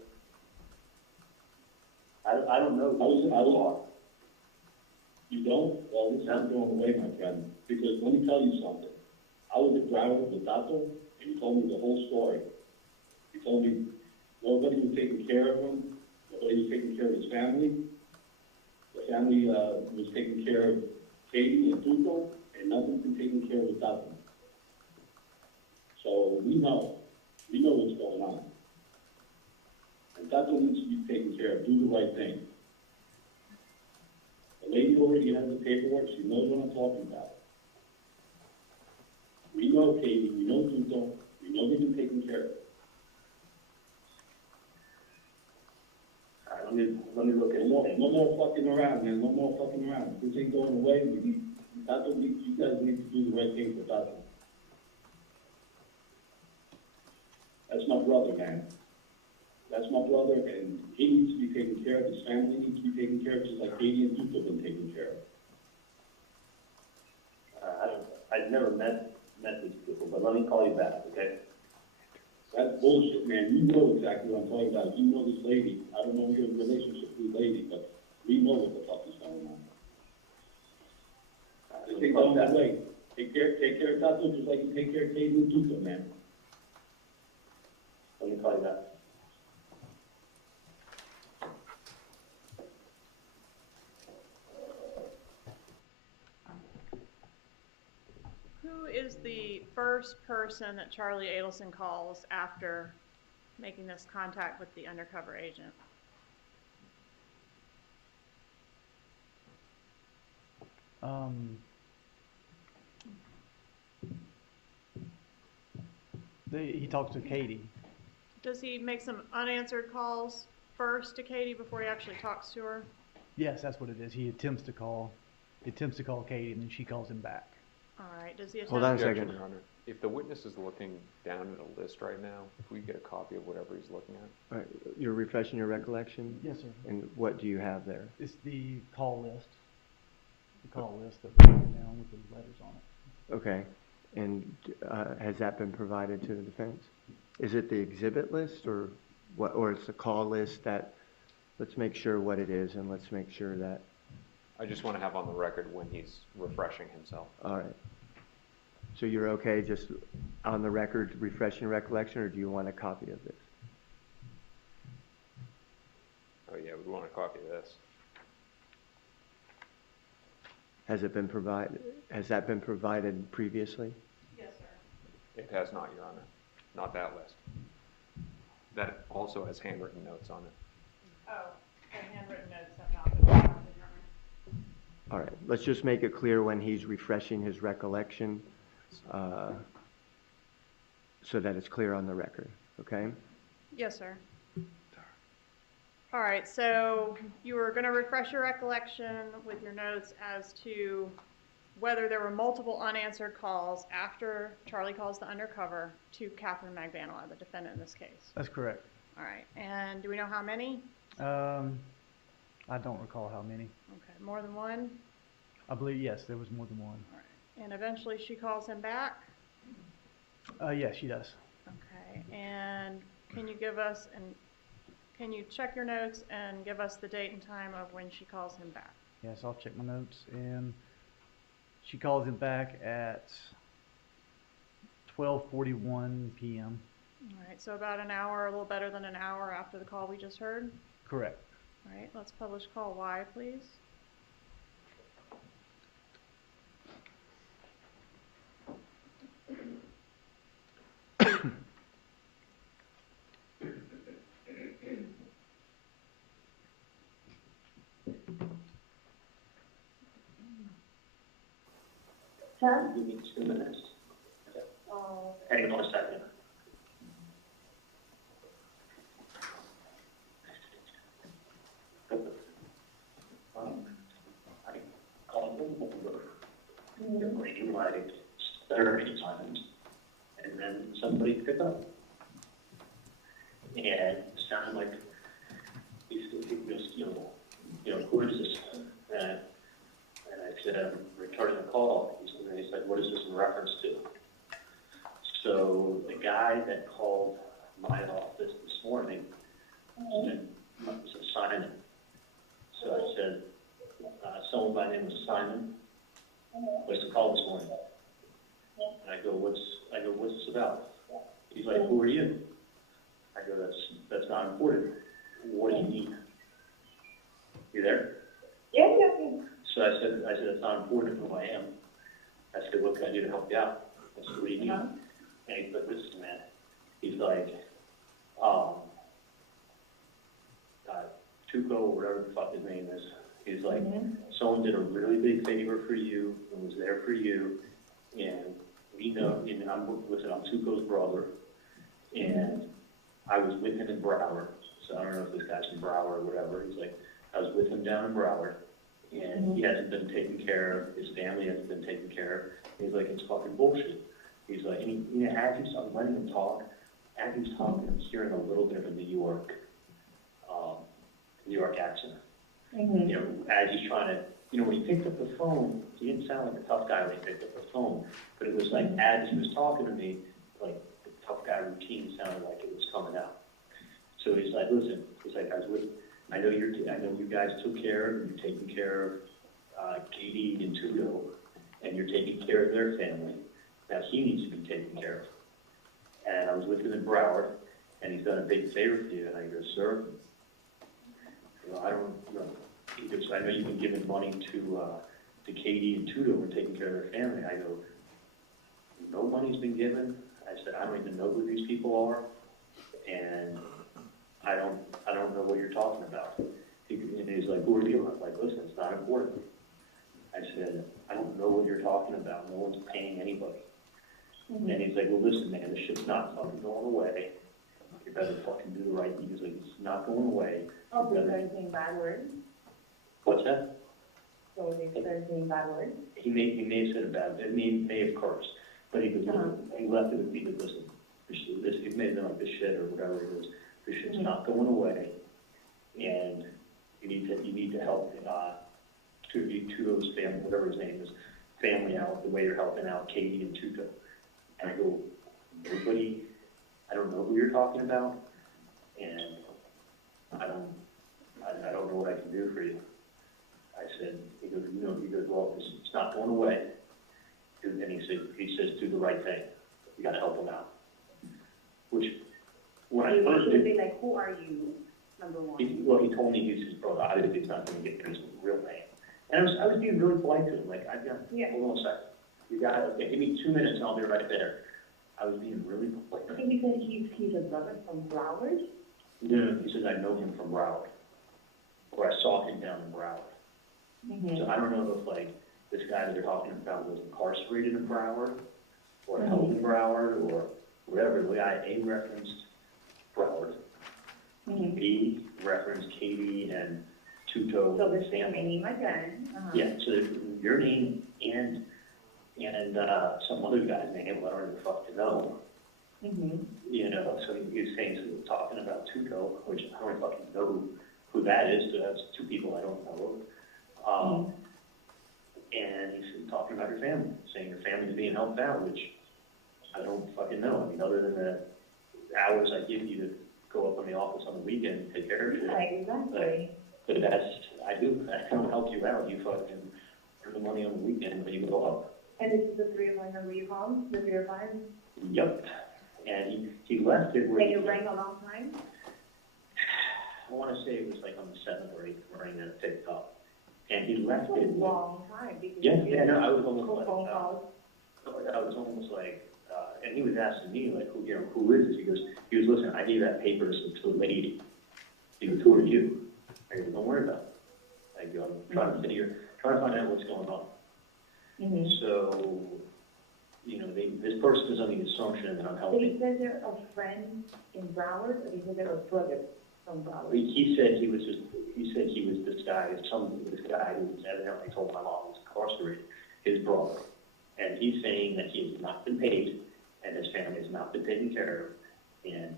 I don't know. You don't? Well, this is going away, my friend. Because let me tell you something. I was a driver with Tato, and he told me the whole story. He told me nobody was taking care of him. Nobody was taking care of his family. The family was taking care of Katie and Tuto, and nothing's been taken care of with Tato. So we know what's going on. And Tato needs to be taken care of, do the right thing. The lady already has the paperwork, she knows what I'm talking about. We know Katie, we know Tuto, we know they've been taken care of. All right, let me look at it. No more fucking around, man, no more fucking around. This ain't going away, Tato, you guys need to do the right thing for Tato. That's my brother, man. That's my brother, and he needs to be taken care of. His family needs to be taken care of, just like Katie and Tuto have been taken care of. I've never met these people, but let me call you back, okay? That's bullshit, man. You know exactly what I'm talking about. You know this lady. I don't know your relationship with the lady, but we know what the fuck is going on. This ain't going that way. Take care of Tato just like you take care of Katie and Tuto, man. Let me call you back. Who is the first person that Charlie Adelson calls after making this contact with the undercover agent? He talks to Katie. Does he make some unanswered calls first to Katie before he actually talks to her? Yes, that's what it is. He attempts to call Katie, and then she calls him back. All right. Does he attempt? Hold on a second. Your Honor. If the witness is looking down at a list right now, if we get a copy of whatever he's looking at. All right, you're refreshing your recollection? Yes, sir. And what do you have there? It's the call list. The call list that we wrote down with the letters on it. Okay. And has that been provided to the defense? Is it the exhibit list or what, or it's the call list that, let's make sure what it is and let's make sure that. I just want to have on the record when he's refreshing himself. All right. So you're okay just on the record refreshing your recollection, or do you want a copy of this? Oh yeah, we want a copy of this. Has it been provided? Has that been provided previously? Yes, sir. It has not, Your Honor. Not that list. That also has handwritten notes on it. Oh, the handwritten notes have not been provided, Your Honor. All right. Let's just make it clear when he's refreshing his recollection, so that it's clear on the record. Okay? Yes, sir. All right, so you were going to refresh your recollection with your notes as to whether there were multiple unanswered calls after Charlie calls the undercover to Katherine Magbanua, the defendant in this case. That's correct. All right, and do we know how many? I don't recall how many. Okay, more than one? I believe, yes, there was more than one. All right, and eventually she calls him back? Yes, she does. Okay, and can you give us can you check your notes and give us the date and time of when she calls him back? Yes, I'll check my notes. And she calls him back at 12:41 p.m. All right, so about an hour, a little better than an hour after the call we just heard? Correct. All right, let's publish call Y, please. Huh? Give me 2 minutes. Hang on a second. I called the number, the lady like 30 times, and then somebody picked up. And it sounded like these people just, who is this? I said, I'm returning a call. He's like, what is this in reference to? So the guy that called my office this morning, his name was Simon. So I said, someone by the name of Simon was to call this morning. And I go, what's this about? He's like, who are you? I go, that's not important. What do you need? You there? Yeah. So I said, it's not important who I am. I said, what can I do to help you out? I said, what do you need? And he's like, listen, man. He's like, Tuco, or whatever the fuck his name is. He's like, someone did a really big favor for you and was there for you. And we know, and I'm Tuco's brother. And I was with him in Broward. So I don't know if this guy's from Broward or whatever. He's like, I was with him down in Broward. And he hasn't been taken care of. His family hasn't been taken care of. He's like, it's fucking bullshit. He's like, and as he's letting him talk, as he's talking, I'm hearing a little bit of a New York accent. You know, as he's trying to, you know, when he picked up the phone, he didn't sound like a tough guy when he picked up the phone, but it was like, as he was talking to me, like the tough guy routine sounded like it was coming out. So he's like, listen, he's like, I know you guys took care of, and you're taking care of Katie and Tudo, and you're taking care of their family. Now he needs to be taken care of. And I was with him in Broward, and he's done a big favor for you. And I go, sir, you know, I don't, you know, he goes, I know you've been giving money to Katie and Tudo and taking care of their family. I go, no money's been given. I said, I don't even know who these people are, and I don't know what you're talking about. And he's like, who are you? I'm like, listen, it's not important. I said, I don't know what you're talking about. No one's paying anybody. And he's like, well, listen, man, this shit's not fucking going away. You better fucking do the right thing. He's like, it's not going away. Oh, so they're saying bad words? What's that? So they started saying bad words? He may have said a bad, may have cursed, but he left it with me to listen. It may have been like this shit or whatever it is. This shit's not going away, and you need to help Tudo's family, whatever his name is, family out the way you're helping out Katie and Tudo. And I go, I don't know who you're talking about, and I don't know what I can do for you. I said, he goes, well, it's not going away. And he says, do the right thing. You got to help him out. Which, when I first did, like, who are you? Number one. He told me he's his brother. Obviously, he's not going to get his real name. And I was being really polite to him. Like, hold on a second. You got it. Okay, give me 2 minutes and I'll be right there. I was being really polite. I think you said he's a brother from Broward? No, he says, I know him from Broward. Or I saw him down in Broward. So I don't know if, like, this guy that they're talking about was incarcerated in Broward, or held in Broward, or whatever. The guy A referenced Broward. B referenced Katie and Tuto. So the same name again. Yeah, so your name and some other guy's name, I don't even fucking know. You know, so he was saying, so he was talking about Tuto, which I don't fucking know who that is, so that's two people I don't know. And he's talking about your family, saying your family's being helped out, which I don't fucking know. I mean, other than the hours I give you to go up in the office on the weekend and take care of you. Right, exactly. But I don't help you out. You fucking earn the money on the weekend when you go up. And this is the 301 number you called, the 305? Yep. And he left it where... And you rang a long time? I want to say it was like on the 7th or 8th ring that it picked up. And he left That's it... a long time. No, I was almost like... phone calls. I was almost like... and he was asking me, like, who is this? He goes, listen, I gave that paper to a lady. He goes, who are you? I go, don't worry about it. I go, I'm trying to find out what's going on. So, you know, this person is under the assumption that I'm helping. Did he say they're a friend in Broward, or did he say they're a brother from Broward? He said he was this guy who was evidently told my mom was incarcerated, his brother. And he's saying that he has not been paid, and his family has not been taken care of, and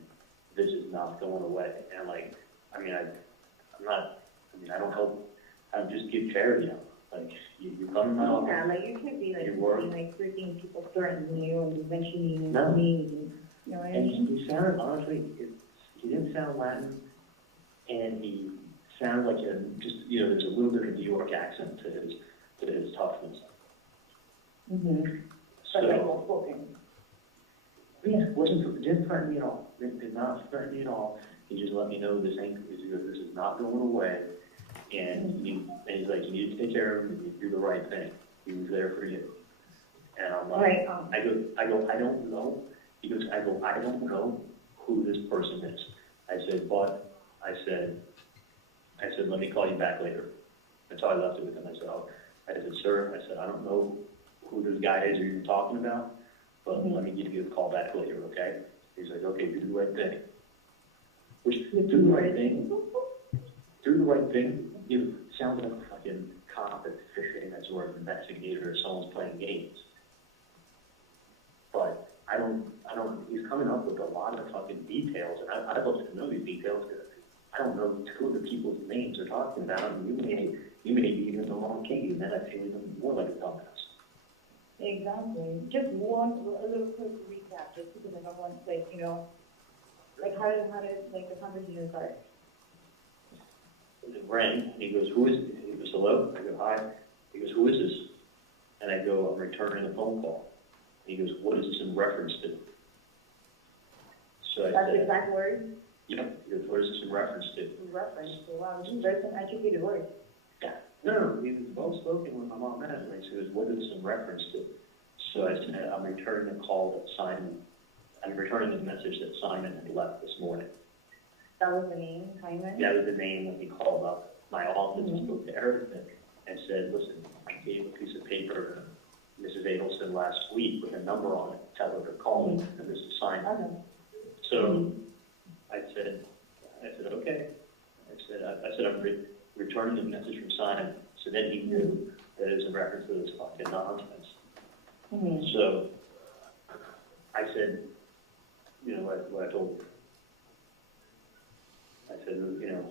this is not going away. And like, I don't help, I just give charity out. Like, you come in my office. Yeah, like you can't be like, You work. like freaking people threatening you and mentioning No. me, you know what I And mean? he sounded, honestly, he didn't sound Latin, and he sounded like there's a little bit of New York accent to his toughness. Mm-hmm. But like, So, well spoken. yeah, didn't threaten me at all. Did not threaten me at all. He just let me know this is not going away, and he's like, you need to take care of him, you do the right thing. He was there for you. And I'm like, Right. I don't know. He goes, I don't know who this person is. I said, let me call you back later. That's how I left it with him. I said, sir, I don't know who this guy is you're talking about, but let me give you a call back later, okay? He's like, okay, do the right thing. Which, do the right thing, you sound like a fucking cop at fishing that's or an investigator or someone's playing games. But he's coming up with a lot of fucking details, and I'd love to know these details, because I don't know two of the people's names they're talking about, and you may be even the wrong case, and then I feel even more like a dumbass. Exactly. Just a little quick recap, just because I don't want, like, you know, like how did like the conversation start? It rang, he goes, who is it? He goes, hello? I go, hi. He goes, who is this? And I go, I'm returning a phone call. He goes, what is this in reference to? So I That's said, the exact word? yeah. He goes, what is this in reference to? Reference to, wow, there's some educated words. Yeah. No, he was well spoken when my mom met him. He goes, what is this in reference to? So I said, I'm returning a call that Simon, I'm returning the message that Simon had left this morning. That was the name, Simon? That was the name when he called up my office and spoke to Eric and said, listen, I gave a piece of paper to Mrs. Adelson last week with a number on it, tell her to call me, and this is Simon. Okay. So I said, okay. I said, I'm returning the message from Simon. So then he knew that it was in reference to this fucking nonsense. Mm-hmm. So I said, you know, what I told him. I said, you know,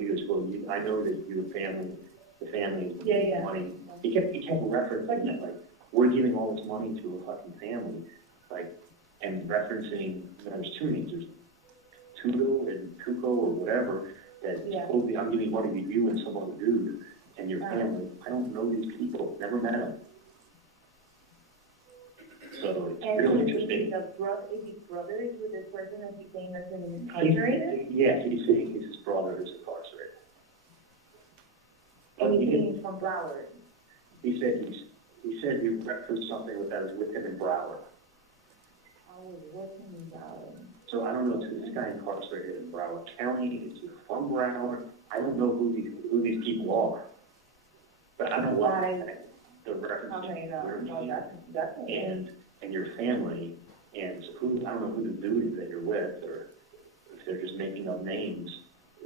he goes, well, I know that your family, the family, Yeah. money. He kept referencing it, like, we're giving all this money to a fucking family, like, and referencing, there's two names, there's Tudo and Kuko or whatever, that supposedly I'm giving money to you and some other dude and your family. I don't know these people, never met them. So it's really interesting. Is he brothers with this person that he's saying that's incarcerated? Yeah, he's saying he's his brother who's incarcerated. And he's saying he's from Broward. He said he referenced something that was with him in Broward. Oh, with him in Broward. So I don't know, is this guy incarcerated in Broward County? Is he from Broward? I don't know who these people are. But I don't know the reference to your name and your family, and who, I don't know who the dude is that you're with, or if they're just making up names,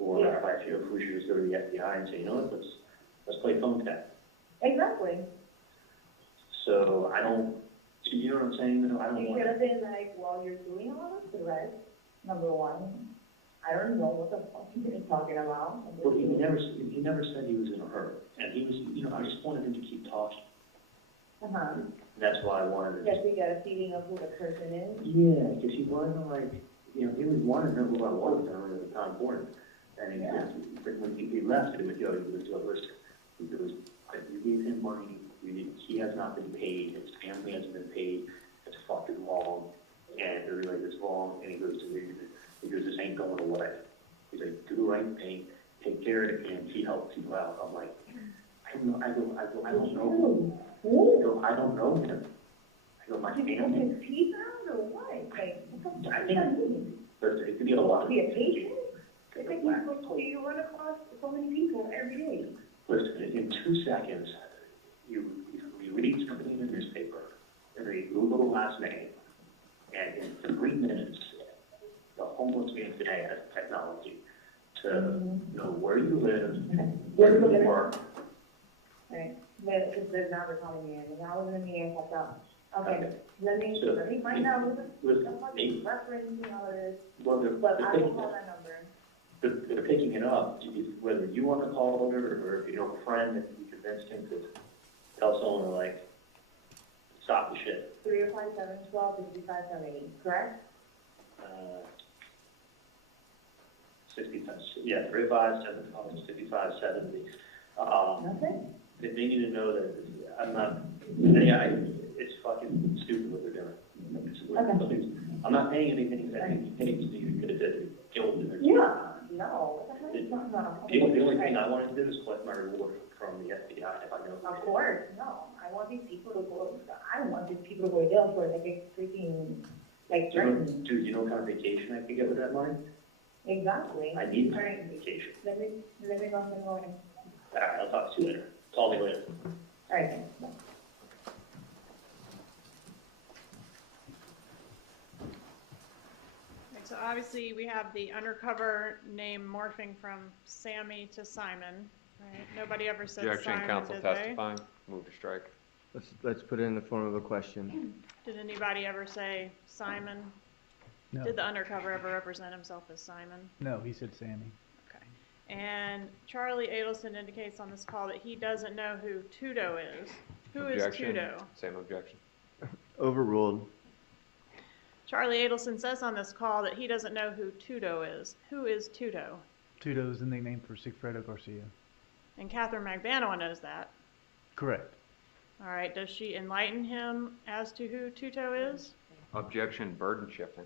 or if I feel who should just go to the FBI and say, you know what, let's play phone tag. Exactly. So I don't, you know what I'm saying? No, I don't You want could have been like, while you're doing all of the rest, number one, I don't know what the fuck you're talking about. Well, he never said he was in a hurry, and he was, you know, I just wanted him to keep talking. Uh-huh. That's why I wanted to. Just to get a feeling of who the person is. Yeah, because he wasn't like, you know, he was wanting to know who I was, I remember the time for him. And when he left, he was, listen, he goes, you gave him money, he has not been paid, his family hasn't been paid, it's fucking wrong, and they're like, it's wrong, and he goes, this ain't going away. He's like, do the right thing, take care of it, and he helps you out. I'm like, I don't know. I go, I don't know. I don't know him. I go, my family. His teeth out or what? Like, I think it could be a lot. Be a patient? I think you run across so many people every day. Listen, in 2 seconds, you read something in the newspaper, and you Google the last name, and in 3 minutes, the homeless man today has technology to know where you live, where you work. Right, but because they're not recalling me, and I was in the meeting, I thought, okay, let me find out who the reference and all of this, but I will call that number. They're picking it up, whether you want to call her or if you know a friend and you convinced him to tell someone to like, stop the shit. 305-712-5570, correct? 65, yeah, 305, 712, 55, 70. Nothing? They need to know that I'm not, it's fucking stupid what they're doing. Okay. I'm not paying anything that you could have did guilt in there. Yeah, no, what the heck? No. The only thing I wanted to do is collect my reward from the FBI if I know. Of course, no. I want these people to go to jail for like a freaking, like, threatening. Dude, you know what kind of vacation I could get with that money? Exactly. I need All right. vacation. Let me go in the morning. All right, I'll talk to you later. Call me later. All right, thanks. Bye. Okay, so obviously we have the undercover name morphing from Sammy to Simon, right? Nobody ever said Objection, Simon, counsel did they? testifying. Move to strike. Let's put it in the form of a question. Did anybody ever say Simon? No. Did the undercover ever represent himself as Simon? No, he said Sammy. Okay. And Charlie Adelson indicates on this call that he doesn't know who Tudo is. Who is Objection. Tudo? Same objection. Overruled. Charlie Adelson says on this call that he doesn't know who Tudo is. Who is Tudo? Tudo is the nickname for Sigfredo Garcia. And Katherine Magbanua knows that. Correct. All right, does she enlighten him as to who Tudo is? Objection, burden shifting.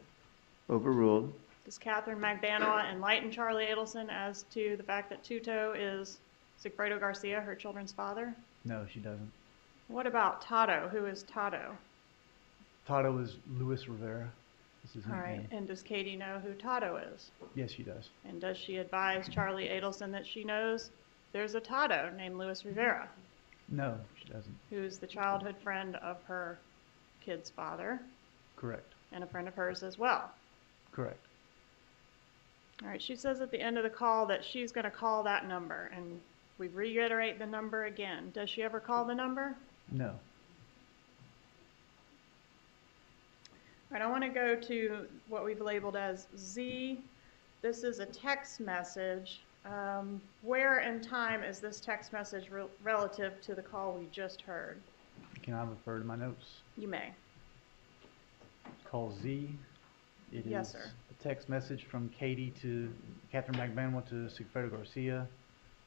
Overruled. Does Katherine Magbanua enlighten Charlie Adelson as to the fact that Tudo is Sigfredo Garcia, her children's father? No, she doesn't. What about Tato? Who is Tato? Tato is Luis Rivera. This is his All nickname. right, and does Katie know who Tato is? Yes, she does. And does she advise Charlie Adelson that she knows there's a Tato named Luis Rivera, No, she doesn't. who's the childhood friend of her kid's father Correct. and a friend of hers as well? Correct. All right, she says at the end of the call that she's going to call that number, and we reiterate the number again. Does she ever call the number? No. All right, I want to go to what we've labeled as Z. This is a text message. Where in time is this text message relative to the call we just heard? Can I refer to my notes? You may. Call Z. It Yes, is sir. a text message from Katie to Katherine Magbanua to Sigfredo Garcia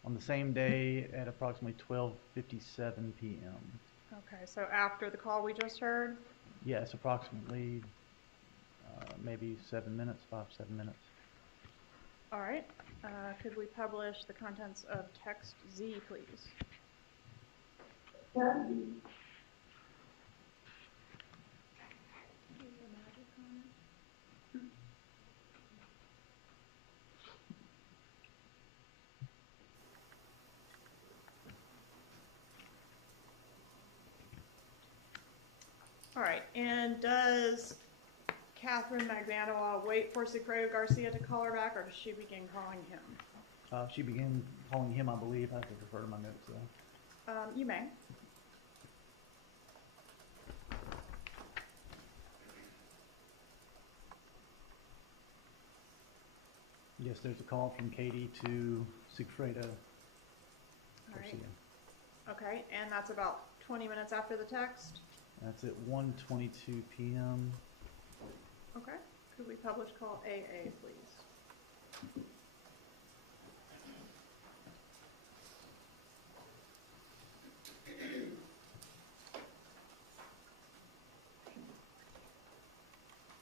on the same day at approximately 12:57 p.m. Okay, so after the call we just heard? Yes, approximately maybe 7 minutes, 7 minutes. All right. Could we publish the contents of text Z, please? All right, and does Katherine Magbanua wait for Sigfredo Garcia to call her back, or does she begin calling him? She began calling him, I believe. I have to refer to my notes though. You may. Yes, there's a call from Katie to Sigfredo All right. Garcia. Okay, and that's about 20 minutes after the text? That's at 1:22 p.m. Okay. Could we publish call AA, please?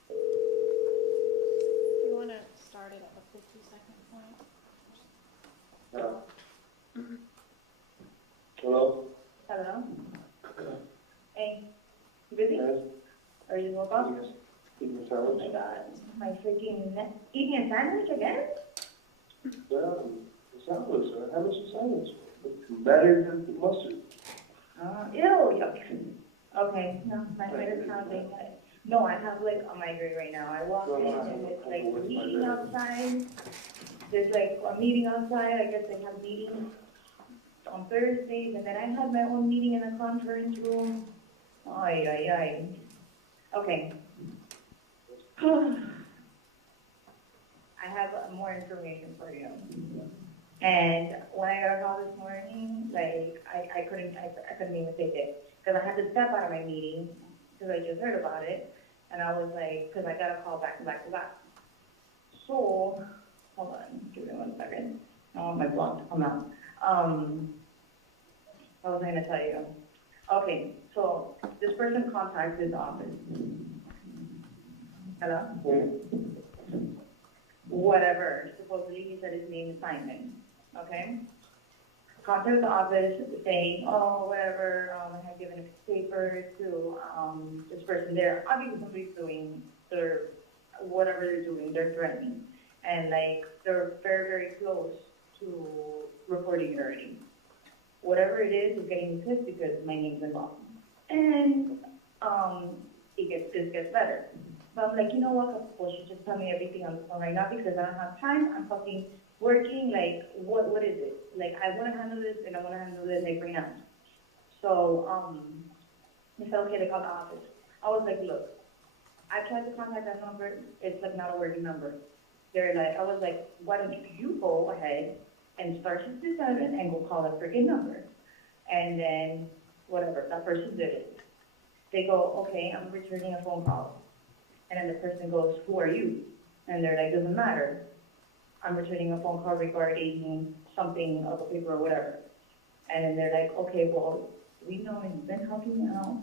Do you want to start it at the 50-second point? Hello? Hello? Hey, you busy? Yes. Are you woke up? Yes. Eating a Oh sandwich? my god, my freaking eating a sandwich again? Well, the sandwich, how much a sandwich? Better than the mustard. Ew, yuck. Okay, no, my head is pounding. No, I have like a migraine right now. I walked in and it's like a meeting outside. There's like a meeting outside. I guess they have meetings on Thursdays, and then I had my own meeting in the conference room. Ay, ay, ay. Okay. I have more information for you. And when I got a call this morning, like, I couldn't even take it. Because I had to step out of my meeting, because I just heard about it. And I was like, because I got a call back to back to back. So, hold on, give me 1 second. Oh, my blog, come out. I was gonna tell you. Okay, so this person contacted the office. Hello? Whatever, supposedly he said his name is Simon, okay? Contacted the office saying, oh, whatever, I have given a paper to, this person there. Obviously somebody's doing whatever they're doing, they're threatening. And like, they're very, very close to reporting it already. Whatever it is getting me pissed because my name's involved. And, this gets better. But I'm like, you know what, well, she just tell me everything on the phone right now because I don't have time. I'm fucking working, like, what is it? Like, I want to handle this, and I want to handle this, like, right now. So, they said, okay, they called the office. I was like, look, I tried to contact that number. It's, like, not a working number. They're like, I was like, why don't you go ahead and start 67 and go call that freaking number? And then, whatever, that person did it. They go, okay, I'm returning a phone call. And then the person goes, who are you? And they're like, doesn't matter. I'm returning a phone call regarding something of a paper or whatever. And then they're like, okay, well, we know you've been helping me out.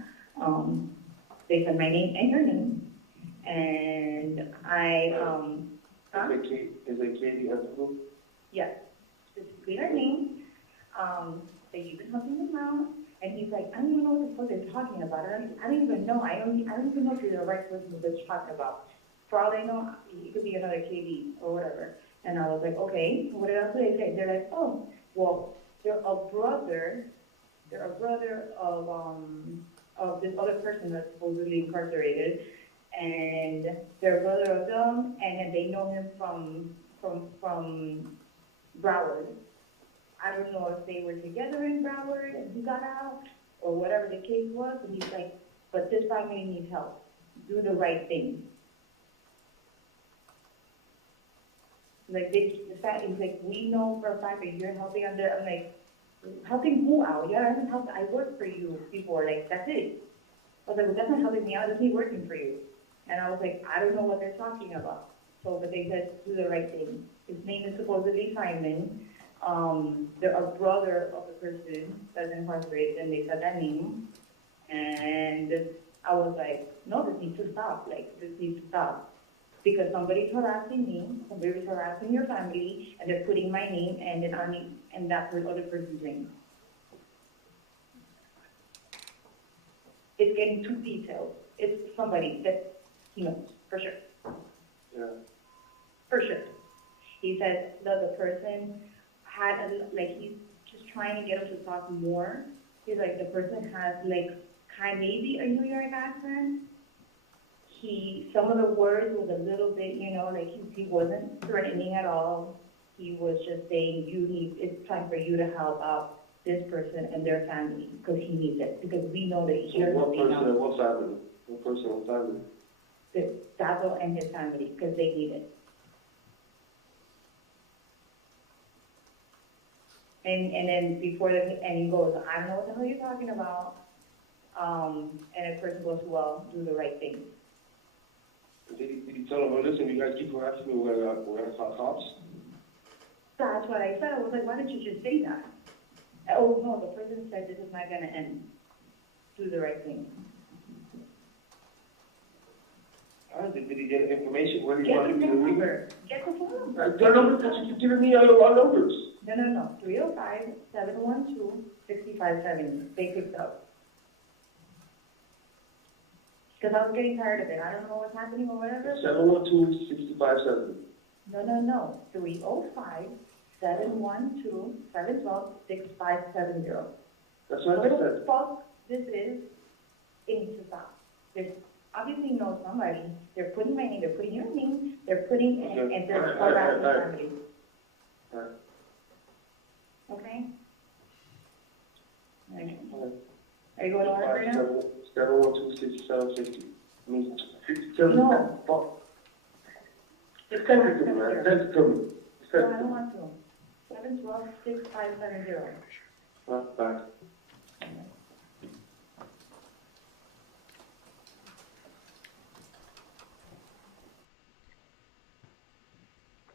They said my name and your name. And Is it Katie Esco? yes, specifically her name. That you've been helping them out. And he's like, I don't even know what the fuck they're talking about. I don't even know. I don't even know if you're the right person that they're talking about. For all they know, it could be another KD or whatever. And I was like, okay, what else do they say? They're like, oh, well, they're a brother of this other person that's supposedly incarcerated, and they're a brother of them, and they know him from Broward. I don't know if they were together in Broward and he got out, or whatever the case was, and he's like, but this family needs help. Do the right thing. Like, he's like, we know for a fact that you're helping under, I'm like, helping who out? Yeah, I worked for you before, like, that's it. I was like, well, that's not helping me out, that's me working for you. And I was like, I don't know what they're talking about. So, but they said, do the right thing. His name is supposedly Simon. They're a brother of the person that's incarcerated, and they said that name. And I was like, no, this needs to stop. Like, this needs to stop. Because somebody's harassing me, somebody's harassing your family, and they're putting my name and then and that other person's name. It's getting too detailed. It's somebody that he knows, for sure. Yeah. For sure. He said that the person had, he's just trying to get him to talk more. He's like, the person has, maybe a New York accent. Some of the words was a little bit, he wasn't threatening at all. He was just saying, it's time for you to help out this person and their family, because he needs it, because we know that So what person and what family? What person and family? The Dabo and his family, because they need it. And then and he goes, I don't know what the hell you're talking about. And the person goes, well, do the right thing. Did you tell them, well, listen, you guys keep harassing me, we're gonna call cops? That's what I said. I was like, why didn't you just say that? Oh, no, the person said this is not gonna end. Do the right thing. Did he get information? What do you Get want the to do? phone number. Get the phone number. The numbers that you keep giving me are numbers. No. 305-712-6570. They picked up. Because I was getting tired of it. I don't know what's happening or whatever. 712-6570. No. 305-712-712-6570. That's what I Whatever said. the fuck this is, it needs to stop. There's obviously know somebody. They're putting my name, they're putting your name, they're putting, and they're harassing family. Alright. Okay? Alright. Are you going to order right now? 712-6760. I mean, 67. No. Fuck. It's coming to me, man. That's coming. No, I don't want to. 712-6570. Thanks.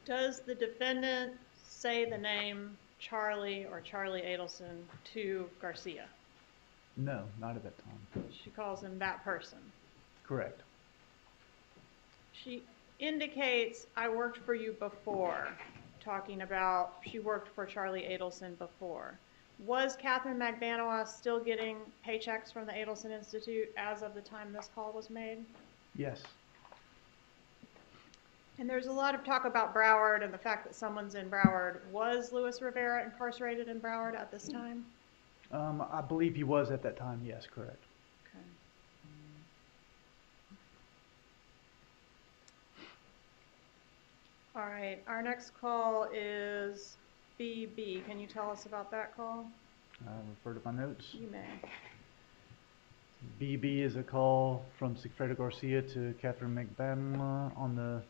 Does the defendant say the name Charlie or Charlie Adelson to Garcia? No, not at that time. She calls him that person. Correct. She indicates, I worked for you before, talking about she worked for Charlie Adelson before. Was Katherine Magbanua still getting paychecks from the Adelson Institute as of the time this call was made? Yes. And there's a lot of talk about Broward and the fact that someone's in Broward. Was Luis Rivera incarcerated in Broward at this time? I believe he was at that time. Yes, correct. Okay. All right, our next call is BB. Can you tell us about that call? Refer to my notes. You may. BB is a call from Sigfredo Garcia to Katherine Magbanua on the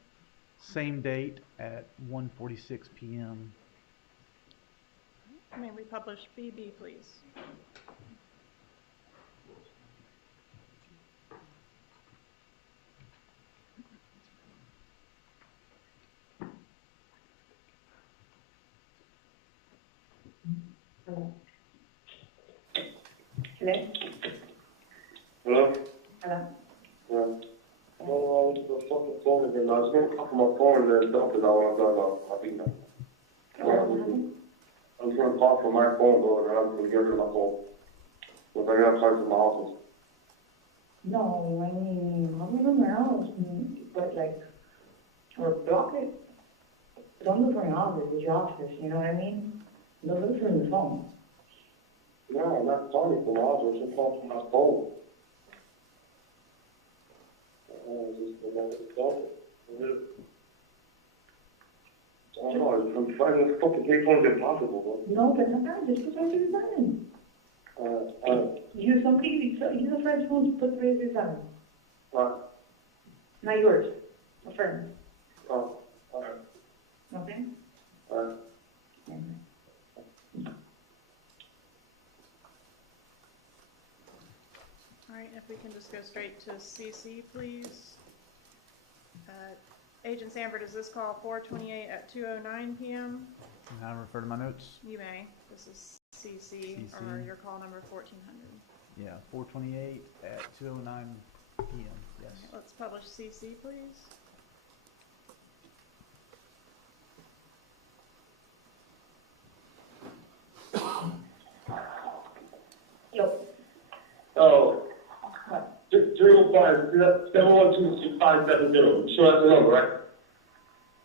same date at 1:46 p.m. May we publish BB, please? Hello? Hello? Hello? I don't know, the fucking phone again. I was gonna talk on my phone and then dump it out. I think that. I was gonna talk from my phone, though, and I'm gonna get rid of my phone. But I got time for my office. No, I mean, I'm in my house, but like, or block it. Don't look for my office, it's your office, you know what I mean? Don't look for the phone. No, I'm not calling from my office, I'm calling from my phone. I don't know, I'm finding fucking pay phones impossible, bro. No, but sometimes it's just like you're done. Use a friend's phone to put the razor down. Not yours, a friend. Oh, alright. Okay? Alright. All right, if we can just go straight to CC, please. Agent Sanford, is this call 428 at 2:09 p.m.? And I refer to my notes. You may. This is CC. Or your call number 1400. Yeah, 428 at 2:09 p.m. Yes. Right, let's publish CC, please. Yo. Oh. 305 712 6570. Sure, that's the number, right?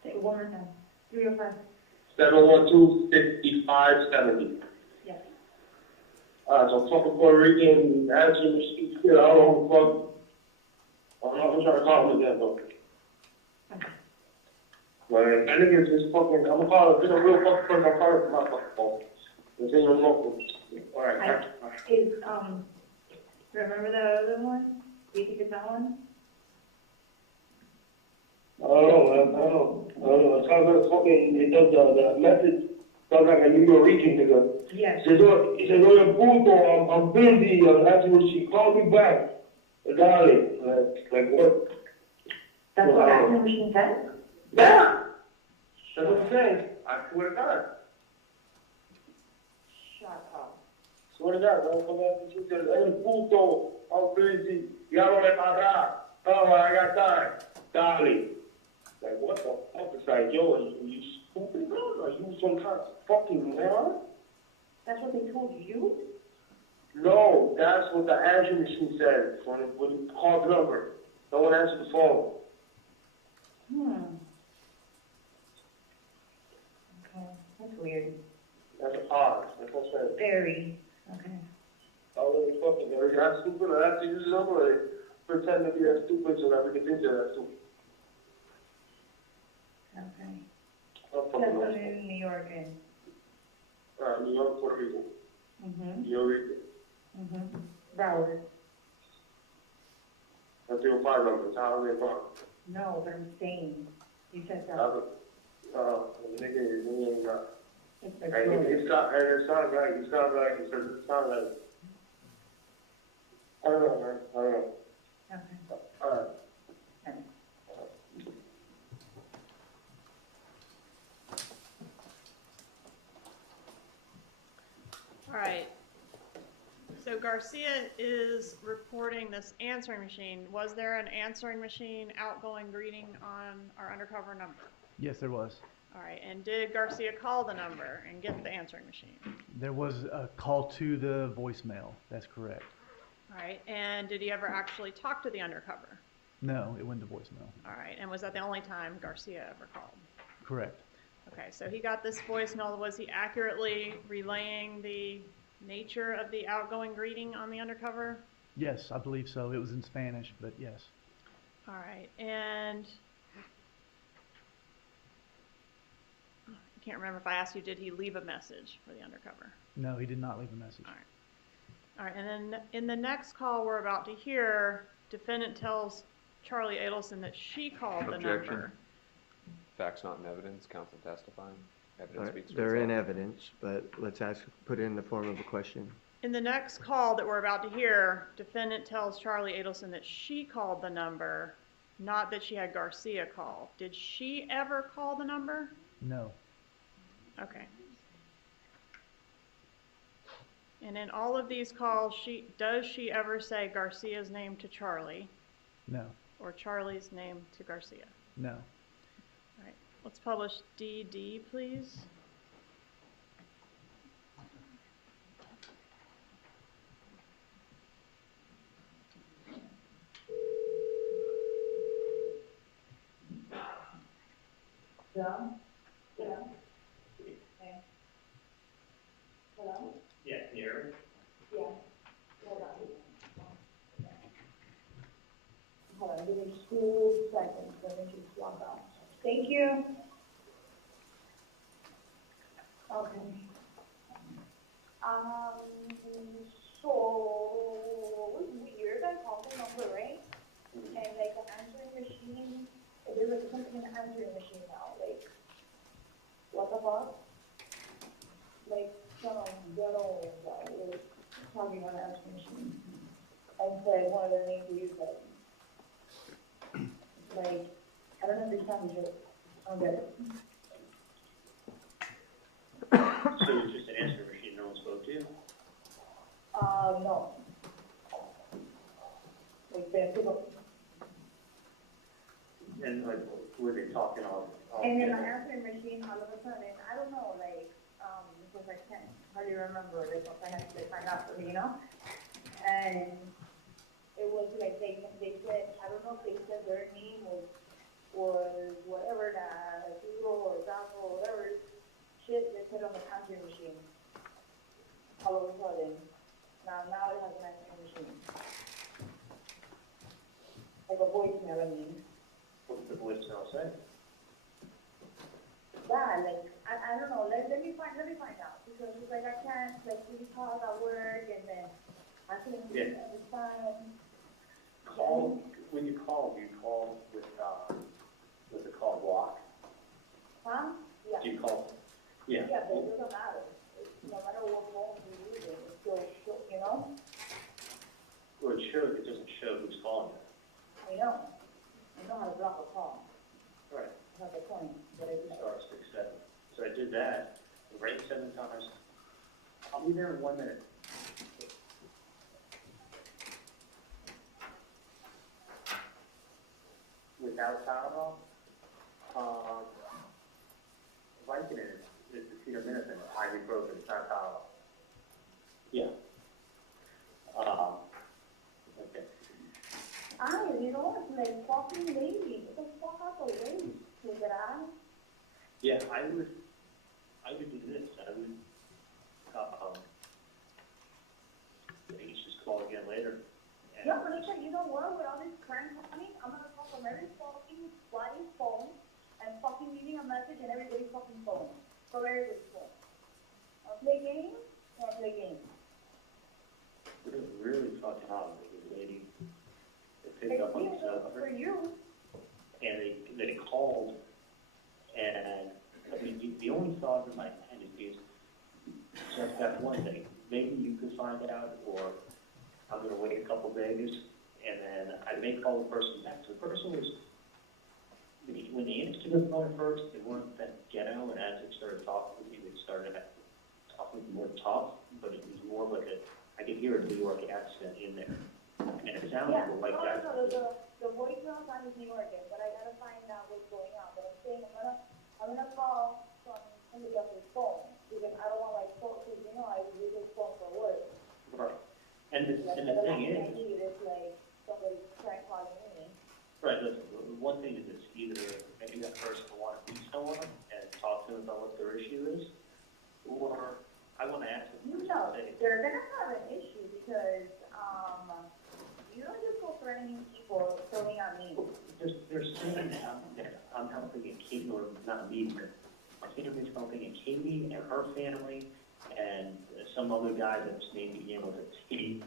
Say it one more time. 305. 712 6570. Yes. So fucking Puerto Rican answering machine shit. I don't know what the fuck. I don't know if I'm trying to call him again, but. But that nigga is just fucking. I'm gonna call it. This is a real fucking person. I'm calling from my fucking phone. This ain't no local. Alright. Is, remember the other one? Do you think it's that one? I don't know, man. I don't know. It sounds like fucking. It does the message. Sounds like a New York nigga. Yes. He says, oye, puto, I'm busy. Actually, she called me back. Darling. Like what? That's what answering machine says? Yeah. That's what I'm saying. I swear to God. Shut up. Swear to God, bro. She says, hey, puto, I'm busy. Ya no me pagas. Oh, I got time. Darling. Like, what the fuck? It's like, yo, are you stupid, bro? Are you some kind of fucking moron? That's what they told you? No, that's what the answering machine says when you call the number. No one answers the phone. Okay, that's weird. That's odd. That's what I'm saying. Very. Okay. Oh, it's fucking very that stupid. I have to use the number. They pretend to be that stupid so that we can think they're that stupid. Okay. I'm That's fucking what lost. in New York and. New York, Puerto Rico. Mm-hmm. New York. Mm-hmm. Broward. That's your 5 number. It's how they talk. No, but I'm saying. You said that. The nigga ain't got. It's not right, it's not right, it says it's not right. I don't know, man, I don't know. Okay. Alright. All right. So Garcia is reporting this answering machine. Was there an answering machine outgoing greeting on our undercover number? Yes, there was. All right. And did Garcia call the number and get the answering machine? There was a call to the voicemail. That's correct. All right. And did he ever actually talk to the undercover? No, it went to voicemail. All right. And was that the only time Garcia ever called? Correct. Okay. So he got this voicemail. Was he accurately relaying the nature of the outgoing greeting on the undercover? Yes, I believe so. It was in Spanish, but yes. All right. And I can't remember if I asked you, did he leave a message for the undercover? No, he did not leave a message. All right. All right. And then in the next call we're about to hear, defendant tells Charlie Adelson that she called the Objection. number. Facts not in evidence, counsel testifying. Evidence All right, speaks for they're in itself. evidence, but let's put it in the form of a question. In the next call that we're about to hear, defendant tells Charlie Adelson that she called the number, not that she had Garcia call. Did she ever call the number? No. Okay. And in all of these calls, does she ever say Garcia's name to Charlie No. or Charlie's name to Garcia? No. All right, let's publish DD, please. Hello? Hello? Hey. Hello? Yeah, can you hear me? Yeah. Hold on. Hold on, give me 2 seconds, let me just log off. Thank you. Okay. So, it was weird, I called the number, right? And like the answering machine, there's like something in the answering machine now, like, what the fuck? Like, some ghetto guy was talking on the answering machine and said one of their names we use like, I don't understand the joke. I don't get it. So it was just an answering machine, no one spoke to you? No. Like, they people. And like, were they talking all? And then the answering machine, all of a sudden, I don't know, like, because I can't hardly remember, like, once I had to find out for me, you know? And it was like, they said, I don't know if they said their name was whatever, Google or Dapple or whatever shit they put on the answering machine. All of a sudden. Now it has an answering machine. Like a voicemail, I mean. What did the voicemail say? Yeah, like, I don't know, let me find out, because it's like, I can't, like, really talk at work, and then I couldn't understand. When you call with the call block? Huh? Yeah. Do you call? Yeah. Yeah, but it doesn't matter. No matter what phone you use, it's still, you know? Well, it doesn't show who's calling you. I know how to block a call. Right. That's the point, but I just. Star 6 7. So I did that, rang 7 times. I'll be there in 1 minute. Without Tylenol, Vicodin is acetaminophen, ibuprofen, it's not Tylenol. Yeah. Okay. You know, it's like fucking lady. Get the fuck out the way, figure out. Yeah, I would do this. I would, maybe just call again later. Yeah, but it's like, you know what, with all this crime happening, I'm gonna call from every fucking bloody phone and fucking leaving a message in everybody's fucking phone. From everybody's phone. I'll play games, I'll play games. It was really fucking hot with this lady. They picked up on the cell For you. and they called, and I mean, the only thought in my head is out, or I'm gonna wait a couple days, and then I may call the person back. So the person was, when they answered the phone at first, they weren't that ghetto, and as they started talking with me, they started talking more tough, but it was more like I could hear a New York accent in there. And it sounded like that. The voicemail sounds New Yorker, but I gotta find out what's going on. But I'm saying I'm gonna call from somebody else's phone, because I don't want like phone, because I use this phone for work. Right. And the thing is, it's like somebody trying calling me. right, listen, one thing is this, either maybe that person will want to meet someone and talk to them about what their issue is, or I want to ask them. No, they're gonna have an issue because, you don't just go threatening people, throwing at me. They're saying that I'm helping a Katie, or not me, but my family's helping a Katie and her family, and some other guy that's maybe began with a T,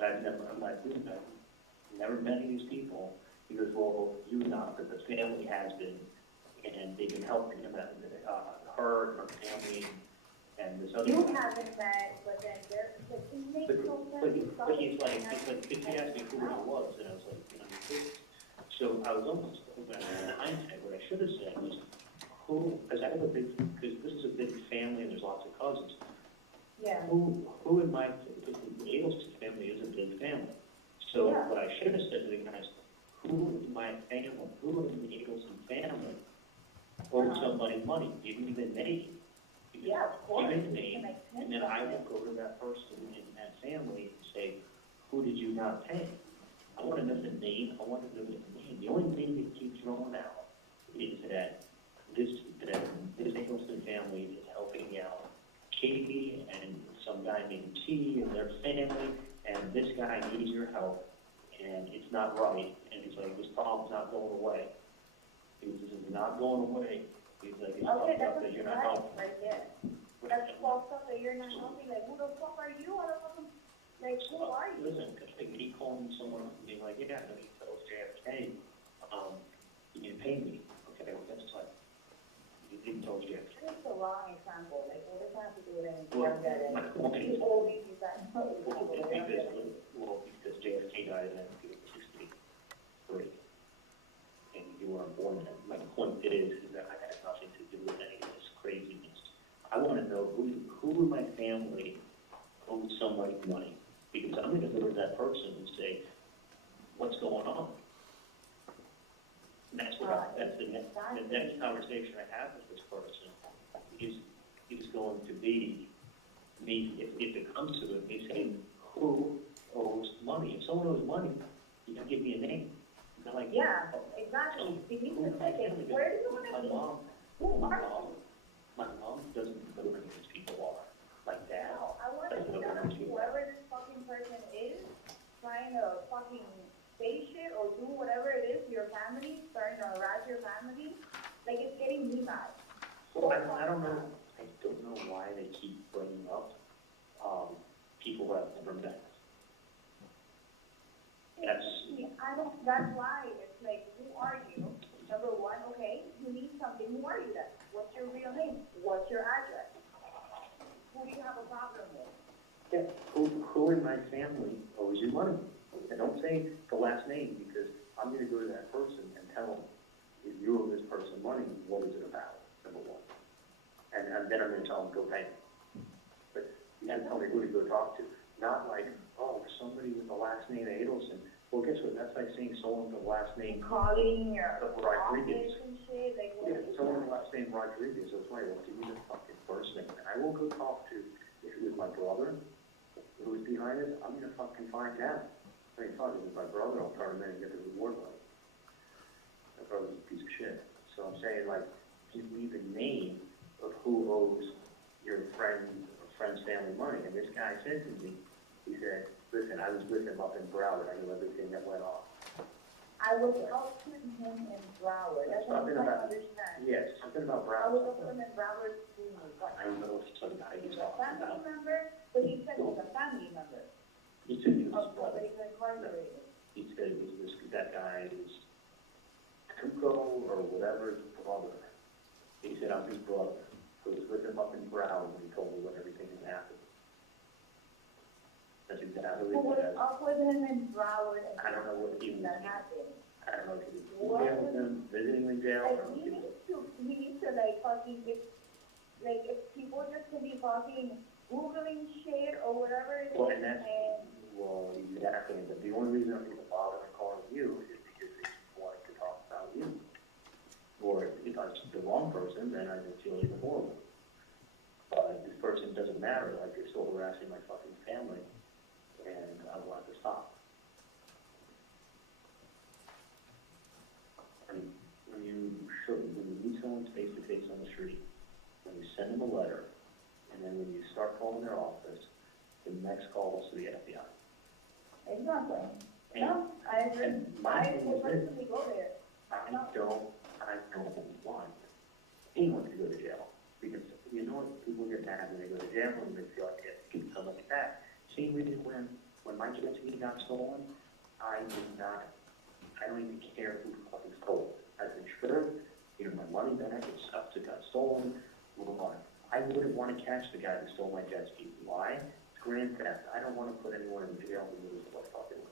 that I'm like, dude, I've never met any of these people. He goes, well, you not, but the family has been, and they've been helping him, her and her family, and this other You guy. haven't met, but then it makes no sense. But he's like, he asked me who it was, and I was like, so I was almost, in hindsight, what I should have said was, because this is a big family and there's lots of cousins. Yeah. Who in my, the Adelson family is a big family. So what I should have said to the guys, who in my family, who in the Adelson family owed somebody money, give me the name. Yeah, of course. Give me the name, and then I would go to that person in that family and say, who did you not pay? I want to know the name, I want to know the name. The only thing that keeps throwing out is that this Nicholson family is helping out Katie and some guy named T and their family, and this guy needs your help, and it's not right. And he's like, this problem's not going away. This is not going away. He's like, it's fucked up that you're not helping. Right there. That's fucked up that you're not helping. Like, who the fuck are you? Like, who are you? Listen, like, me calling someone up and being like, yeah, he tells JFK, you didn't pay me. Okay, well, that's like, you didn't tell JFK. It's the wrong example. Like, what does that have to do with anything? Well, my point is, all these examples. because JFK died in 1963, and you weren't born then. My point is that I had nothing to do with any of this craziness. I want to know who in my family owes somebody money, because I'm going to go to that person and say, what's going on? And that's that's the next conversation I have with this person is going to be me, if it comes to it, me saying, who owes money? If someone owes money, you can give me a name. They're like, yeah, exactly. You need to take it. Where do you want to be? My mom doesn't know who these people are like that. No, I want to know whoever this fucking person is, trying to fucking say shit or do whatever it is to your family, starting to harass your family. Like, it's getting me mad. Well, I don't know. I don't know why they keep bringing up people who I've never met. That's why it's like, who are you? Number one, okay, you need something. Who are you then? What's your real name? What's your address? Who do you have a problem with? Yeah, who in my family owes you money? And don't say the last name, because I'm going to go to that person and tell them, if you owe this person money, what is it about, number one? And then I'm going to tell them, go pay me. But you got to tell me who to go talk to. Not like, oh, somebody with the last name Adelson. Well, guess what? That's like saying someone with the last name calling your Rodriguez. And shit. Like, yeah, someone with the last name Rodriguez. That's why I will give you the fucking first name. And I will go talk to, if it was my brother who was behind this, I'm going to fucking find out. I mean, fuck, if it's my brother, I'll turn him in and get the reward money. My brother's a piece of shit. So I'm saying, like, give me the name of who owes your friend's family money. And this guy said to me, he said, listen, I was with him up in Broward. I knew everything that went on. I was up with him in Broward. That's what I'm trying to understand. Yes, something about Broward. I was up with him in Broward. I don't know if some guy he's talking about. Family member? But he said he's a family member. He said he was but he's incarcerated. He said it was that guy is Kuko or whatever, his brother. He said, I'm his brother. So I was with him up in Broward when he told me what everything had happened. I Who believe was that. up with him in Broward and I don't know what he was, that happened? I don't know if he was in jail with him, visiting in jail. Like, he needs to like fucking, if people just could be fucking Googling shit or whatever it is, Well, and that's, and well, exactly, but the only reason I'm gonna bother calling you is because they wanted to talk about you. Or if I was the wrong person, then I would feel even horrible. But this person doesn't matter, like, they're still harassing my fucking family, and I want to stop. When you meet someone face to face on the street, when you send them a letter, and then when you start calling their office, the next call is to the FBI. exactly. And- No, I agree. and my I thing will is this. personally go there. I don't want anyone to go to jail, because you know what, people get mad when they go to jail and they feel like they can come like that. Same reason when my jet ski got stolen, I don't even care who fucking stole it. I've insured, my money back, it's stuff that got stolen, move on. I wouldn't want to catch the guy who stole my jet ski. Why? It's grand theft. I don't want to put anyone in jail who knows what fucking.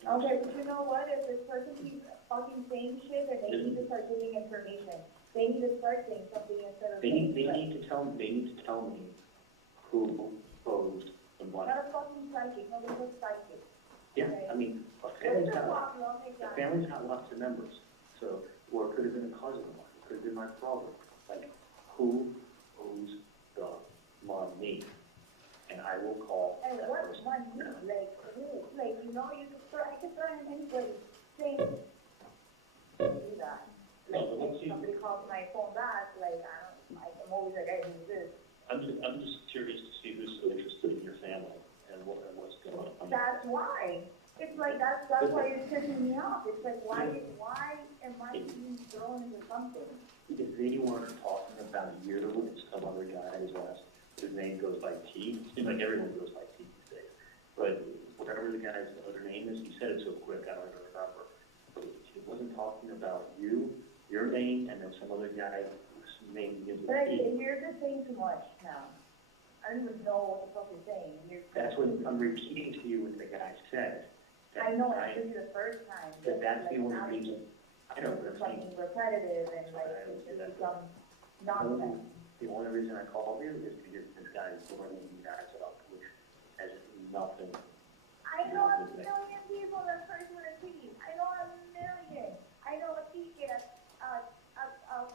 Okay, but you know what, if this person keeps fucking saying shit, then they need to start giving information. They need to start saying something instead of They saying need to tell me who posed and what. Not a fucking psychic, nobody's a psychic. Yeah, Okay. I mean, a What's family's the got, problem? the Exactly. family's got lots of members, so, or it could have been a cousin of mine, it could have been my brother. Like, who owes the money? And I will call And that what person. money, like, who, like, I could throw in anybody, saying, do that. Like, No, but let's if somebody calls my phone back, like, I'm always like, hey, who's this? I'm just curious to see who's so interested in your family and what's going on. That's why. It's like, that's why it's pissing me off. It's like, why am I being thrown into something? If they weren't talking about you, it's some other guy his name goes by T. It seems like everyone goes by T these days. But whatever the guy's other name is, he said it so quick, I don't even remember. But it wasn't talking about you, your name, and then some other guy whose name begins with But T. you're just saying too much now. I don't even know what the fuck you're saying. That's what I'm repeating to you what the guy said. I know, this is the first time. That's the only now reason. I know, but it's I'm saying. fucking repetitive and like, it's just become nonsense. The only reason I called you is because this guy is bringing you guys up, which has nothing. I know a million people that person with a T. I know a million. I know a ticket, a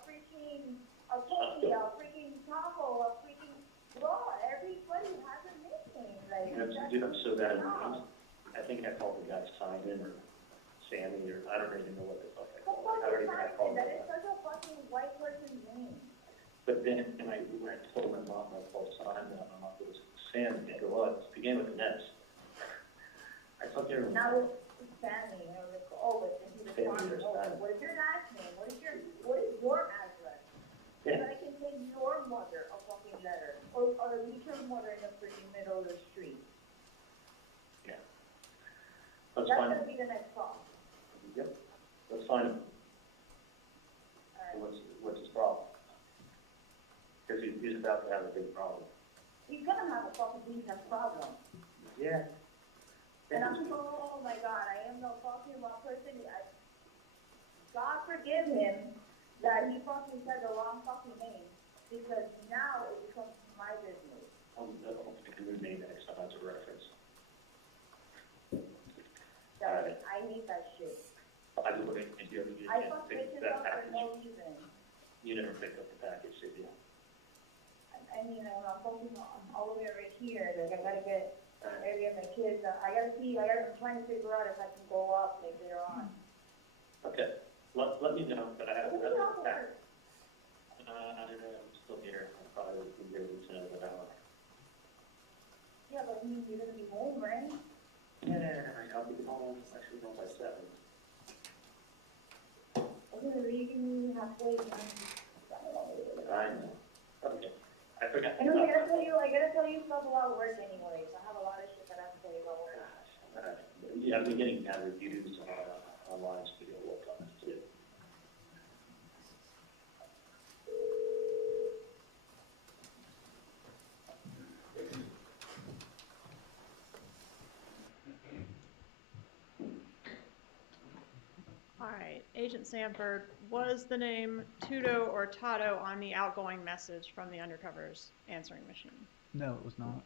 freaking, a Tony, a freaking Taco, a freaking, bro, everybody has a nickname. Like, I'm so bad at names. I think I called the guy Simon or Sammy or I don't even know what the fuck I called him. I don't even know what I called that him. is such a fucking white person's name. But then when I told my mom I called Simon, my mom goes, Sam, I go, well, it began with an S. I thought they were. Now it's Sammy, or like, oh, but he was talking, what is your last name? What is your address? Yeah. So I can send your mother a fucking letter, or leave your mother in the freaking middle of the street. Yeah. Let's That's find gonna him. be the next call. Yep. Let's find him. Alright. What's his problem? Because he's about to have a big problem. He's gonna have a fucking business problem. Yeah. And I'm so, oh my God, I am no fucking wrong person. God forgive him that he fucking said the wrong fucking name, because now it becomes my business. I'll pick a new name next time as a reference. That, I hate that shit. I do it, and you I didn't fuck pick bitches that up for package. no reason. You never picked up the package, did you? I mean, I'm focusing on all the way right here, like I gotta get my kids, I'm trying to figure out if I can go up later on. Okay, let me know, but I have Who the hell another pack. I'm still here, I'll probably be here in another hour. Yeah, but you're gonna be home, right? Yeah, I'll be home, I should be home by 7. Okay, so you can halfway, I know, okay, I forgot. I know, I gotta tell you stuff about work anyways. I have a lot of shit that I have to tell you about work. Yeah, I've been getting bad reviews online, so you'll work on it too. All right, Agent Sanford, was the name Tudo or Tato on the outgoing message from the undercover's answering machine? No, it was not.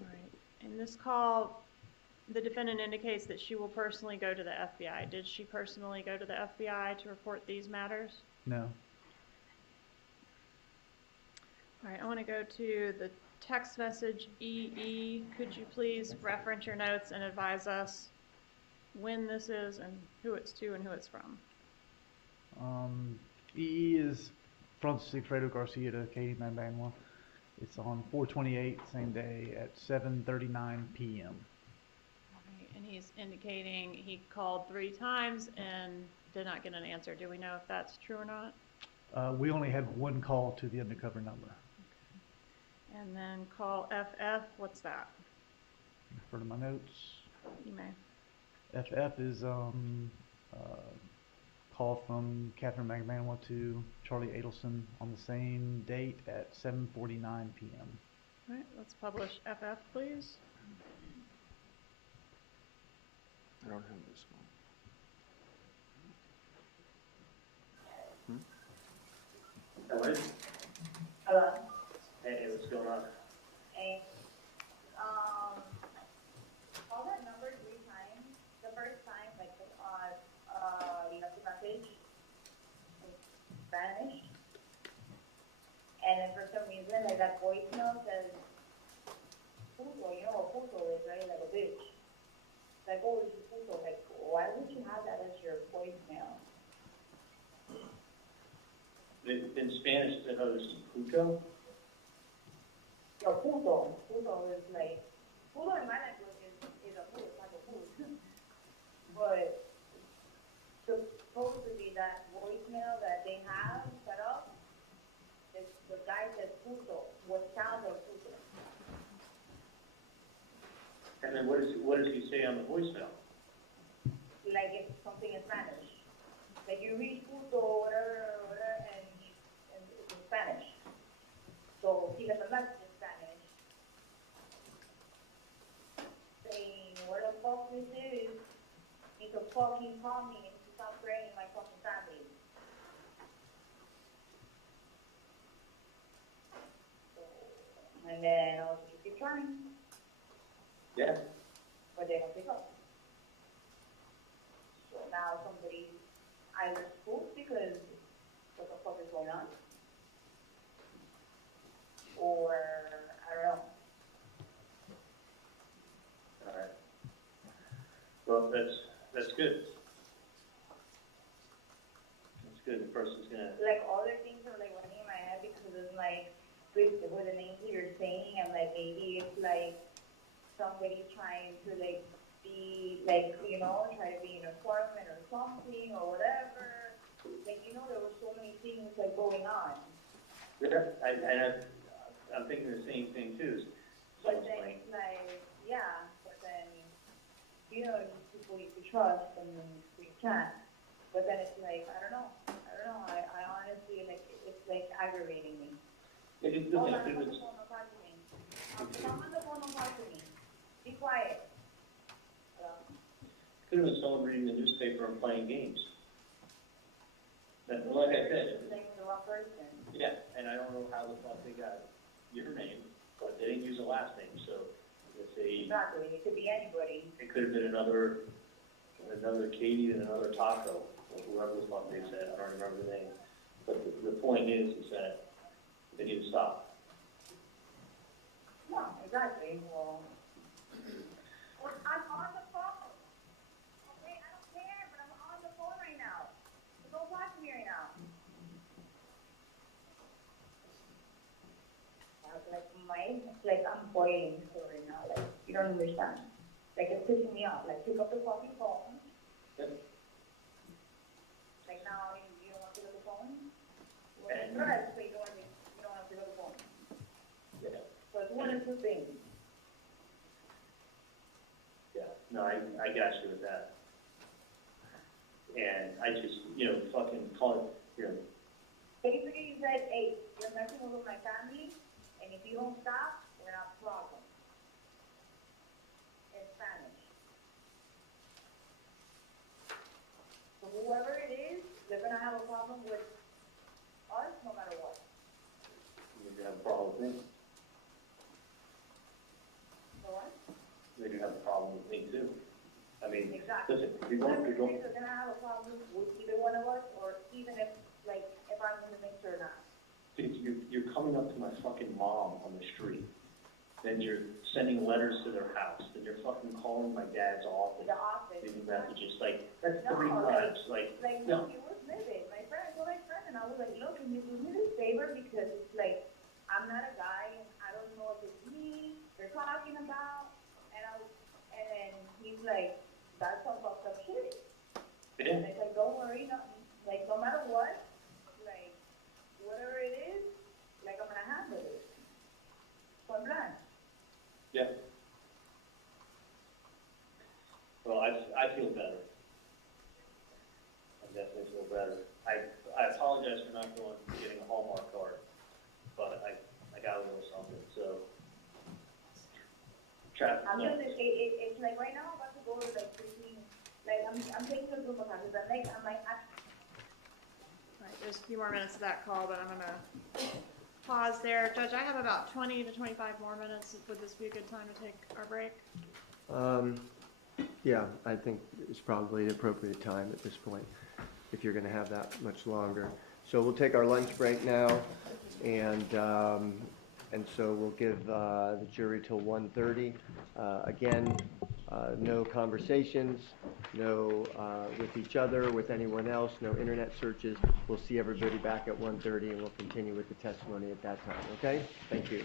All right. In this call, the defendant indicates that she will personally go to the FBI. Did she personally go to the FBI to report these matters? No. All right, I want to go to the text message EE. Could you please reference your notes and advise us when this is and who it's to and who it's from? EE is from Sigfredo Garcia to Katie Magbanua. It's on 4/28, same day at 7:39 p.m. Right, and he's indicating he called 3 times and did not get an answer. Do we know if that's true or not? We only had one call to the undercover number. And then call FF, what's that? Refer to my notes. You may. FF is call from Katherine Magbanua to Charlie Adelson on the same date at 7:49 p.m. All right, let's publish FF, please. I don't have this one. Hello? Hello? Hey, what's going on? Hey, call that number 3 times. The first time, like, you left the message in Spanish. And then for some reason, like, that voicemail says, puto, you know what puto is, right? Like a bitch. Like, oh, it's puto. Like, why would you have that as your voicemail? In Spanish, I know this is puto. Yo, puto. Puto is like, puto in my language is a food, it's like a food. But supposedly that voicemail that they have set up, the guy says puto, what sounds like puto. And then what does he say on the voicemail? Like it's something in Spanish. Like you read puto, whatever, and it's in Spanish. So he left a message in Spanish saying, what the fuck this is? You can fucking call me and you stop threatening my fucking family. And then I was like, keep trying. Yeah. But they don't pick up. So now somebody either spooked because what the fuck is going on? Or, I don't know. All right. Well, that's good. That's good. The person's gonna. Like other things are like running in my head because it's like, with the names that you're saying, and like maybe it's like somebody trying to like be like, you know, try to be an informant or something or whatever. Like, you know, there were so many things like going on. Yeah, I'm thinking the same thing too. But then it's like, yeah, but then, you know, people you can trust and you can't. But then it's like, I don't know. I honestly, like, it's like aggravating me. It is Hold on, good. I'm on the phone, don't talk to me. I'm on the phone, don't talk to me. Be quiet. Hello? Could have been someone reading the newspaper and playing games. Like I said. Saying the wrong person. Yeah, and I don't know how the fuck they got your name, but they didn't use a last name, so it's Exactly, it could be anybody. it could have been another Katie and another Taco, or whoever the fuck they said, I don't remember the name. But the point is that they need to stop. No, exactly, well, I'm on the phone. Okay, I don't care, but I'm on the phone right now. So don't talk to me right now. Like I'm boiling right now, like, you don't understand. Like, it's pissing me off, like, pick up the fucking phone. Yep. Like, now, you don't want to pick up the phone? And- Right, so you don't want to pick up the phone. Yeah. So it's one of two things. Yeah, no, I got you with that. And I just, fucking call it, Basically, you said, hey, you're messing with my family, and if you don't stop, we're not a problem. In Spanish. So whoever it is, they're gonna have a problem with us no matter what. Maybe have a problem with me. So what? They do have a problem with me too. I mean, Exactly. listen, if you want, Whoever you're it going, is, they're gonna have a problem with either one of us, or even if, like, if I'm in the mixer or not. you're coming up to my fucking mom on the street. Then you're sending letters to their house. Then you're fucking calling my dad's office. The office. Leaving messages, like, that's No, 3 times, like, Like, no. he was living. My friend, I told my friend, and I was like, look, can you do me this favor? Because, like, I'm not a guy, and I don't know if it's me they're talking about. And then he's like, that's some fucked up shit. Yeah. And it's like, don't worry, no, like, no matter what, like, whatever it is, like, I'm gonna handle it. Point blank. Yeah. Well, I feel better. I definitely feel better. I apologize for not getting a Hallmark card, but I got a little something, so. Traffic. I'm just, it's like right now I'm about to go to like 15, like I'm taking a group of houses, I'm like, All right, there's a few more minutes of that call, but I'm gonna pause there. Judge, I have about 20 to 25 more minutes. Would this be a good time to take our break? Yeah, I think it's probably the appropriate time at this point, if you're gonna have that much longer. So we'll take our lunch break now, and so we'll give the jury till 1:30. Again, no conversations, no with each other, with anyone else, no internet searches. We'll see everybody back at 1:30, and we'll continue with the testimony at that time, okay? Thank you.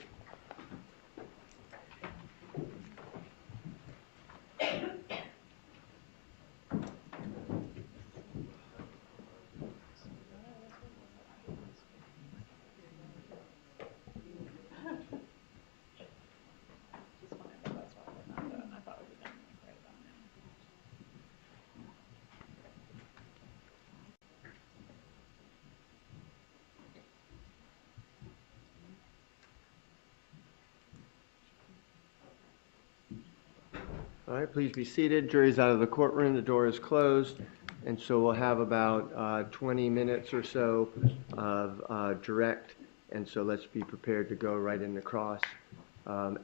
All right, please be seated. Jury's out of the courtroom. The door is closed. And so we'll have about 20 minutes or so of direct. And so let's be prepared to go right in the cross.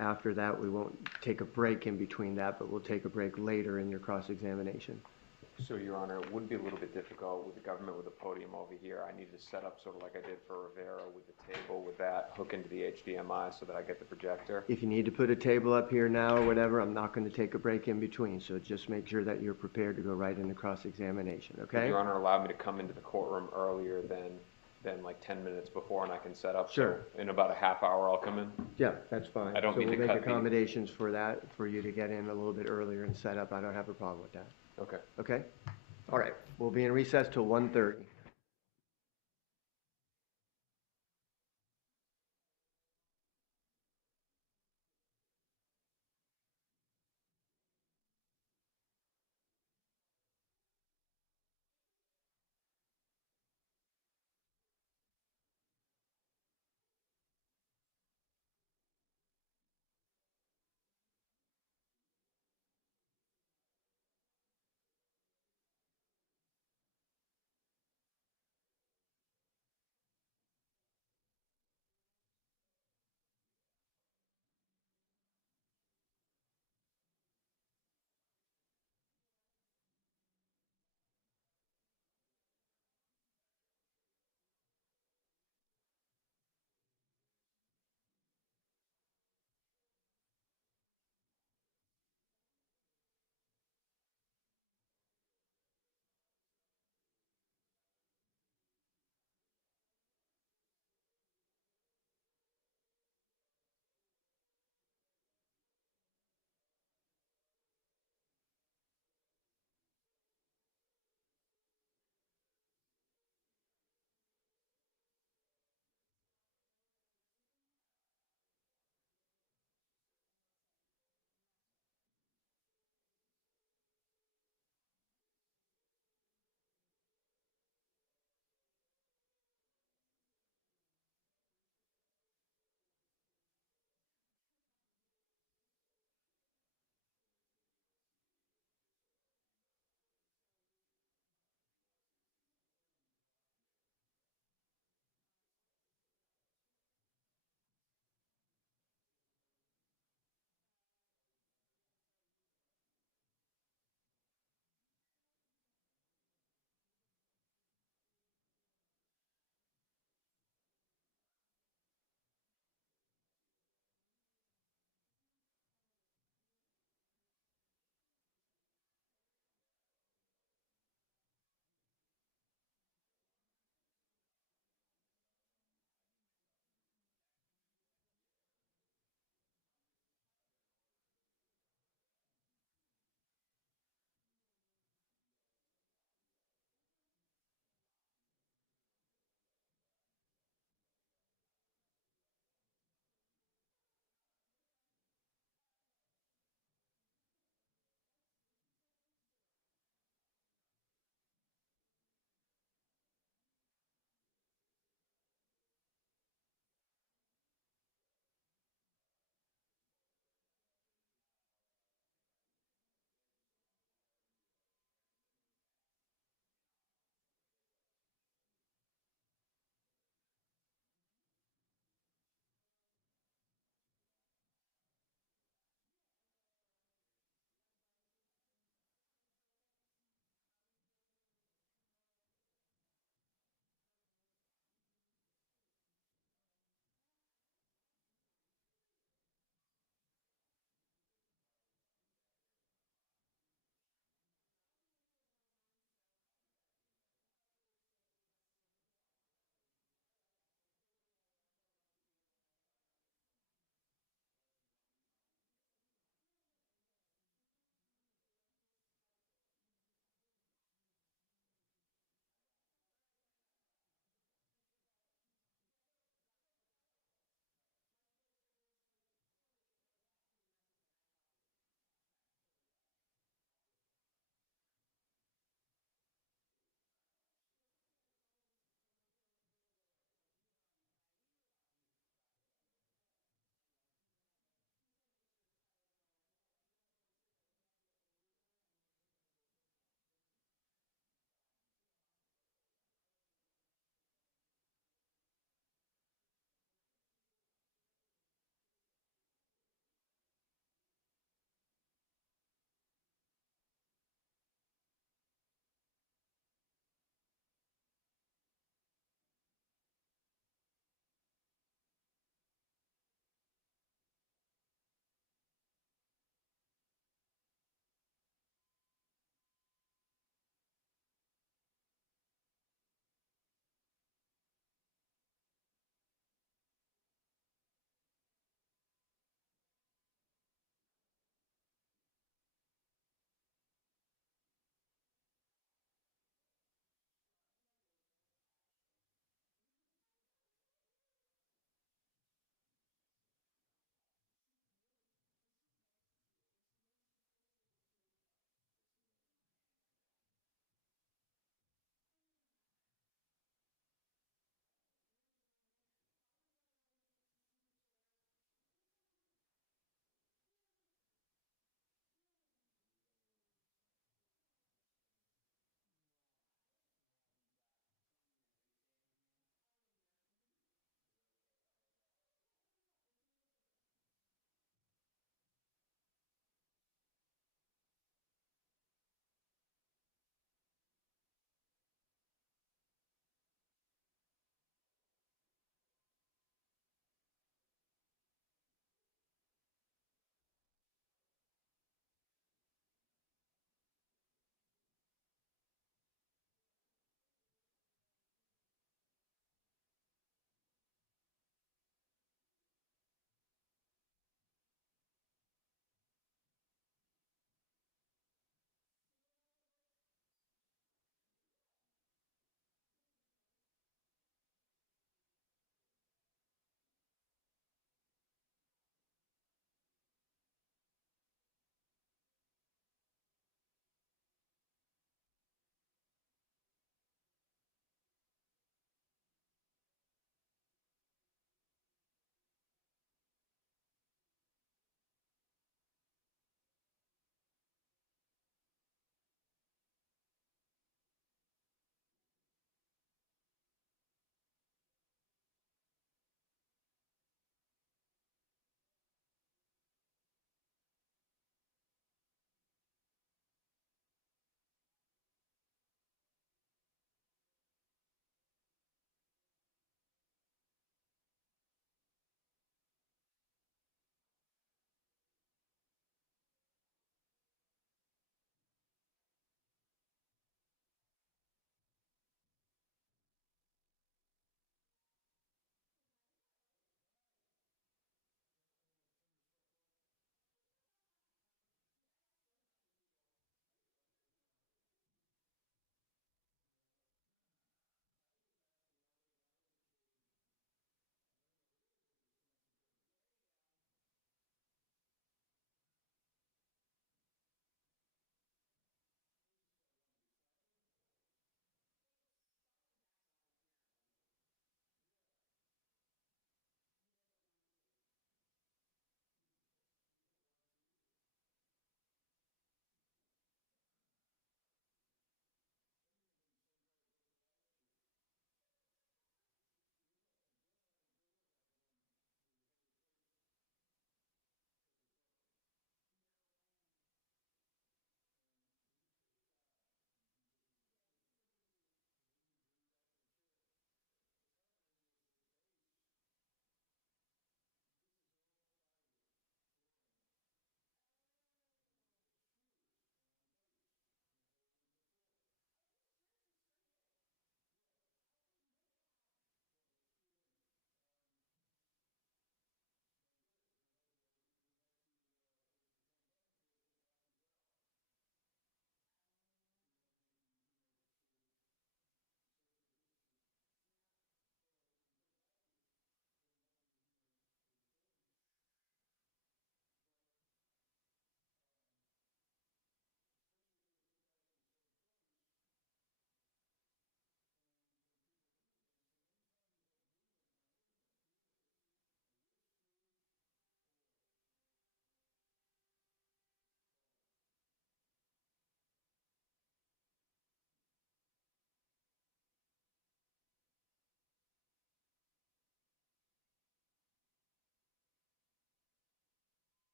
After that, we won't take a break in between that, but we'll take a break later in your cross-examination. So, Your Honor, it would be a little bit difficult with the government with the podium over here. I need to set up sort of like I did for Rivera with the table with that hook into the HDMI so that I get the projector. If you need to put a table up here now or whatever, I'm not going to take a break in between. So just make sure that you're prepared to go right into cross-examination, okay? Would Your Honor allow me to come into the courtroom earlier than like 10 minutes before and I can set up? Sure. So in about a half hour I'll come in? Yeah, that's fine. I don't mean to So we'll cut make accommodations for that, for you to get in a little bit earlier and set up. I don't have a problem with that. Okay. Okay? All right. We'll be in recess till 1:30.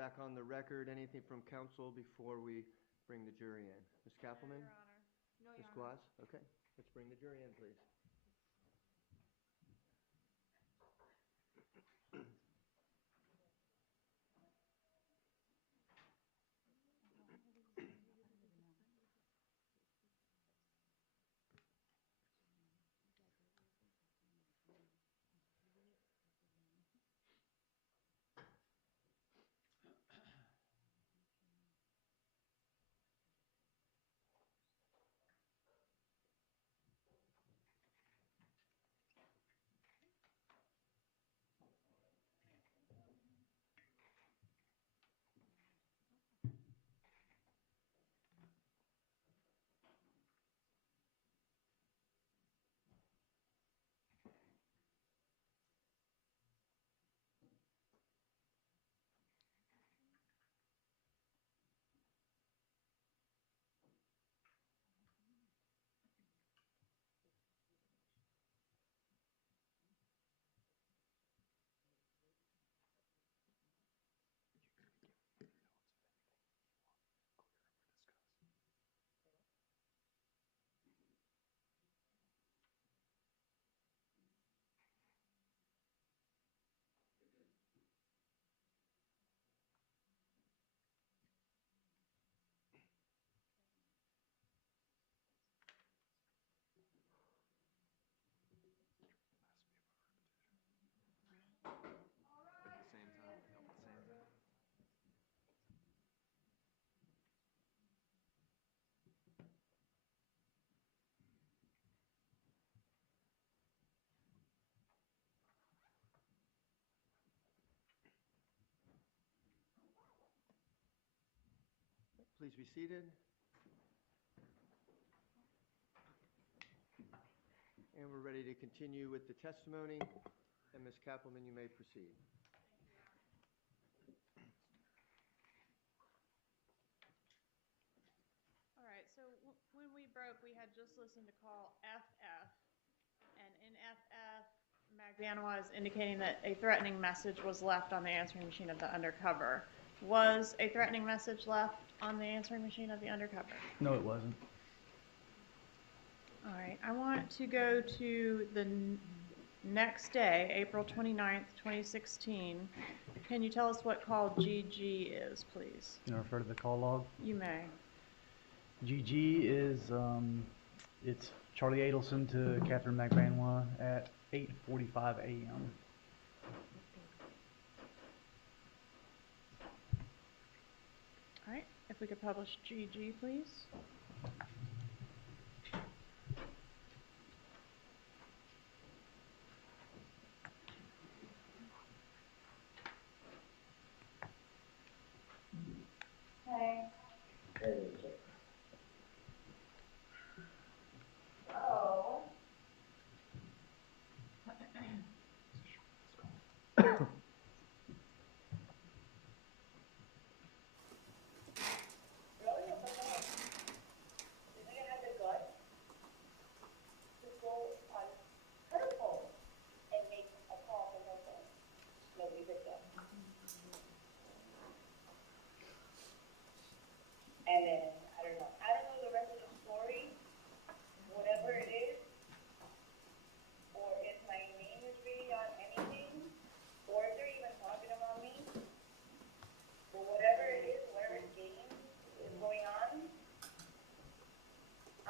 back on the record. Anything from council before we bring the jury in? Ms. Kappelman? Your Honor. No, Ms. Your Honor. Quaz? Okay, let's bring the jury in, please. Please be seated. And we're ready to continue with the testimony. And Ms. Kappelman, you may proceed. All right, so when we broke, we had just listened to call FF, and in FF, Magbanua is indicating that a threatening message was left on the answering machine of the undercover. Was a threatening message left on the answering machine of the undercover? No, it wasn't. All right, I want to go to the next day, April 29th, 2016. Can you tell us what call GG is, please? Can I refer to the call log? You may. GG is, it's Charlie Adelson to Katherine Magbanua at 8:45 a.m. All right, if we could publish GG, please. Hey. Oh. Really? Isn't it have the guts to go on her phone and make a call from her phone? Nobody picked up. And then, I don't know the rest of the story, whatever it is, or if my name is really on anything, or if they're even talking about me, but whatever it is, whatever game is going on,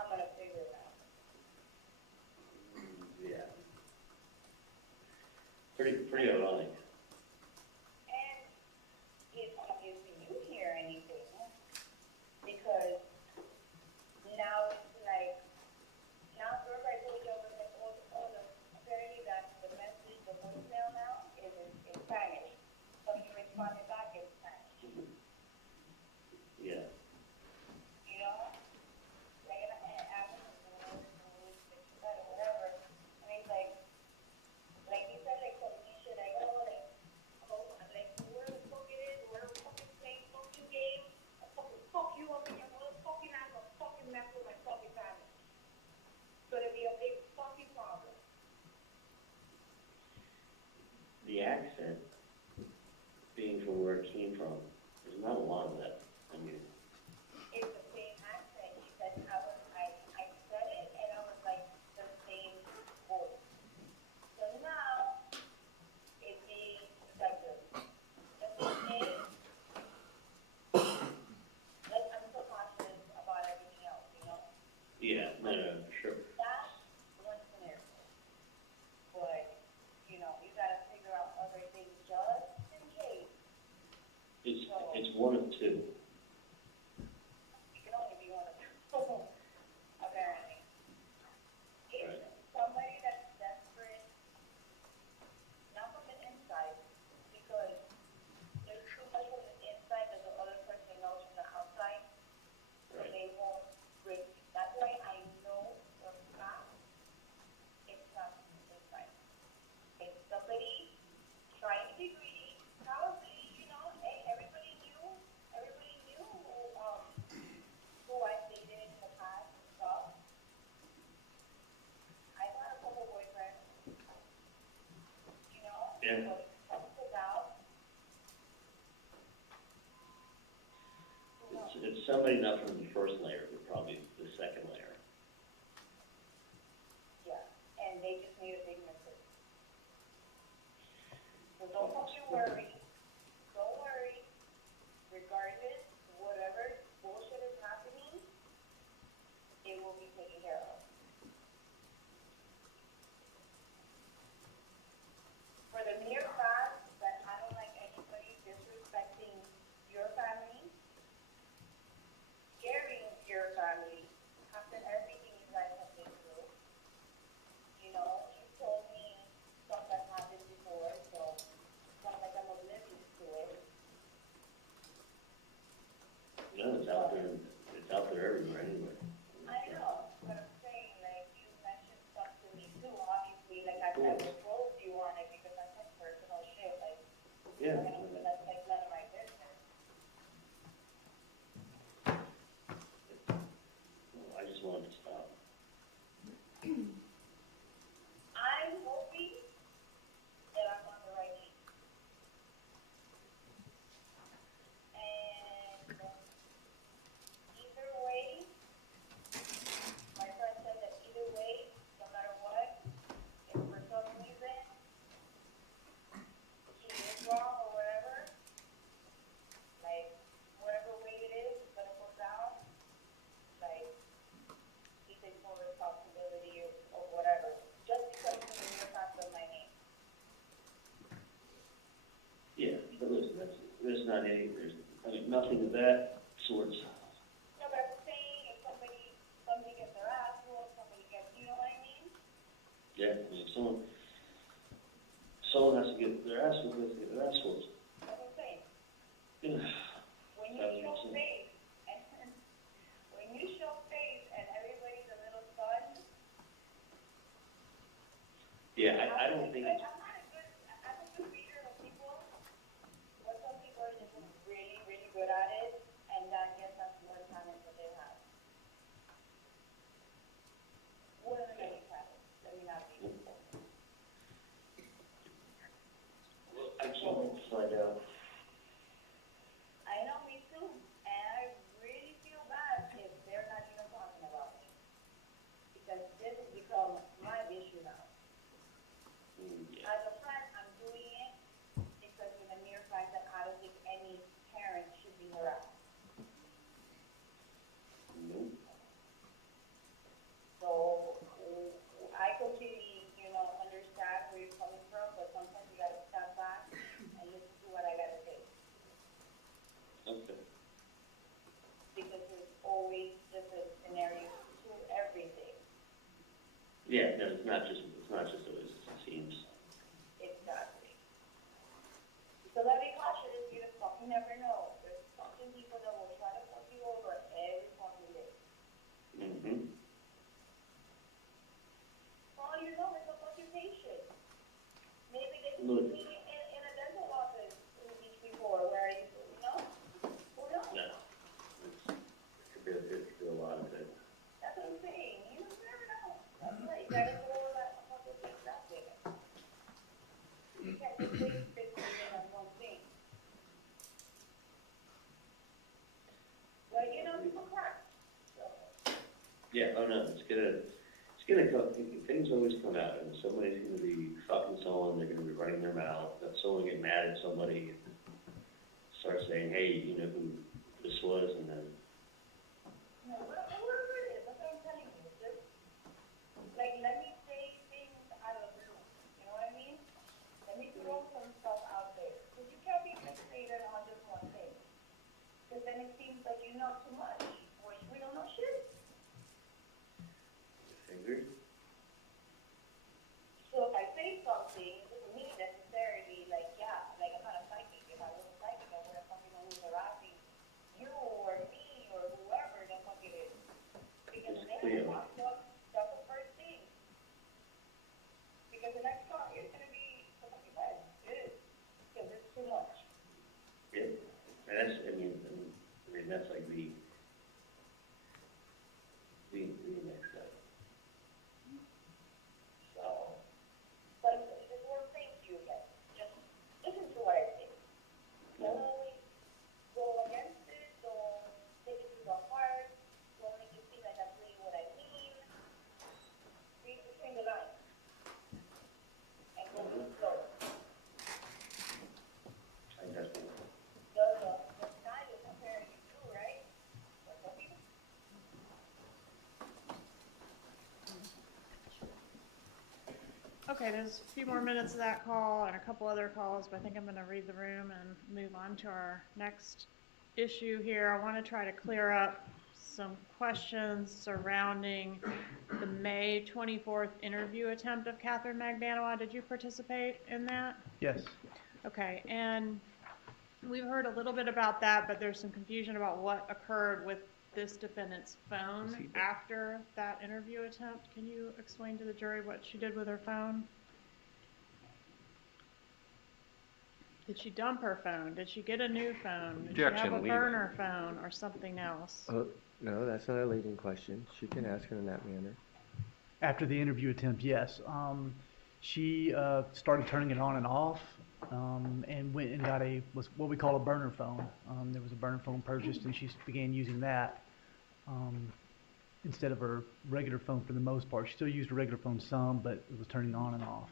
I'm gonna figure it out. Yeah. Pretty ironic. And if obviously you hear anything, because now it's like, now remember I told you I was like, apparently that the message, the voicemail now is in Spanish. So he responded back in Spanish. Yeah. You know? Like, and after whatever, and he's like he said, like, some shit, like, oh, like, where the fuck it is, where the fuck is playing fucking game, I'll fucking fuck you up in your motherfucking ass, I'll fucking mess with my fucking family. It's gonna be a big fucking problem. The accent, being from where it came from, It's one of two. It can only be one of two, apparently. It's Right. somebody that's desperate, not from the inside, because there's too much from the inside that the other person knows from the outside, so Right. they won't risk. That's why I know for a fact it's not from the inside. It's somebody trying to be greedy, probably, you know, hey, everybody knew who I dated in the past and stuff. I've had a couple boyfriends, you know, Yeah. so it comes out. It's somebody not from the first layer, but probably the second layer. Yeah, and they just need a big message. So don't fucking worry. Don't worry. Regardless, whatever bullshit is happening, it will be taken care of. For the mere fact that I don't like anybody disrespecting your family, scaring your family, after everything you guys have been through. You know, you told me stuff that happened before, so it's not like I'm oblivious to it. No, it's out there. It's out there everywhere anyway. I know, but I'm saying, like, you mentioned stuff to me too, obviously, like, I would probe you on it because that's like personal shit, like, Yeah. that's like none of my business. I just wanted to stop. I'm hoping that I'm on the right track. And either way, my friend said that either way, no matter what, if for some reason he is wrong or whatever, like whatever way it is, it's gonna go down, like he takes full responsibility or whatever, just because of the mere fact of my name. Yeah, but listen, there's not any, nothing of that sort. No, but I'm saying if somebody gets their ass whooped, somebody gets, you know what I mean? Yeah, I mean, someone has to get their ass whooped, they have to get their ass whooped. That's what I'm saying. Yeah. When you show face, and when you show face and everybody's a little stunned. Yeah, I don't think it's, I'm a good reader of people, but some people are just really, really good at it, and I guess that's one talent that they have. One of the many talents, let me not be. I can't wait to find out. I know, me too, and I really feel bad if they're not even talking about me. Because this has become my issue now. Yeah. As a friend, I'm doing it because of the mere fact that I don't think any parent should be harassed. Nope. So, I completely, understand where you're coming from, but sometimes you gotta step back and listen to what I gotta say. Okay. Because there's always different scenarios to everything. Yeah, no, it's not just always, it seems. Exactly. So let me caution you, just fucking never know. There's fucking people that will try to fuck you over every fucking day. Mm-hmm. All you know is a fucking patient. Maybe they could Look. see me in a dental office 2 weeks before, where you know? Who knows? No. It could be a lot of it. That's what I'm saying. You never know. That's right. You gotta go over that fucking thing out there. You can't just base it on one thing. But people crack. So. Yeah, oh no, it's gonna come, things always come out, and somebody's gonna be fucking someone, they're gonna be running their mouth, that someone get mad at somebody, and start saying, hey, you know who this was, and then. No, whatever it is, that's what I'm telling you. Just, like, let me say things out of the blue. You know what I mean? Let me throw some stuff out there. Because you can't be fixated on just one thing. clear. That's the first thing. Because the next song is gonna be somebody else. It is. Because it's too much. Yeah, and that's, I mean, that's like the next step. So, But it won't thank you again. Just listen to what I say. Don't always go against it. Don't take it to the heart. Don't make it seem like I'm doing what I mean. Read between the lines. And go with the flow. I think that's what. The style is comparing you to, right? What's up, people? Okay, there's a few more minutes of that call and a couple other calls, but I think I'm going to read the room and move on to our next issue here. I want to try to clear up some questions surrounding the May 24th interview attempt of Katherine Magbanua. Did you participate in that? Yes. Okay, and we've heard a little bit about that, but there's some confusion about what occurred with this defendant's phone after that interview attempt. Can you explain to the jury what she did with her phone? Did she dump her phone? Did she get a new phone? Did she have Objection, a leave it. burner phone or something else? No, that's not a leading question. She can ask it in that manner. After the interview attempt, yes. She started turning it on and off, and went and got what we call a burner phone. There was a burner phone purchased, and she began using that instead of her regular phone for the most part. She still used her regular phone some, but it was turning on and off.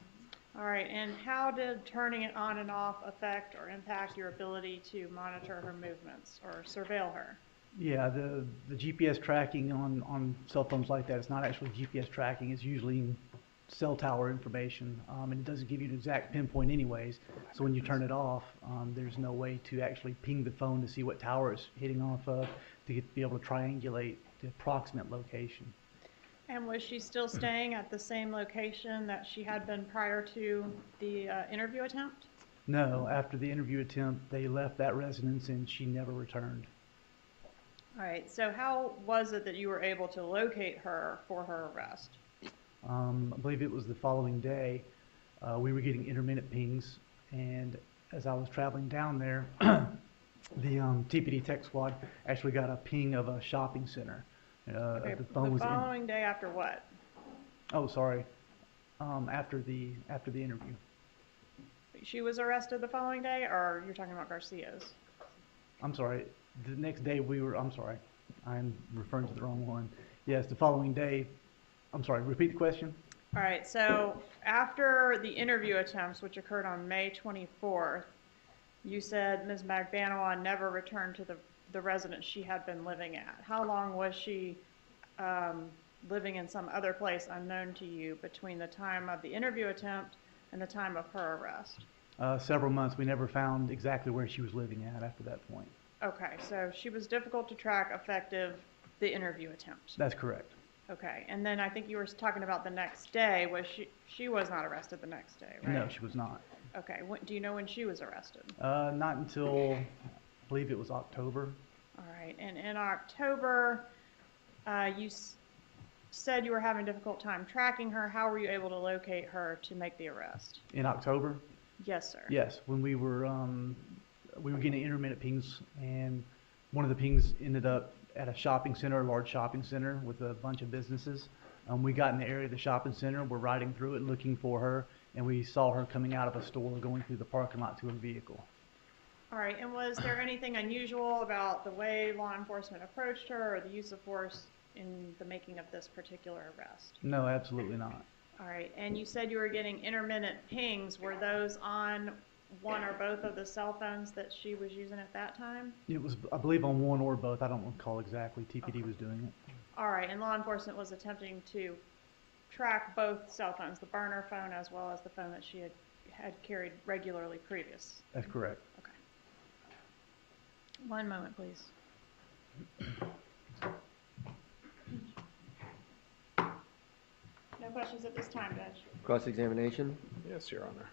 All right, and how did turning it on and off affect or impact your ability to monitor her movements or surveil her? Yeah, the GPS tracking on cell phones like that, it's not actually GPS tracking. It's usually cell tower information, and it doesn't give you an exact pinpoint anyways. So when you turn it off, there's no way to actually ping the phone to see what tower it's hitting off of to be able to triangulate the approximate location. And was she still staying at the same location that she had been prior to the interview attempt? No, after the interview attempt, they left that residence and she never returned. All right, so how was it that you were able to locate her for her arrest? I believe it was the following day. We were getting intermittent pings, and as I was traveling down there, the TPD tech squad actually got a ping of a shopping center. Okay, the phone was following day after what? After the interview. She was arrested the following day, or you're talking about Garcia's? I'm sorry. The next day I'm sorry. I'm referring to the wrong one. Yes, the following day. I'm sorry, repeat the question. All right, so after the interview attempts, which occurred on May 24th, you said Ms. Magbanua never returned to the residence she had been living at. How long was she living in some other place unknown to you between the time of the interview attempt and the time of her arrest? Several months. We never found exactly where she was living at after that point. Okay, so she was difficult to track effective the interview attempt. That's correct. Okay, and then I think you were talking about the next day. Was she was not arrested the next day, right? No, she was not. Okay, do you know when she was arrested? Not until, I believe it was October. All right, and in October, you said you were having a difficult time tracking her. How were you able to locate her to make the arrest? In October? Yes, sir. Yes, when we were getting intermittent pings, and one of the pings ended up at a shopping center, a large shopping center with a bunch of businesses. We got in the area of the shopping center. We're riding through it looking for her, and we saw her coming out of a store going through the parking lot to her vehicle. All right, and was there anything unusual about the way law enforcement approached her or the use of force in the making of this particular arrest? No, absolutely not. All right, and you said you were getting intermittent pings. Were those on one or both of the cell phones that she was using at that time? It was, I believe, on one or both. I don't recall exactly. TPD was doing it. All right, and law enforcement was attempting to track both cell phones, the burner phone as well as the phone that she had carried regularly previous. That's correct. Okay. One moment, please. No questions at this time, Judge. Cross-examination? Yes, Your Honor.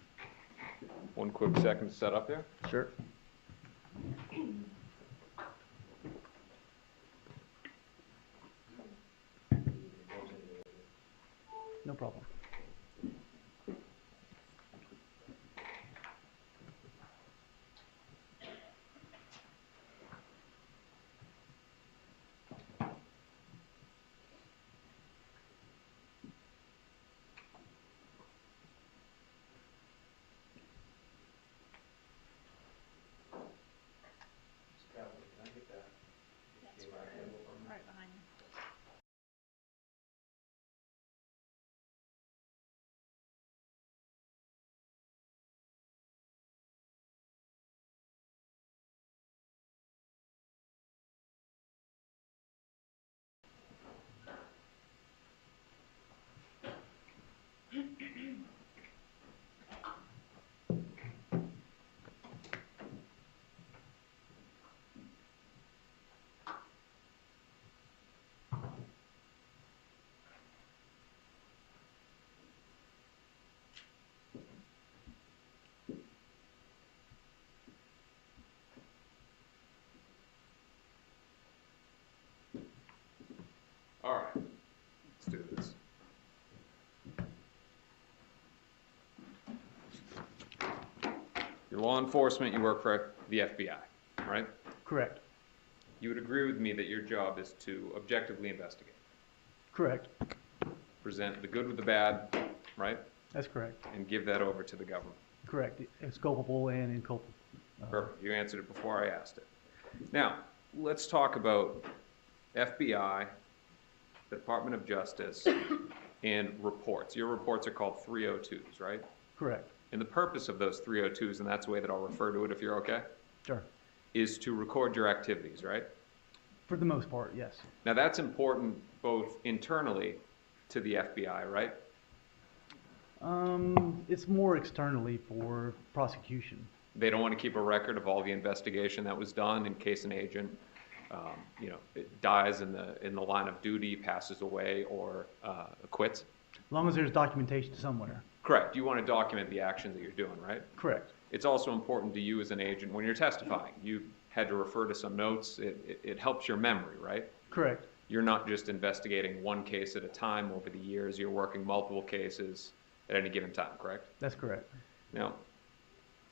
One quick second to set up here. Sure. No problem. Katherine, can I get that? Right behind you. All right, let's do this. You're law enforcement, you work for the FBI, right? Correct. You would agree with me that your job is to objectively investigate, Correct. present the good with the bad, right? That's correct. And give that over to the government. Correct. It's culpable and inculpable. Perfect. You answered it before I asked it. Now, let's talk about FBI, the Department of Justice, and reports. Your reports are called 302s, right? Correct. And the purpose of those 302s, and that's the way that I'll refer to it if you're okay, Sure. is to record your activities, right? For the most part, yes. Now, that's important both internally to the FBI, right? It's more externally for prosecution. They don't want to keep a record of all the investigation that was done in case an agent, it dies in the line of duty, passes away, or quits. As long as there's documentation somewhere. Correct. You want to document the actions that you're doing, right? Correct. It's also important to you as an agent when you're testifying. You had to refer to some notes. It helps your memory, right? Correct. You're not just investigating one case at a time over the years. You're working multiple cases at any given time, correct? That's correct. Now,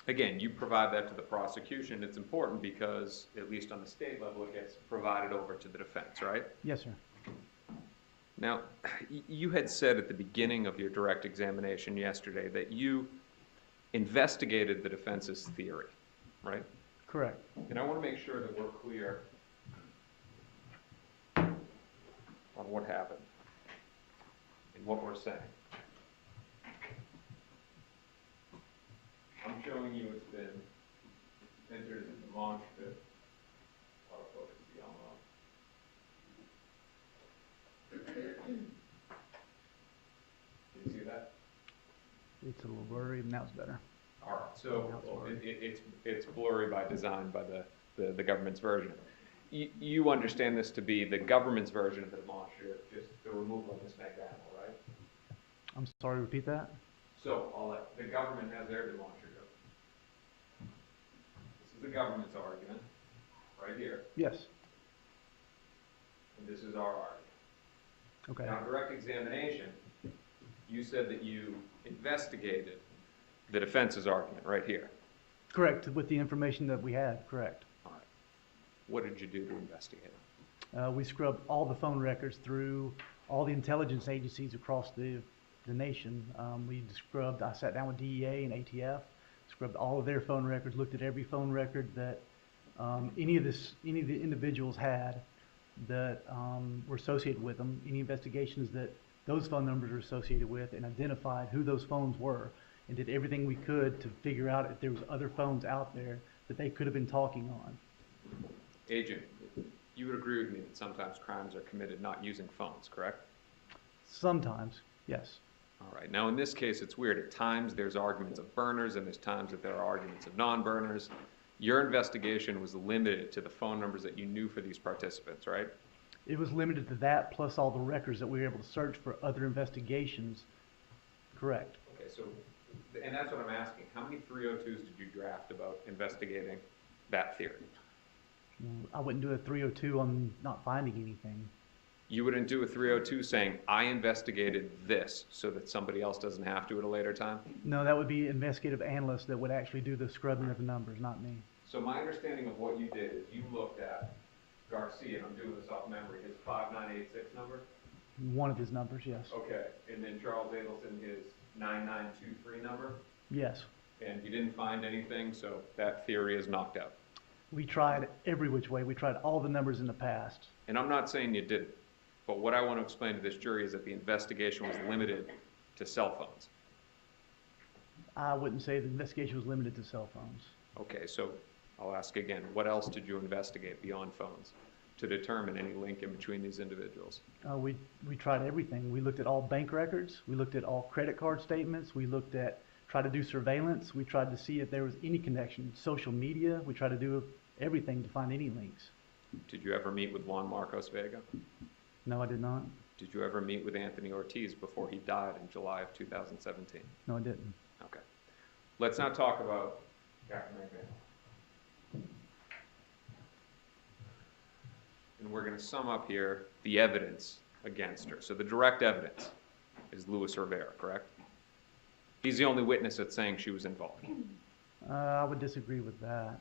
again, you provide that to the prosecution. It's important because, at least on the state level, it gets provided over to the defense, right? Yes, sir. Now, you had said at the beginning of your direct examination yesterday that you investigated the defense's theory, right? Correct. And I want to make sure that we're clear on what happened and what we're saying. I'm showing you it's been entered as a demonstrative. Autofocus, yellow. Can you see that? It's a little blurry, and now it's better. All right, so it's blurry by design by the government's version. You understand this to be the government's version of the demonstrative, just the removal of Ms. Magbanua, right? I'm sorry, repeat that? So the government has their demonstrative. This is the government's argument, right here. Yes. And this is our argument. Okay. Now, direct examination, you said that you investigated the defense's argument right here. Correct, with the information that we had, correct. All right. What did you do to investigate it? We scrubbed all the phone records through all the intelligence agencies across the nation. I sat down with DEA and ATF, scrubbed all of their phone records, looked at every phone record that any of the individuals had that were associated with them, any investigations that those phone numbers were associated with, and identified who those phones were, and did everything we could to figure out if there was other phones out there that they could have been talking on. Agent, you would agree with me that sometimes crimes are committed not using phones, correct? Sometimes, yes. All right. Now, in this case, it's weird. At times, there's arguments of burners, and there's times that there are arguments of non-burners. Your investigation was limited to the phone numbers that you knew for these participants, right? It was limited to that, plus all the records that we were able to search for other investigations. Correct. Okay, so, and that's what I'm asking. How many 302s did you draft about investigating that theory? I wouldn't do a 302 on not finding anything. You wouldn't do a 302 saying, I investigated this so that somebody else doesn't have to at a later time? No, that would be investigative analysts that would actually do the scrubbing of the numbers, not me. So my understanding of what you did is you looked at Garcia, and I'm doing this off memory, his 5986 number? One of his numbers, yes. Okay, and then Charles Adelson, his 9923 number? Yes. And you didn't find anything, so that theory is knocked out. We tried every which way. We tried all the numbers in the past. And I'm not saying you didn't, but what I want to explain to this jury is that the investigation was limited to cell phones. I wouldn't say the investigation was limited to cell phones. Okay, so I'll ask again, what else did you investigate beyond phones to determine any link in between these individuals? We tried everything. We looked at all bank records. We looked at all credit card statements. We looked at, tried to do surveillance. We tried to see if there was any connection. Social media. We tried to do everything to find any links. Did you ever meet with Juan Marcos Vega? No, I did not. Did you ever meet with Anthony Ortiz before he died in July of 2017? No, I didn't. Okay. Let's not talk about Katherine Magbanua. And we're going to sum up here the evidence against her. So the direct evidence is Luis Rivera, correct? He's the only witness that's saying she was involved. I would disagree with that.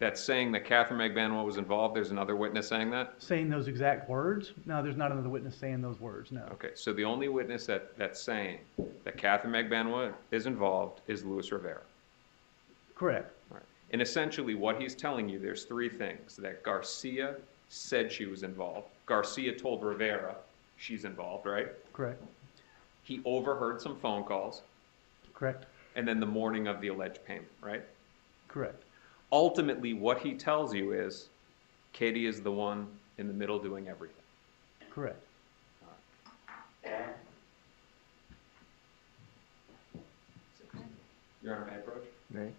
That's saying that Katherine Magbanua was involved. There's another witness saying that? Saying those exact words? No, there's not another witness saying those words, no. Okay, so the only witness that's saying that Katherine Magbanua is involved is Luis Rivera. Correct. All right. And essentially what he's telling you, there's three things. That Garcia said she was involved. Garcia told Rivera she's involved, right? Correct. He overheard some phone calls. Correct. And then the morning of the alleged payment, right? Correct. Ultimately, what he tells you is Katie is the one in the middle doing everything. Correct. Your Honor, may I approach? Right.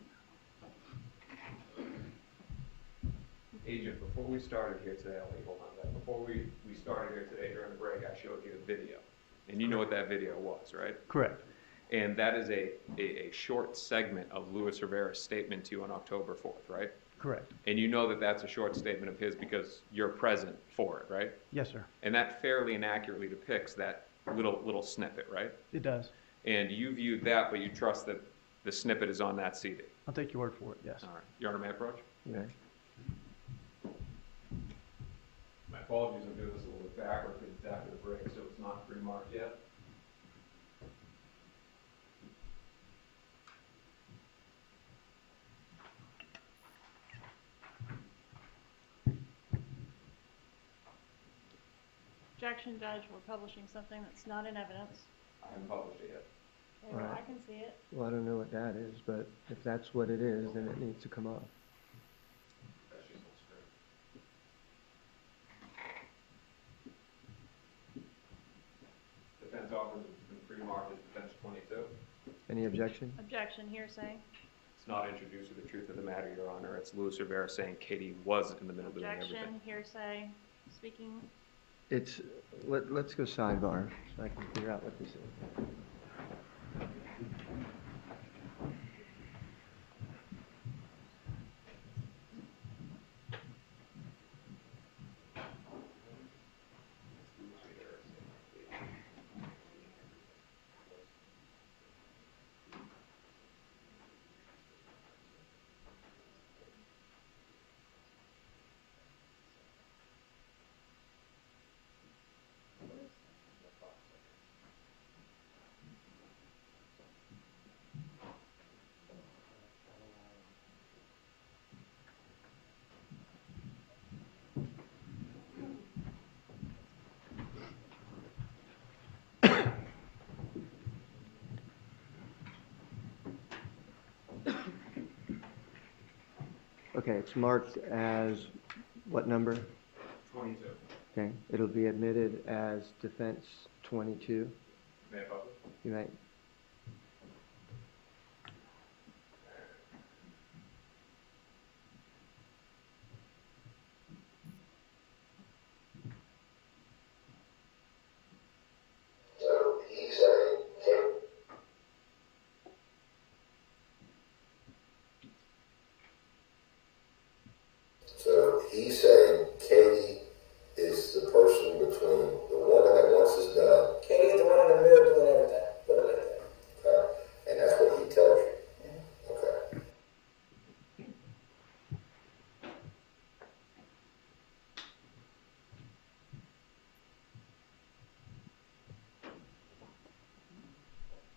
Agent, before we started here today, I'll let you hold on to that. Before we started here today during the break, I showed you a video. And you know what that video was, right? Correct. And that is a short segment of Luis Rivera's statement to you on October 4th, right? Correct. And you know that that's a short statement of his because you're present for it, right? Yes, sir. And that fairly and accurately depicts that little snippet, right? It does. And you viewed that, but you trust that the snippet is on that CD. I'll take your word for it, yes. All right. Your Honor, may I approach? Right. My apologies, I'm doing this a little bit backward because it's after the break, so it's not pre-marked yet. Objection, Judge, we're publishing something that's not in evidence. I haven't published it yet. Okay, well, Right. I can see it. Well, I don't know what that is, but if that's what it is, then it needs to come up. That's just on screen. Defense offers it's been pre-marked as defense 22. Any objection? Objection, hearsay. It's not introduced to the truth of the matter, Your Honor. It's Luis Rivera saying Katie was in the middle doing everything. Objection, hearsay, speaking. It's, let's go sidebar so I can figure out what this is. Okay, it's marked as what number? 22. Okay, it'll be admitted as defense 22. May I publish? You may. So he's saying Katie is the person between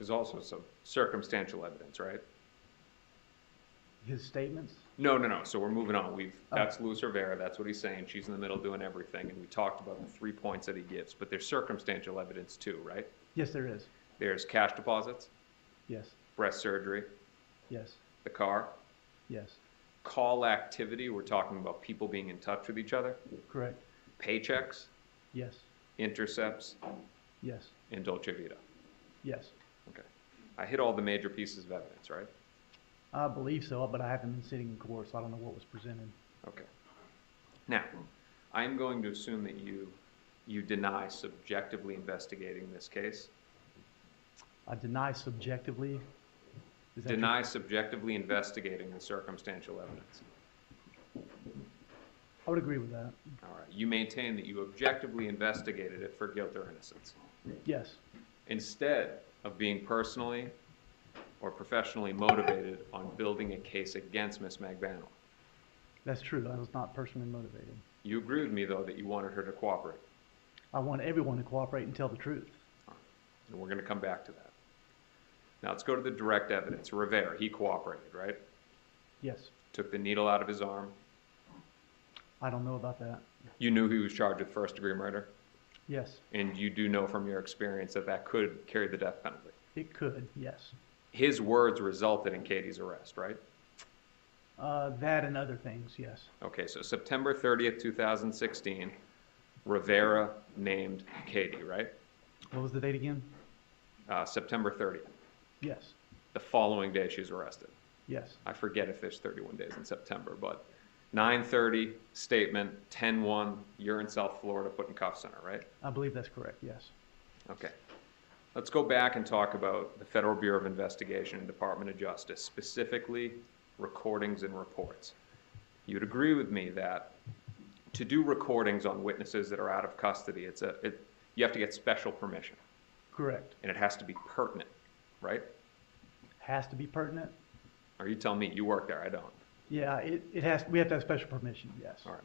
there's also some circumstantial evidence, right? His statements? No. So we're moving on. Oh. That's Luis Rivera. That's what he's saying. She's in the middle doing everything. And we talked about the 3 points that he gives. But there's circumstantial evidence too, right? Yes, there is. There's cash deposits, Yes, breast surgery, yes, the car, yes, call activity. We're talking about people being in touch with each other. correct. Paychecks, Yes, intercepts, yes, and Dolce Vita. yes. Okay. I hit all the major pieces of evidence, right? I believe so, but I haven't been sitting in court, so I don't know what was presented. Okay. Now, I'm going to assume that you deny subjectively investigating this case. I deny subjectively. Is that Deny subjectively investigating the circumstantial evidence. I would agree with that. All right. You maintain that you objectively investigated it for guilt or innocence. Yes, Instead of being personally or professionally motivated on building a case against Ms. Magbanua. that's true. I was not personally motivated. You agree with me, though, that you wanted her to cooperate. I want everyone to cooperate and tell the truth. And we're going to come back to that. Now let's go to the direct evidence. Rivera, he cooperated, right? Yes, Took the needle out of his arm. I don't know about that. You knew he was charged with first-degree murder, Yes, and you do know from your experience that that could carry the death penalty. it could, yes. His words resulted in Katie's arrest, right? That and other things, yes. Okay, so September 30th, 2016, Rivera named Katie, right? What was the date again? September 30th. Yes, The following day she's arrested. yes, I forget if there's 31 days in September, but 9:30 statement, 10:1, you're in South Florida putting cuffs on her, right? I believe that's correct, yes. Okay. Let's go back and talk about the Federal Bureau of Investigation and Department of Justice, specifically recordings and reports. You'd agree with me that to do recordings on witnesses that are out of custody, you have to get special permission, Correct. and it has to be pertinent, right? Has to be pertinent? Or you tell me, you work there, I don't. Yeah, we have to have special permission, yes. All right.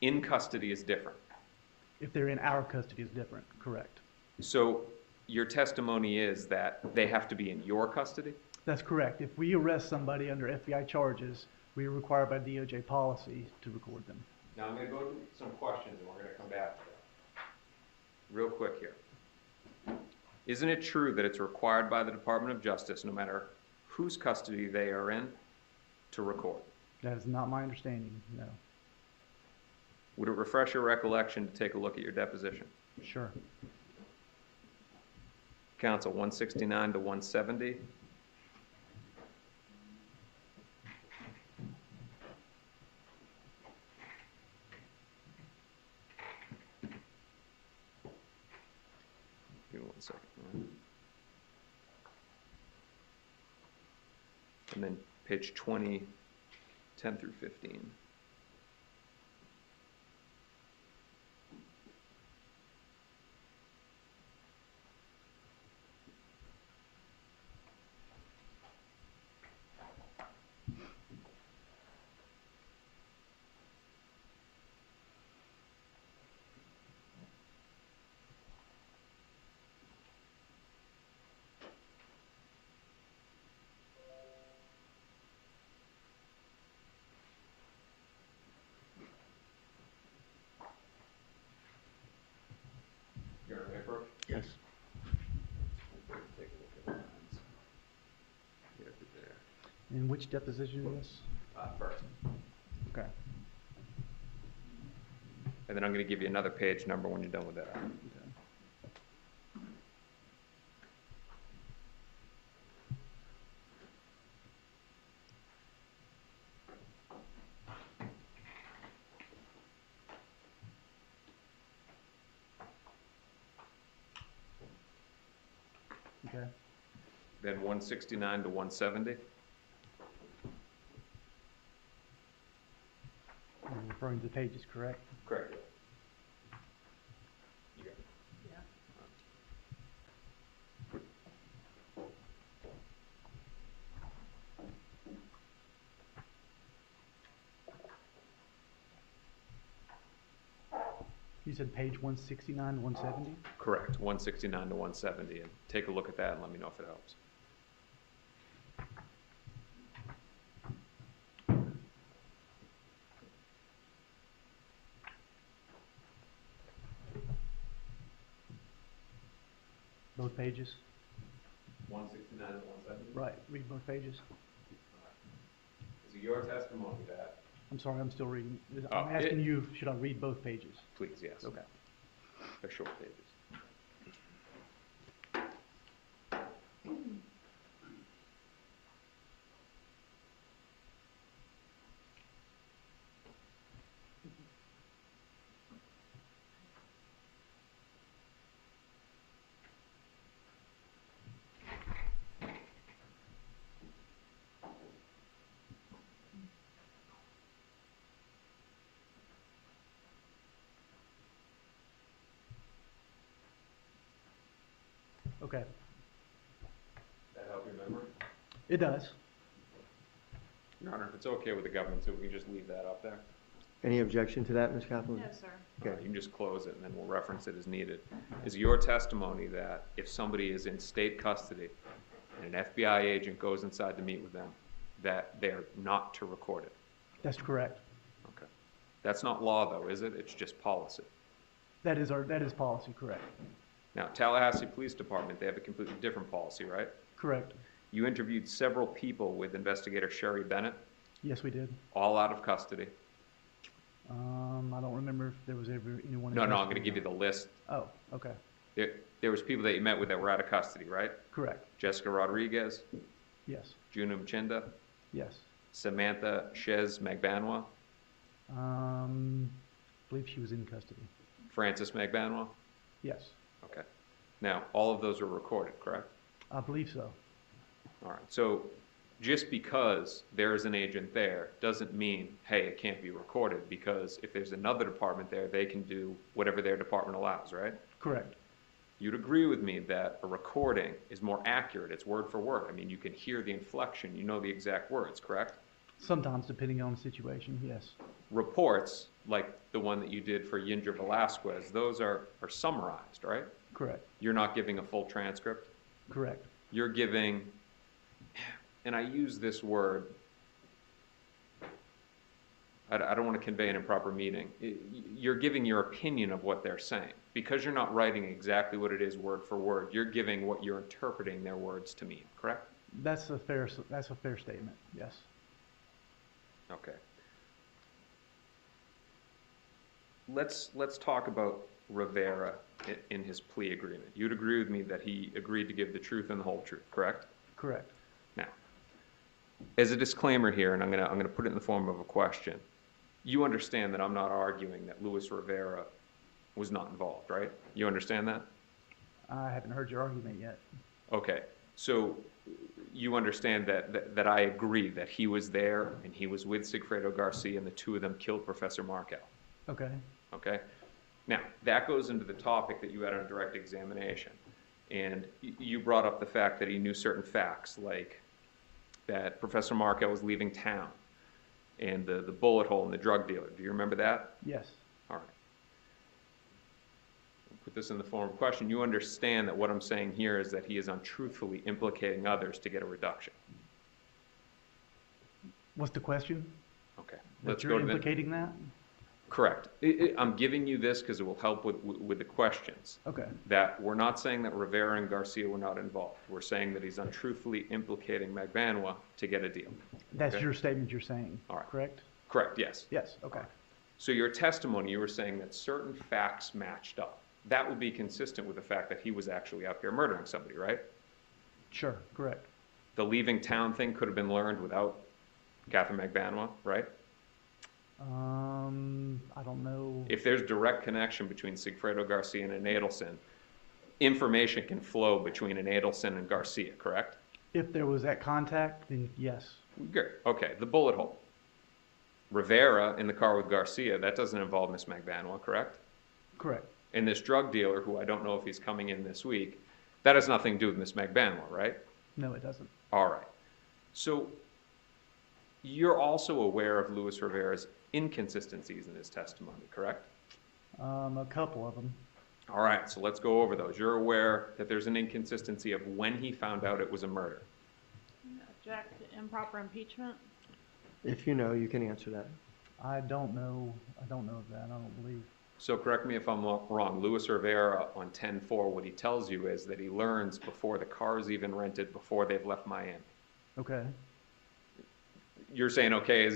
In custody is different. If they're in our custody, it's different, correct. So your testimony is that they have to be in your custody? That's correct. If we arrest somebody under FBI charges, we are required by DOJ policy to record them. Now I'm going to go to some questions and we're going to come back to that. Real quick here. Isn't it true that it's required by the Department of Justice, no matter whose custody they are in, to record? That is not my understanding, no. Would it refresh your recollection to take a look at your deposition? Sure. Counsel, 169 to 170. Give me 1 second. And then page 20, 10 through 15. Yes. Take a look at the lines. Get it there. And which deposition is this? First. Okay. And then I'm going to give you another page number when you're done with that. Okay. Then 169 to 170. You're referring to the pages, correct? Correct. You got it. Yeah. You said page 169 to 170? Correct, 169 to 170, and take a look at that and let me know if it helps. Both pages? 169 to 170? Right, read both pages. Is it your testimony that? I'm sorry, I'm still reading. Oh, I'm asking you, should I read both pages? Please, yes. Okay. They're short pages. Okay, That help your memory? it does. Your Honor, if it's okay with the government, so we can just leave that up there? Any objection to that, Ms. Kaplan? No, sir. All right, you can just close it and then we'll reference it as needed. Is your testimony that if somebody is in state custody and an FBI agent goes inside to meet with them, that they're not to record it? That's correct. Okay. That's not law though, is it? It's just policy. That is policy, correct. Now, Tallahassee Police Department, they have a completely different policy, right? Correct. You interviewed several people with investigator Sherry Bennett, Yes, we did. all out of custody. I don't remember if there was ever anyone. No, I'm gonna give you the list. Oh, okay, There was people that you met with that were out of custody, right? correct. Jessica Rodriguez, Yes, Juna Mchinda, yes. Samantha Shez Magbanua, I believe she was in custody. Francis Magbanua. Yes, Okay. Now, all of those are recorded, correct? I believe so. All right. So just because there is an agent there doesn't mean, hey, it can't be recorded, because if there's another department there, they can do whatever their department allows, right? Correct. You'd agree with me that a recording is more accurate. It's word for word. I mean, you can hear the inflection. You know the exact words, correct? Sometimes, depending on the situation, yes. Reports, like the one that you did for Yindra Velasquez, those are summarized, right? Correct. You're not giving a full transcript. Correct. You're giving, and I use this word, I don't want to convey an improper meaning. You're giving your opinion of what they're saying. Because you're not writing exactly what it is word for word, you're giving what you're interpreting their words to mean, correct? That's a fair statement, yes. Okay. Let's talk about Rivera in his plea agreement. You'd agree with me that he agreed to give the truth and the whole truth, correct? Correct. Now, as a disclaimer here, and I'm gonna put it in the form of a question, you understand that I'm not arguing that Luis Rivera was not involved, right? You understand that? I haven't heard your argument yet. Okay, so you understand that I agree that he was there and he was with Sigfredo Garcia and the two of them killed Professor Markel. Okay. Okay? Now, that goes into the topic that you had on direct examination. And you brought up the fact that he knew certain facts, like that Professor Markel was leaving town and the bullet hole in the drug dealer. Do you remember that? Yes. All right. I'll put this in the form of a question. You understand that what I'm saying here is that he is untruthfully implicating others to get a reduction. What's the question? Okay. That you're implicating that? Correct. I'm giving you this because it will help with the questions. Okay. That we're not saying that Rivera and Garcia were not involved. We're saying that he's untruthfully implicating Magbanua to get a deal. That's Okay? your statement you're saying, All right. correct? Correct, yes. Yes, okay. So your testimony, you were saying that certain facts matched up. That would be consistent with the fact that he was actually out there murdering somebody, right? Sure, correct. The leaving town thing could have been learned without Katherine Magbanua, right? I don't know. If there's direct connection between Sigfredo Garcia and an Adelson, information can flow between an Adelson and Garcia, correct? If there was that contact, then yes. Good. Okay, the bullet hole. Rivera in the car with Garcia, that doesn't involve Miss Magbanua, correct? Correct. And this drug dealer, who I don't know if he's coming in this week, that has nothing to do with Miss Magbanua, right? No, it doesn't. All right. So you're also aware of Luis Rivera's inconsistencies in his testimony, correct? A couple of them. All right, so let's go over those. You're aware that there's an inconsistency of when he found out it was a murder. Object to improper impeachment. If you know, you can answer that. I don't know of that, I don't believe. So correct me if I'm wrong, Luis Rivera on 10-4, what he tells you is that he learns before the car's even rented, before they've left Miami. Okay. You're saying, okay,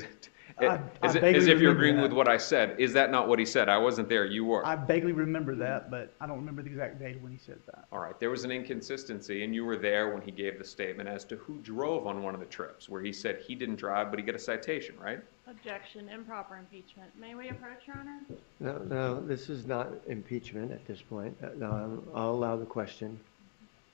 I as vaguely if you're remember agreeing that. with what I said. Is that not what he said? I wasn't there, you were. I vaguely remember that, but I don't remember the exact date when he said that. All right, there was an inconsistency, and you were there when he gave the statement as to who drove on one of the trips, where he said he didn't drive, but he got a citation, right? Objection, improper impeachment. May we approach, Your Honor? No, this is not impeachment at this point. No, I'll allow the question.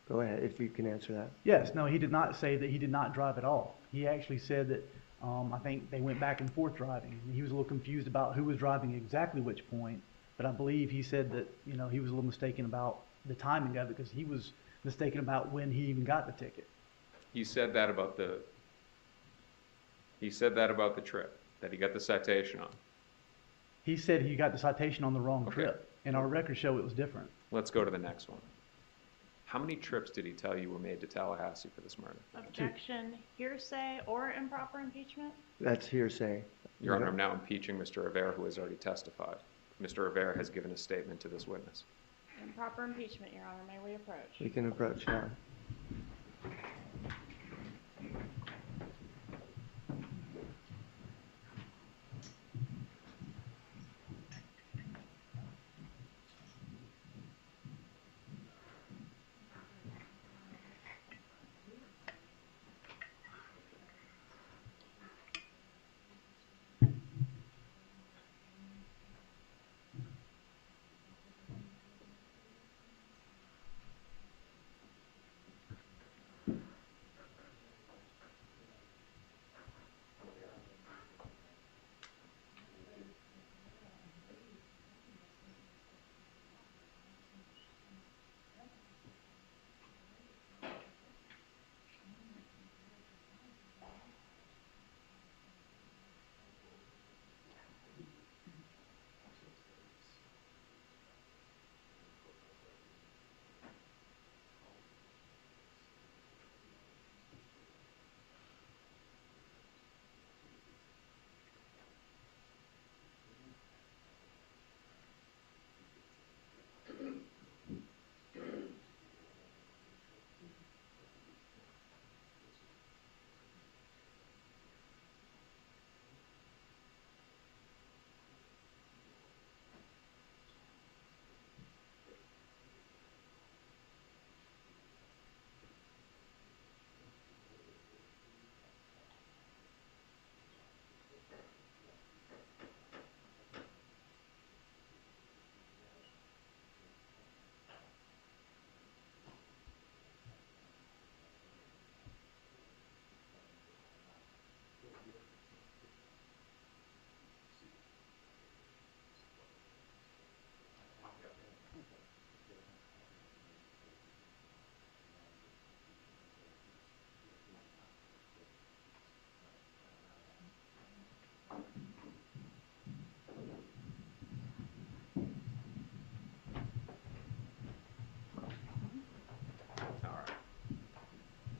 Go ahead, if you can answer that. Yes, no, he did not say that he did not drive at all. He actually said that, I think they went back and forth driving. He was a little confused about who was driving exactly which point, but I believe he said that, he was a little mistaken about the timing of it because he was mistaken about when he even got the ticket. He said that about the trip, that he got the citation on. He said he got the citation on the wrong Okay. trip, and our records show it was different. Let's go to the next one. How many trips did he tell you were made to Tallahassee for this murder? Objection, hearsay or improper impeachment? That's hearsay. Your Honor, I'm now impeaching Mr. Rivera, who has already testified. Mr. Rivera has given a statement to this witness. Improper impeachment, Your Honor. May we approach? You can approach now.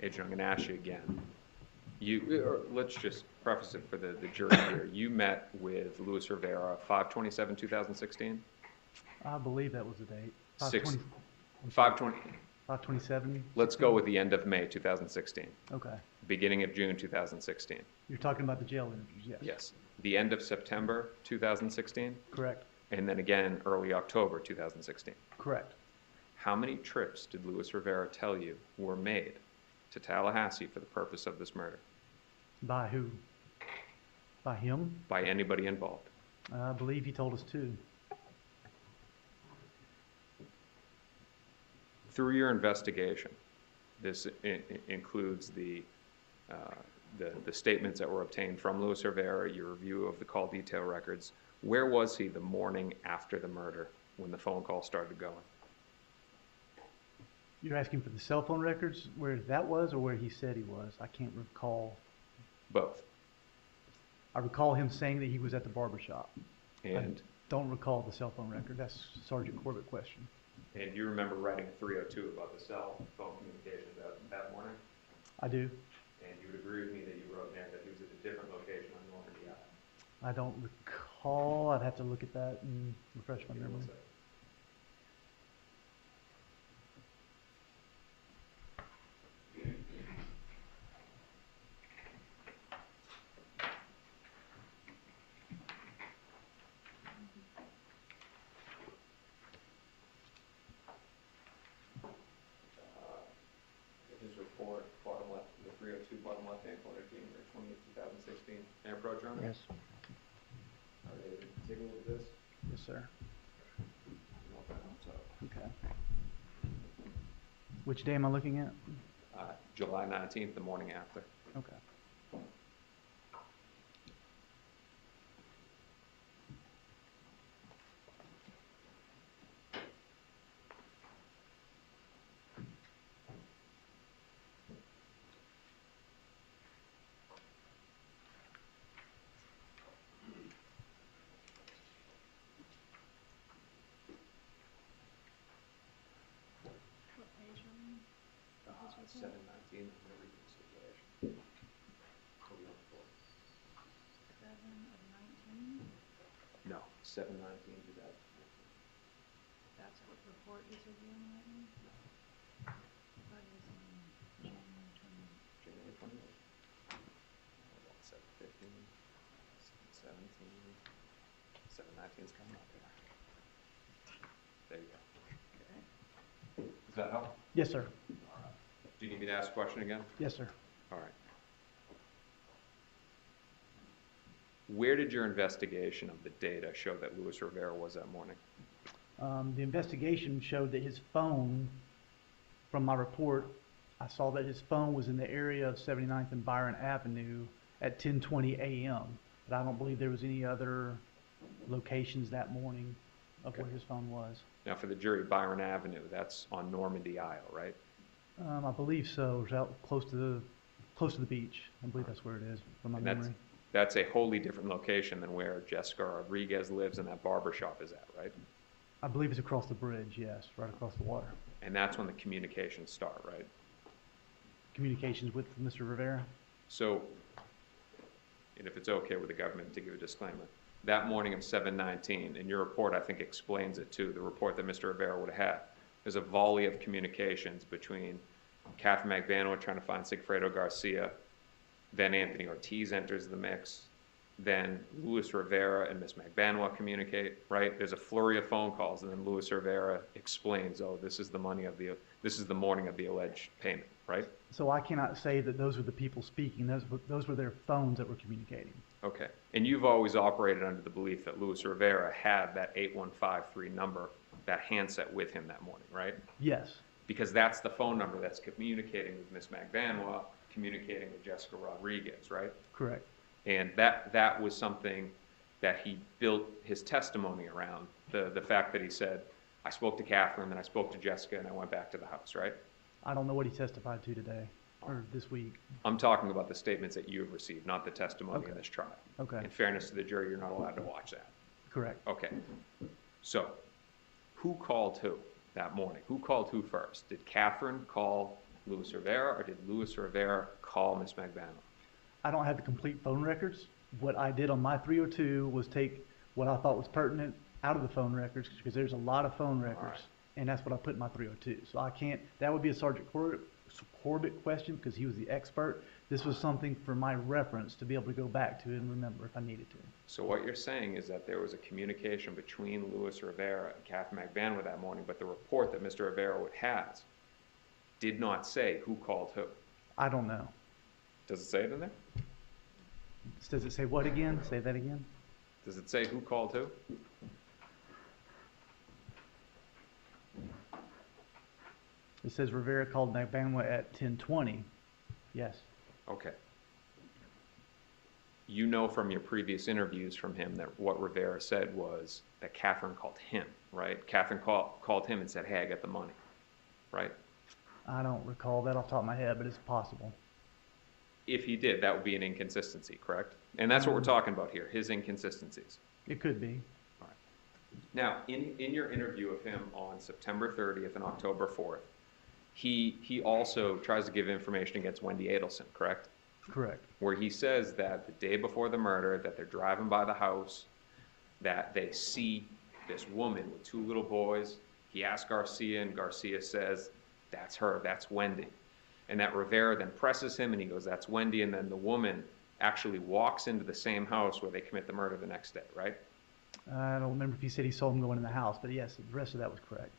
Agent, I'm going to ask you again. Let's just preface it for the jury here. You met with Luis Rivera 5/27/2016? I believe that was the date. 5/27. Let's go with the end of May 2016. Okay. Beginning of June 2016. You're talking about the jail interviews, yes. Yes. The end of September 2016? Correct. And then again early October 2016. Correct. How many trips did Luis Rivera tell you were made to Tallahassee for the purpose of this murder? By who? By him? By anybody involved? I believe he told us two. Through your investigation, this includes the statements that were obtained from Luis Rivera, your review of the call detail records. Where was he the morning after the murder when the phone call started going? You're asking for the cell phone records, where that was or where he said he was? I can't recall. Both. I recall him saying that he was at the barber shop. And Don't recall the cell phone record. That's Sergeant Corbett question. And you remember writing a 302 about the cell phone communications that morning? I do. And you would agree with me that you wrote in there that he was at a different location on Normandy Island? I don't recall. I'd have to look at that and refresh my Give me one memory. second. His report, bottom left, the 302, bottom left-hand corner, January 20th, 2016. May I approach, Your Honor? Yes. All right, take a look at this. Yes, sir. I don't know if that helps out. Okay. Which day am I looking at? July 19th, the morning after. Okay. What page are we? 719, I'm going to read the stipulation. What do you want for? 7 of 19? No, 719, 2019. That's what report he's reviewing right now? That is January 20. January 28th. Hold on, 715, 717, 719's coming up here. There you go. Okay. Does that help? Yes, sir. All right. Do you need me to ask a question again? Yes, sir. All right. Where did your investigation of the data show that Luis Rivera was that morning? The investigation showed that his phone, from my report, I saw that his phone was in the area of 79th and Byron Avenue at 10:20 a.m. But I don't believe there was any other locations that morning of Okay. where his phone was. Now, for the jury, Byron Avenue, that's on Normandy Isle, right? I believe so. It was out close to the beach. I believe that's where it is, from my And memory. that's a wholly different location than where Jessica Rodriguez lives and that barber shop is at, right? I believe it's across the bridge, yes, right across the water. And that's when the communications start, right? Communications with Mr. Rivera? So, and if it's okay with the government to give a disclaimer, that morning of 7/19, and your report I think explains it too, the report that Mr. Rivera would have had, there's a volley of communications between Katherine Magbanua trying to find Sigfredo Garcia, then Anthony Ortiz enters the mix, then Luis Rivera and Miss Magbanua communicate, right? There's a flurry of phone calls, and then Luis Rivera explains, oh, this is the morning of the alleged payment, right? So I cannot say that those were the people speaking. Those were their phones that were communicating. Okay. And you've always operated under the belief that Luis Rivera had that 8153 number, that handset with him that morning, right? Yes. Because that's the phone number that's communicating with Miss Magbanua, communicating with Jessica Rodriguez, right? Correct. And that was something that he built his testimony around, the fact that he said, I spoke to Katherine, then I spoke to Jessica, and I went back to the house, right? I don't know what he testified to today, or this week. I'm talking about the statements that you've received, not the testimony Okay. in this trial. Okay. In fairness to the jury, you're not allowed to watch that. Correct. Okay. So, who called who that morning? Who called who first? Did Katherine call Luis Rivera, or did Luis Rivera call Miss Magbanua? I don't have the complete phone records. What I did on my 302 was take what I thought was pertinent out of the phone records, because there's a lot of phone records, right. and that's what I put in my 302. So I can't, that would be a Sergeant Corbett question, because he was the expert. This was something for my reference to be able to go back to and remember if I needed to. So what you're saying is that there was a communication between Luis Rivera and Katherine Magbanua that morning, but the report that Mr. Rivera has did not say who called who. I don't know. Does it say it in there? Does it say what again? Say that again? Does it say who called who? It says Rivera called Magbanua at 10:20. Yes. Okay. You know from your previous interviews from him that what Rivera said was that Katherine called him, right? Katherine called him and said, hey, I got the money, right? I don't recall that off the top of my head, but it's possible. If he did, that would be an inconsistency, correct? And that's what we're talking about here, his inconsistencies. It could be. All right. Now, in your interview of him on September 30th and October 4th, he also tries to give information against Wendy Adelson, correct? Correct. Where he says that the day before the murder, that they're driving by the house, that they see this woman with two little boys. He asks Garcia, and Garcia says, that's her, that's Wendy. And that Rivera then presses him, and he goes, that's Wendy, and then the woman actually walks into the same house where they commit the murder the next day, right? I don't remember if he said he saw him go in the house, but yes, the rest of that was correct.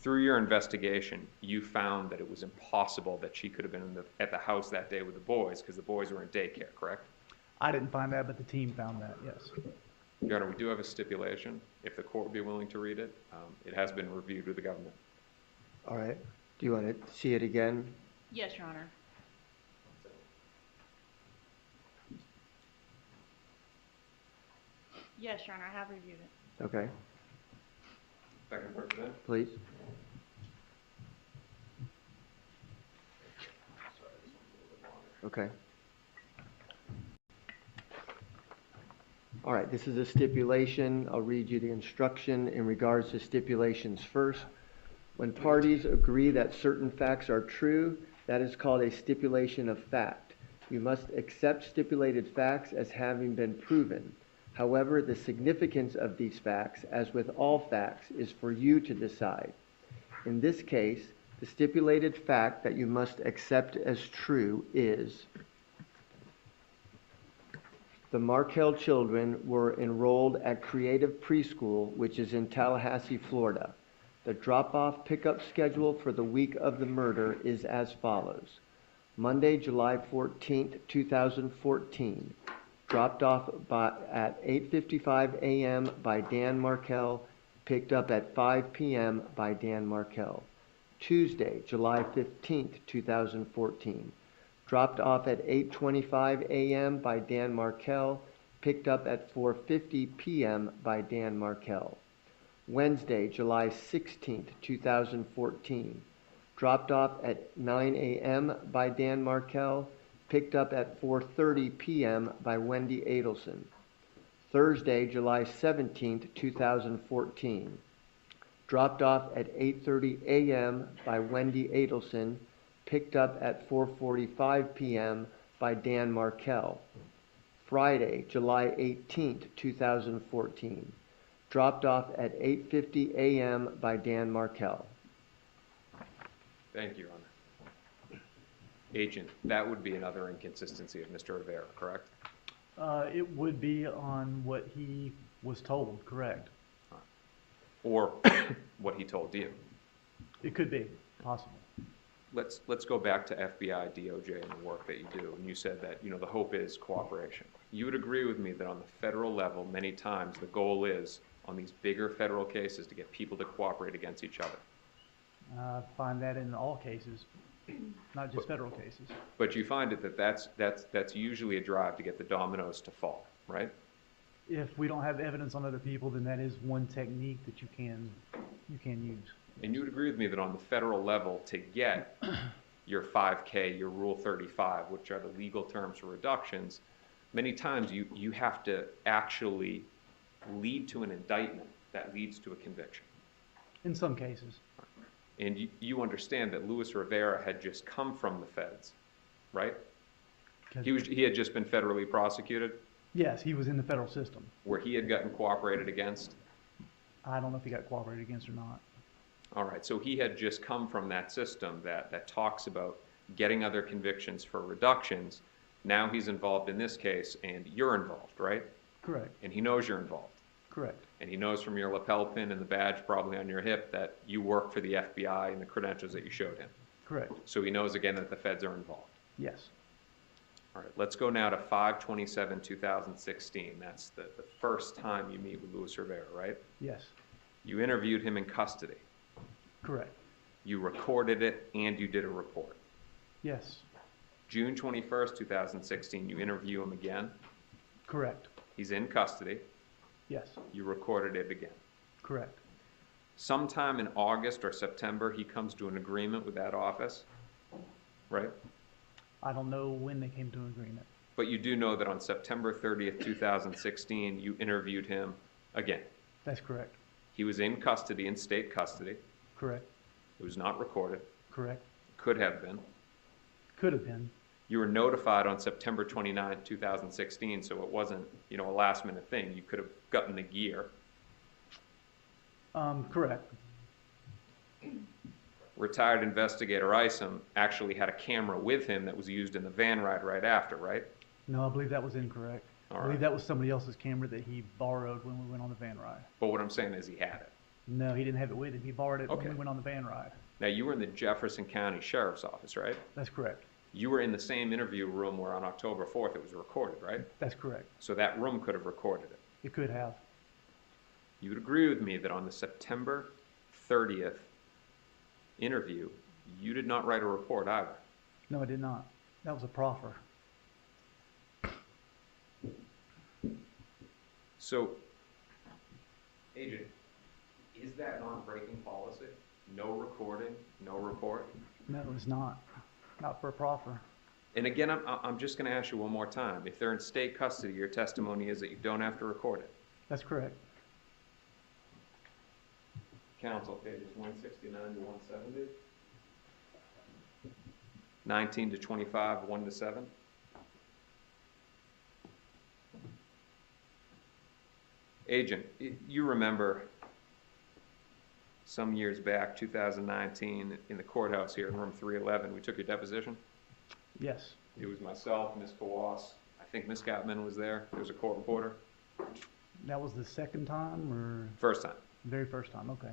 Through your investigation, you found that it was impossible that she could have been at the house that day with the boys, because the boys were in daycare, correct? I didn't find that, but the team found that, yes. Your Honor, we do have a stipulation, if the court would be willing to read it. It has been reviewed with the government. All right. Do you want to see it again? Yes, Your Honor. Yes, Your Honor, I have reviewed it. Okay, Second person. please. Okay. All right, this is a stipulation. I'll read you the instruction in regards to stipulations first. When parties agree that certain facts are true, that is called a stipulation of fact. You must accept stipulated facts as having been proven. However, the significance of these facts, as with all facts, is for you to decide. In this case, the stipulated fact that you must accept as true is the Markel children were enrolled at Creative Preschool, which is in Tallahassee, Florida. The drop-off pickup schedule for the week of the murder is as follows. Monday, July 14th, 2014. Dropped off at 8:55 a.m. by Dan Markel, picked up at 5 p.m. by Dan Markel. Tuesday, July 15th, 2014. Dropped off at 8:25 a.m. by Dan Markel, picked up at 4:50 p.m. by Dan Markel. Wednesday, July 16th, 2014. Dropped off at 9 a.m. by Dan Markel, picked up at 4:30 p.m. by Wendy Adelson. Thursday, July 17th, 2014. Dropped off at 8:30 a.m. by Wendy Adelson, picked up at 4:45 p.m. by Dan Markel. Friday, July 18th, 2014. Dropped off at 8:50 a.m. by Dan Markel. Thank you, Your Honor. Agent, that would be another inconsistency of Mr. Rivera, correct? It would be on what he was told, correct? Or what he told you. It could be, possible. Let's go back to FBI, DOJ, and the work that you do. And you said that, the hope is cooperation. You would agree with me that on the federal level, many times the goal is, on these bigger federal cases, to get people to cooperate against each other. I find that in all cases, not just federal cases. But you find it that's usually a drive to get the dominoes to fall, right? If we don't have evidence on other people, then that is one technique that you can use. And you would agree with me that on the federal level, to get your 5K, your Rule 35, which are the legal terms for reductions, many times you have to actually lead to an indictment that leads to a conviction. In some cases. And you understand that Luis Rivera had just come from the feds, right? He had just been federally prosecuted? Yes, he was in the federal system. Where he had gotten cooperated against? I don't know if he got cooperated against or not. All right, so he had just come from that system that talks about getting other convictions for reductions. Now he's involved in this case, and you're involved, right? Correct. And he knows you're involved. Correct. And he knows from your lapel pin and the badge probably on your hip that you work for the FBI and the credentials that you showed him. Correct. So he knows again that the feds are involved. Yes. All right, let's go now to 5/27/2016. That's the first time you meet with Luis Rivera, right? Yes. You interviewed him in custody. Correct. You recorded it and you did a report. Yes. June 21st, 2016, you interview him again. Correct. He's in custody. Yes. You recorded it again. Correct. Sometime in August or September, he comes to an agreement with that office, right? I don't know when they came to an agreement. But you do know that on September 30th, 2016, you interviewed him again. That's correct. He was in custody, in state custody. Correct. It was not recorded. Correct. Could have been. Could have been. You were notified on September 29, 2016, so it wasn't, you know, a last-minute thing. You could have gotten the gear. Correct. Retired investigator Isom actually had a camera with him that was used in the van ride right after, right? No, I believe that was incorrect. All I believe right. that was somebody else's camera that he borrowed when we went on the van ride. But what I'm saying is he had it. No, he didn't have it with him. He borrowed it Okay. when we went on the van ride. Now, you were in the Jefferson County Sheriff's Office, right? That's correct. You were in the same interview room where on October 4th it was recorded, right? That's correct. So that room could have recorded it. It could have. You would agree with me that on the September 30th interview, you did not write a report either. No, I did not. That was a proffer. So, Agent, is that not breaking policy? No recording, no report? No, it's not. Not for a proffer. And again, I'm just going to ask you one more time. If they're in state custody, your testimony is that you don't have to record it. That's correct. Counsel, pages 169 to 170. 19 to 25, 1 to 7. Agent, you remember some years back, 2019, in the courthouse here in room 311, we took your deposition? Yes. It was myself, Ms. Kawas, I think Ms. Gatman was there. There was a court reporter. That was the second time or? First time. Very first time, okay.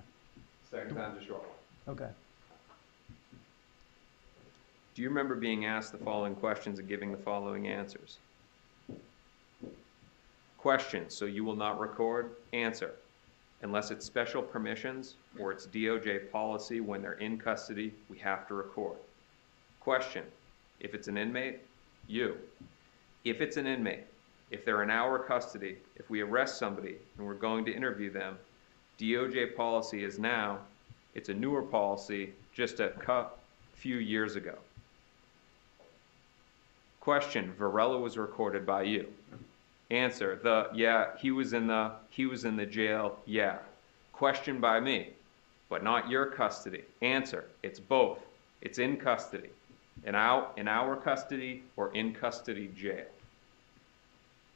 Second time's a short one. Okay. Do you remember being asked the following questions and giving the following answers? Question, so you will not record? Answer, unless it's special permissions or it's DOJ policy when they're in custody, we have to record. Question, if it's an inmate, you. If it's an inmate, if they're in our custody, if we arrest somebody and we're going to interview them, DOJ policy is now, it's a newer policy, just a few years ago. Question, Varela was recorded by you. Answer, he was in the jail, yeah. Question by me, but not your custody. Answer, it's both. It's in custody. In our custody or in custody jail.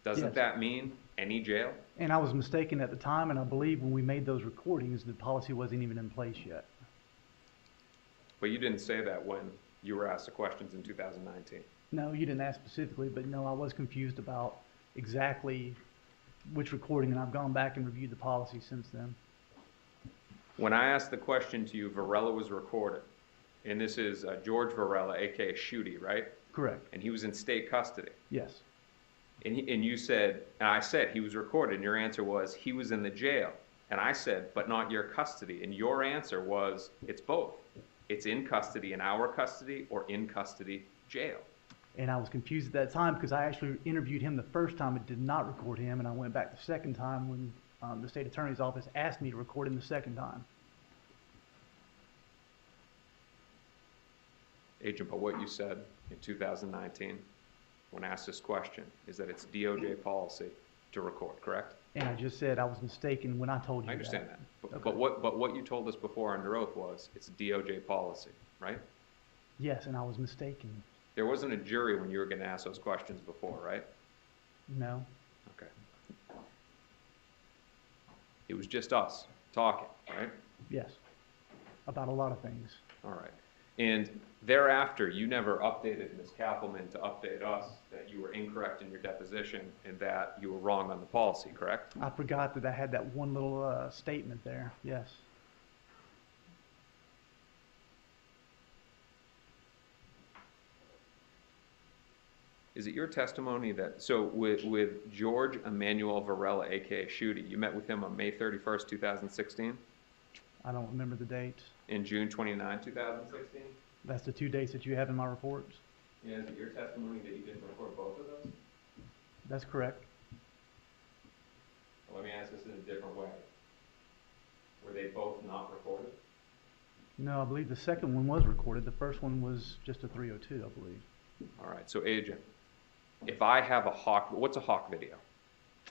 Doesn't Yes. that mean any jail? And I was mistaken at the time, and I believe when we made those recordings, the policy wasn't even in place yet. But you didn't say that when you were asked the questions in 2019. No, you didn't ask specifically, but no, I was confused about exactly which recording, and I've gone back and reviewed the policy since then. When I asked the question to you, Varela was recorded. And this is George Varela, a.k.a. Shooty, right? Correct. And he was in state custody. Yes. And you said, and I said he was recorded, and your answer was he was in the jail. And I said, but not your custody. And your answer was, it's both. It's in custody, in our custody, or in custody jail. And I was confused at that time because I actually interviewed him the first time and did not record him, and I went back the second time when the state attorney's office asked me to record him the second time. Agent, but what you said in 2019 when asked this question is that it's DOJ policy to record, correct? And I just said I was mistaken when I told you that. I understand that. Okay. But what you told us before under oath was it's DOJ policy, right? Yes, and I was mistaken. There wasn't a jury when you were going to ask those questions before, right? No. Okay. It was just us talking, right? Yes. About a lot of things. All right. And thereafter, you never updated Ms. Kappelman to update us that you were incorrect in your deposition and that you were wrong on the policy, correct? I forgot that I had that one little statement there. Yes. Is it your testimony that, so with George Emmanuel Varela, a.k.a. Shooty, you met with him on May 31st, 2016? I don't remember the dates. In June 29, 2016? That's the 2 dates that you have in my reports? Yeah, is it your testimony that you didn't record both of those? That's correct. Let me ask this in a different way. Were they both not recorded? No, I believe the second one was recorded. The first one was just a 302, I believe. All right, so Agent, if I have a Hawk, what's a Hawk video?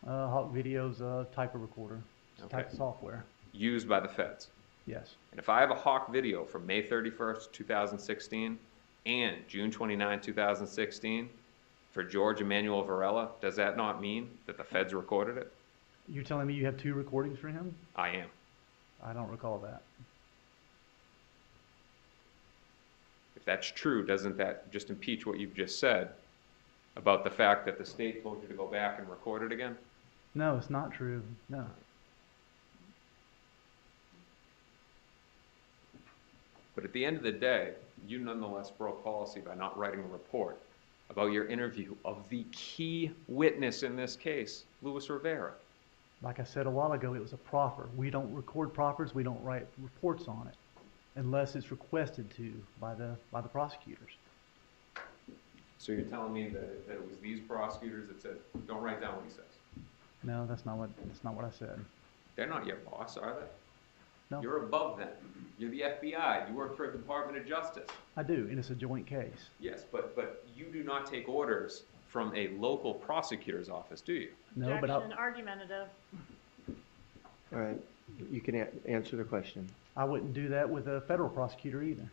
Hawk Video's a type of recorder. type of software. Used by the feds. Yes. And if I have a hawk video from May 31st, 2016 and June 29, 2016 for George Emmanuel Varela, does that not mean that the feds recorded it? You're telling me you have 2 recordings for him? I am. I don't recall that. If that's true, doesn't that just impeach what you've just said about the fact that the state told you to go back and record it again? No, it's not true. No. But at the end of the day, you nonetheless broke policy by not writing a report about your interview of the key witness in this case, Luis Rivera. Like I said a while ago, it was a proffer. We don't record proffers. We don't write reports on it unless it's requested to by the prosecutors. So you're telling me that it was these prosecutors that said, don't write down what he says? No, that's not what I said. They're not your boss, are they? No. You're above them. You're the FBI. You work for the Department of Justice. I do, and it's a joint case. Yes, but you do not take orders from a local prosecutor's office, do you? No, Objection, argumentative. All right, you can answer the question. I wouldn't do that with a federal prosecutor either.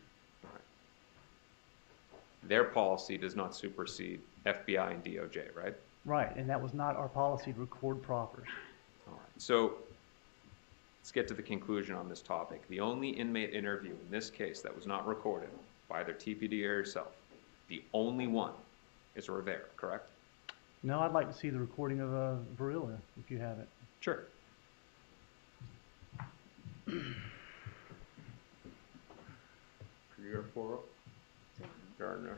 Their policy does not supersede FBI and DOJ, right? Right, and that was not our policy to record proffers. All right. So let's get to the conclusion on this topic. The only inmate interview in this case that was not recorded by either TPD or yourself, the only one is Rivera, correct? No, I'd like to see the recording of Varela, if you have it. Sure. Gardner.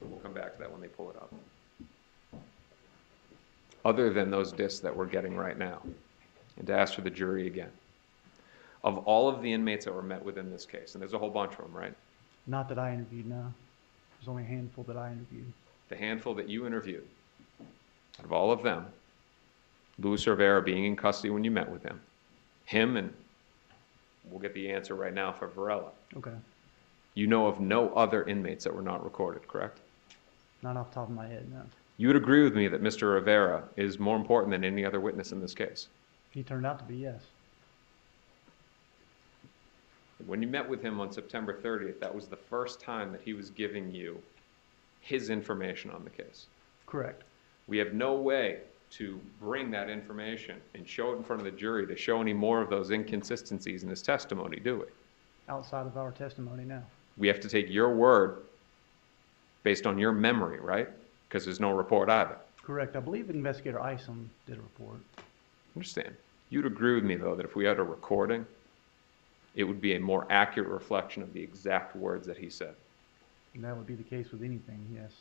But we'll come back to that when they pull it up. Other than those discs that we're getting right now, and to ask for the jury again, of all of the inmates that were met with in this case, and there's a whole bunch of them, right? Not that I interviewed, no. There's only a handful that I interviewed. The handful that you interviewed, out of all of them, Luis Rivera being in custody when you met with him, and we'll get the answer right now for Varela. Okay. You know of no other inmates that were not recorded, correct? Not off the top of my head, no. You would agree with me that Mr. Rivera is more important than any other witness in this case? He turned out to be, yes. When you met with him on September 30th, that was the first time that he was giving you his information on the case. Correct. We have no way to bring that information and show it in front of the jury to show any more of those inconsistencies in his testimony, do we? Outside of our testimony, no. We have to take your word based on your memory, right? Because there's no report either. Correct. I believe Investigator Isom did a report. Understand. You'd agree with me, though, that if we had a recording, it would be a more accurate reflection of the exact words that he said. And that would be the case with anything, yes.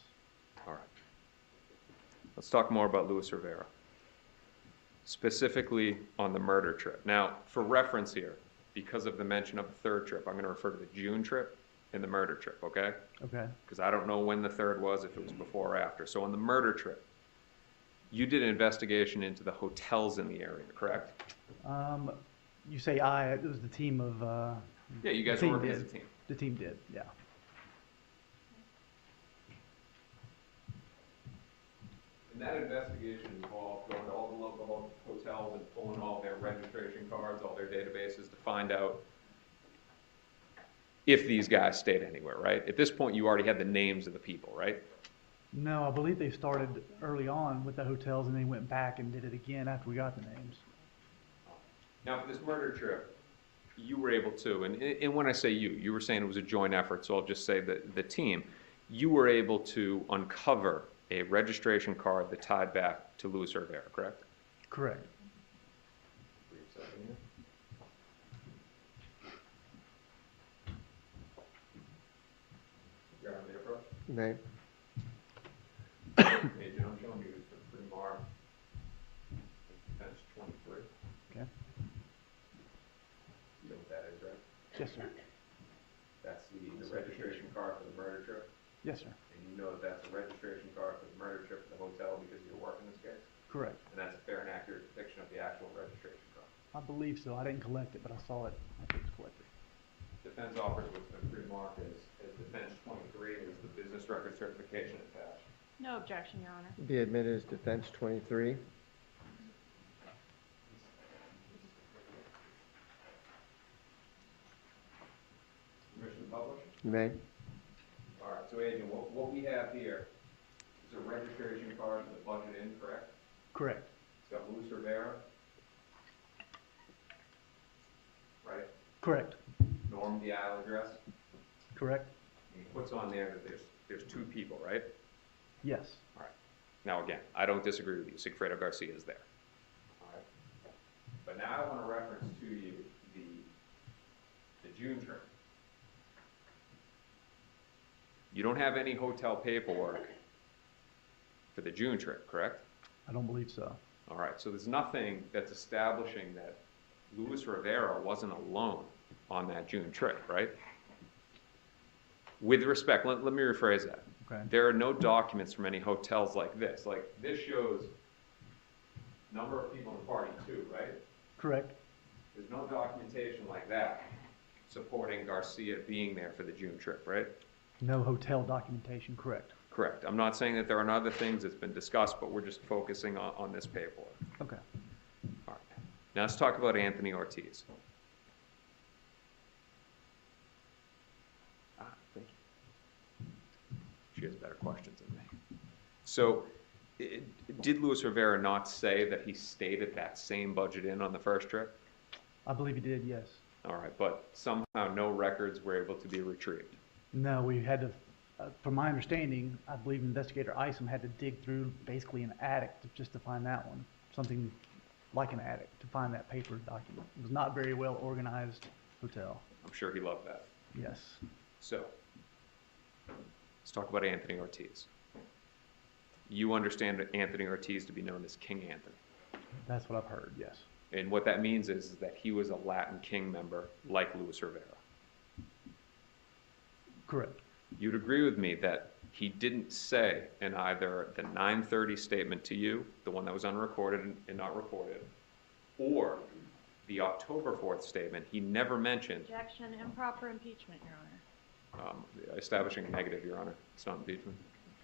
All right. Let's talk more about Luis Rivera, specifically on the murder trip. Now, for reference here, because of the mention of the third trip, I'm going to refer to the June trip and the murder trip, okay? Okay. Because I don't know when the third was, if it was before or after. So on the murder trip, you did an investigation into the hotels in the area, correct? You say it was the team of... Yeah, you guys were working as a team. The team did, yeah. And that investigation involved going to all the local hotels and pulling all their registration cards, all their databases to find out if these guys stayed anywhere, right? At this point, you already had the names of the people, right? No, I believe they started early on with the hotels and then went back and did it again after we got the names. Now, for this murder trip, you were able to, and when I say you were saying it was a joint effort, so I'll just say that the team, you were able to uncover a registration card that tied back to Luis Rivera, correct? Correct. May. Page I'm showing you is for Fremar, defense 23. Okay. You know what that is, right? Yes, sir. That's the registration card for the murder trip? Yes, sir. And you know that that's a registration card for the murder trip to the hotel because you're working this case? Correct. And that's a fair and accurate depiction of the actual registration card? I believe so. I didn't collect it, but I saw it. I think it was collected. Defense offers what's been pre-marked as defense 23 is the business record certification attached. No objection, Your Honor. Be admitted as defense 23. You may. All right, so Agent, what we have here is a registration card with a budget in, correct? Correct. It's got Luis Rivera, right? Correct. Norm Dial address. Correct. And he puts on there that there's two people, right? Yes. All right. Now again, I don't disagree with you. Sigfredo Garcia is there. All right. But now I want to reference to you the June trip. You don't have any hotel paperwork for the June trip, correct? I don't believe so. All right, so there's nothing that's establishing that Luis Rivera wasn't alone on that June trip, right? With respect, let me rephrase that. Okay. There are no documents from any hotels like this. Like, this shows number of people in the party too, right? Correct. There's no documentation like that supporting Garcia being there for the June trip, right? No hotel documentation, correct. Correct. I'm not saying that there aren't other things that's been discussed, but we're just focusing on this paperwork. Okay. All right. Now let's talk about Anthony Ortiz. Thank you. She has better questions than me. So, did Luis Rivera not say that he stayed at that same budget inn on the first trip? I believe he did, yes. All right, but somehow no records were able to be retrieved. No, we had to, from my understanding, I believe Investigator Isom had to dig through basically an attic just to find that one. Something like an attic to find that paper document. It was not very well organized hotel. I'm sure he loved that. Yes. So, let's talk about Anthony Ortiz. You understand Anthony Ortiz to be known as King Anthony. That's what I've heard, yes. And what that means is that he was a Latin King member like Luis Rivera. Correct. You'd agree with me that he didn't say in either the 9:30 statement to you, the one that was unrecorded and not reported, or the October 4th statement, he never mentioned Objection, improper impeachment, Your Honor. establishing a negative, Your Honor. It's not impeachment.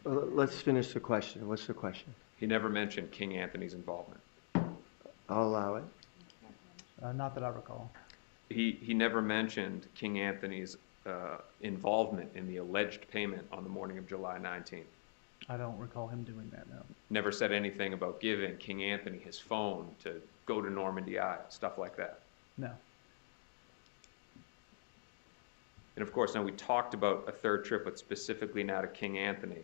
Let's finish the question. What's the question? He never mentioned King Anthony's involvement. I'll allow it. Not that I recall. He never mentioned King Anthony's involvement in the alleged payment on the morning of July 19th. I don't recall him doing that, no. Never said anything about giving King Anthony his phone to go to Normandy Eye, stuff like that. No. And of course, now we talked about a third trip, but specifically now to King Anthony.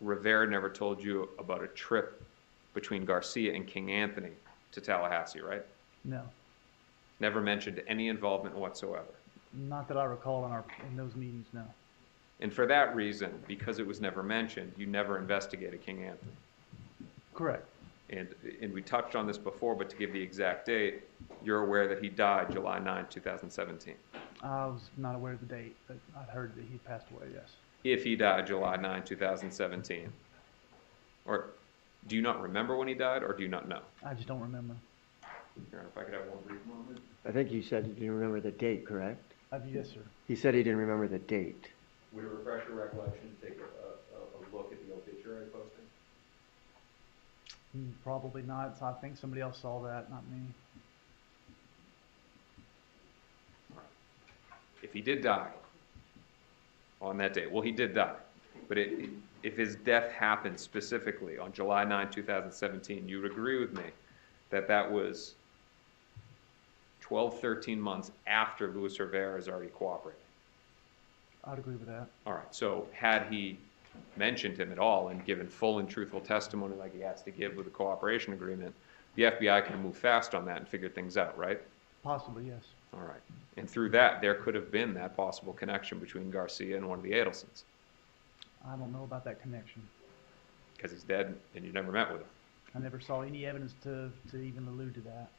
Rivera never told you about a trip between Garcia and King Anthony to Tallahassee, right? No. Never mentioned any involvement whatsoever. Not that I recall in those meetings, no. And for that reason, because it was never mentioned, you never investigated King Anthony. Correct. And we touched on this before, but to give the exact date, you're aware that he died July 9, 2017. I was not aware of the date, but I'd heard that he passed away, yes. If he died July 9, 2017. Or do you not remember when he died, or do you not know? I just don't remember. Here, if I could have one brief moment. I think you said you didn't remember the date, correct? Yes, sir. He said he didn't remember the date. Would it refresh your recollection to take a look at the obituary posting? Probably not. So I think somebody else saw that, not me. All right. If he did die on that day, well, he did die, but if his death happened specifically on July 9, 2017, you would agree with me that that was 12, 13 months after Luis Rivera has already cooperated. I'd agree with that. All right, so had he mentioned him at all and given full and truthful testimony like he has to give with a cooperation agreement, the FBI could have moved fast on that and figured things out, right? Possibly, yes. All right. And through that, there could have been that possible connection between Garcia and one of the Adelsons. I don't know about that connection. Because he's dead and you never met with him. I never saw any evidence to even allude to that.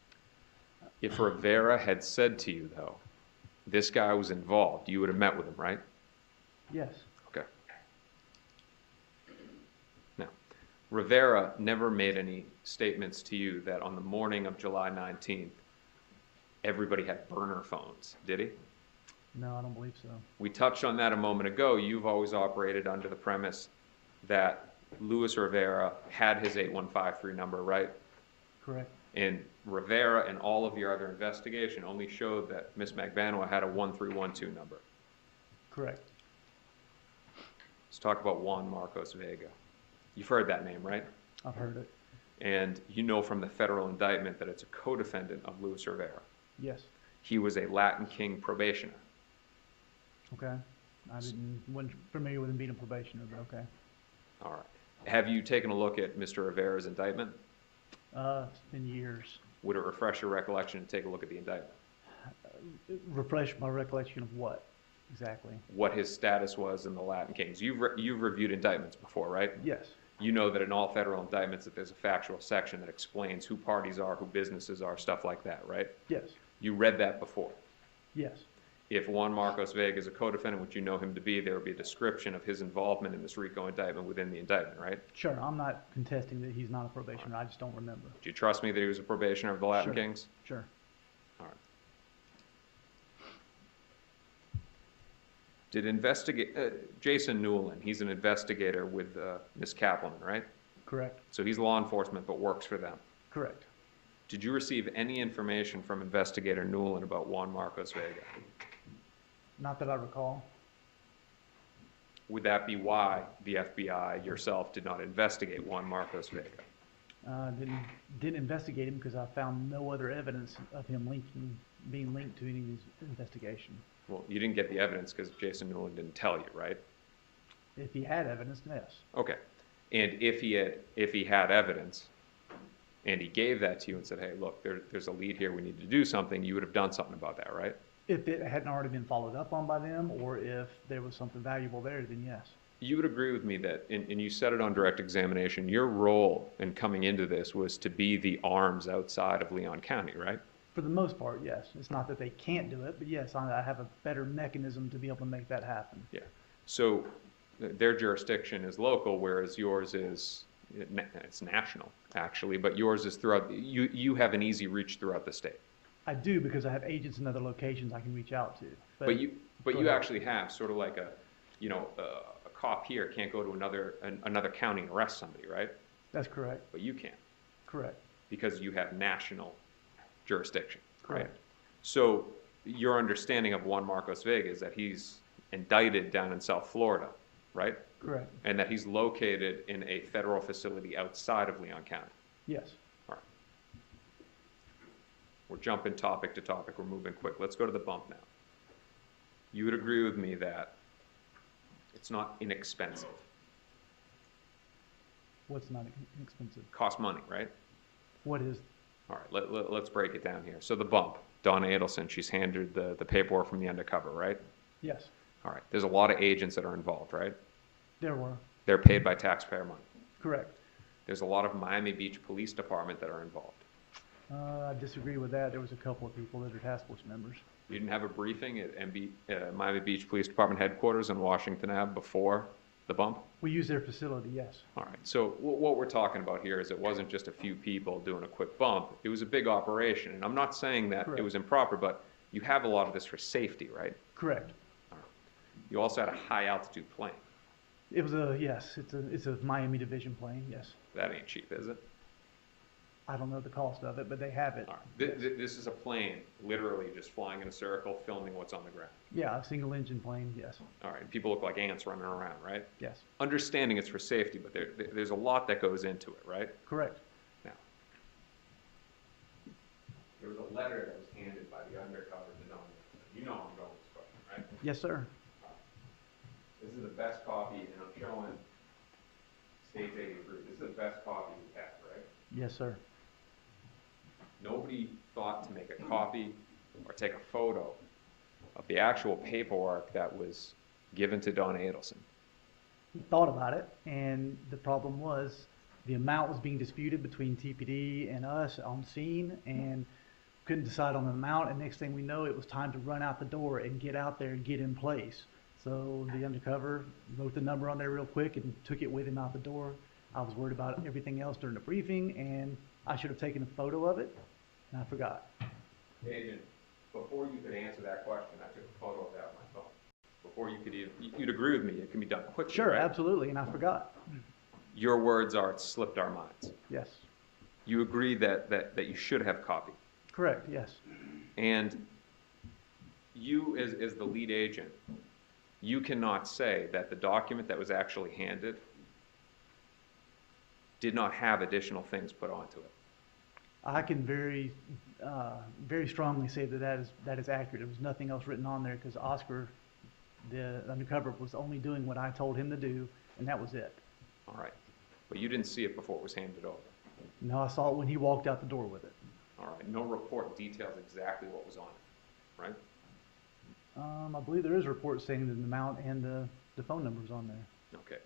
If Rivera had said to you, though, this guy was involved, you would have met with him, right? Yes. Okay. Now, Rivera never made any statements to you that on the morning of July 19th, everybody had burner phones, did he? No, I don't believe so. We touched on that a moment ago. You've always operated under the premise that Luis Rivera had his 8153 number, right? Correct. And Rivera and all of your other investigation only showed that Miss Magbanua had a 1312 number. Correct. Let's talk about Juan Marcos Vega. You've heard that name, right? I've heard it. And you know from the federal indictment that it's a co-defendant of Luis Rivera. Yes. He was a Latin King probationer. Okay. Wasn't familiar with him being a probationer, but okay. All right. Have you taken a look at Mr. Rivera's indictment? It's been years. Would it refresh your recollection to take a look at the indictment? Refresh my recollection of what exactly? What his status was in the Latin Kings. You've reviewed indictments before, right? Yes. You know that in all federal indictments that there's a factual section that explains who parties are, who businesses are, stuff like that, right? Yes. You read that before. Yes. If Juan Marcos Vega is a co-defendant, which you know him to be, there would be a description of his involvement in this RICO indictment within the indictment, right? Sure. I'm not contesting that he's not a probationer. I just don't remember. Do you trust me that he was a probationer of the Latin Sure. Kings? Sure. All right. Did Jason Newland, he's an investigator with Ms. Kaplan, right? Correct. So he's law enforcement but works for them. Correct. Did you receive any information from investigator Newland about Juan Marcos Vega? Not that I recall. Would that be why the FBI yourself did not investigate Juan Marcos Vega? Didn't investigate him because I found no other evidence of him being linked to any of his investigation. Well, you didn't get the evidence because Jason Newland didn't tell you, right? If he had evidence, yes. Okay. And if he had evidence and he gave that to you and said, hey, look, there's a lead here, we need to do something, you would have done something about that, right? If it hadn't already been followed up on by them, or if there was something valuable there, then yes. You would agree with me that, and you said it on direct examination, your role in coming into this was to be the arms outside of Leon County, right? For the most part, yes. It's not that they can't do it, but yes, I have a better mechanism to be able to make that happen. Yeah. So their jurisdiction is local, whereas yours is, it's national, actually, but yours is throughout, you have an easy reach throughout the state. I do, because I have agents in other locations I can reach out to. But you actually have sort of like a cop here can't go to another county and arrest somebody, right? That's correct. But you can. Correct. Because you have national jurisdiction, right? Correct. So your understanding of Juan Marcos Vega is that he's indicted down in South Florida, right? Correct. And that he's located in a federal facility outside of Leon County. Yes. All right. We're jumping topic to topic. We're moving quick. Let's go to the bump now. You would agree with me that it's not inexpensive. What's not expensive? Costs money, right? What is? All right, let's break it down here. So the bump, Donna Adelson, she's handed the paperwork from the undercover, right? Yes. All right, there's a lot of agents that are involved, right? There were. They're paid by taxpayer money. Correct. There's a lot of Miami Beach Police Department that are involved. I disagree with that. There was a couple of people that are task force members. You didn't have a briefing at Miami Beach Police Department headquarters on Washington Ave before the bump? We use their facility, yes. All right, so what we're talking about here is it wasn't just a few people doing a quick bump. It was a big operation, and I'm not saying that Correct. it was improper, but you have a lot of this for safety, right? Correct. All right. You also had a high altitude plane. It was yes, it's a Miami Division plane, yes. That ain't cheap, is it? I don't know the cost of it, but they have it. All right. This is a plane literally just flying in a circle, filming what's on the ground. Yeah, a single engine plane, yes. All right, people look like ants running around, right? Yes. Understanding it's for safety, but there's a lot that goes into it, right? Correct. Now, there was a letter that was handed by the undercover to Don. You know I'm going with this question, right? Yes, sir. This is the best copy, and I'm showing State's 83. This is the best copy we have, right? Yes, sir. Nobody thought to make a copy or take a photo of the actual paperwork that was given to Donna Adelson. He thought about it, and the problem was the amount was being disputed between TPD and us on scene, and couldn't decide on the amount, and next thing we know, it was time to run out the door and get out there and get in place. So the undercover wrote the number on there real quick and took it with him out the door. I was worried about everything else during the briefing, and I should have taken a photo of it, and I forgot. Agent, before you could answer that question, I took a photo of that on my phone. Before you could even, you'd agree with me, it can be done quickly, Sure, right? absolutely, and I forgot. Your words are, it slipped our minds. Yes. You agree that you should have copy. Correct, yes. And you, as the lead agent, you cannot say that the document that was actually handed did not have additional things put onto it. I can very strongly say that is accurate. There was nothing else written on there because Oscar, the undercover, was only doing what I told him to do, and that was it. All right. But you didn't see it before it was handed over. No, I saw it when he walked out the door with it. All right. No report details exactly what was on it, right? I believe there is a report saying the amount and the phone numbers on there. Okay.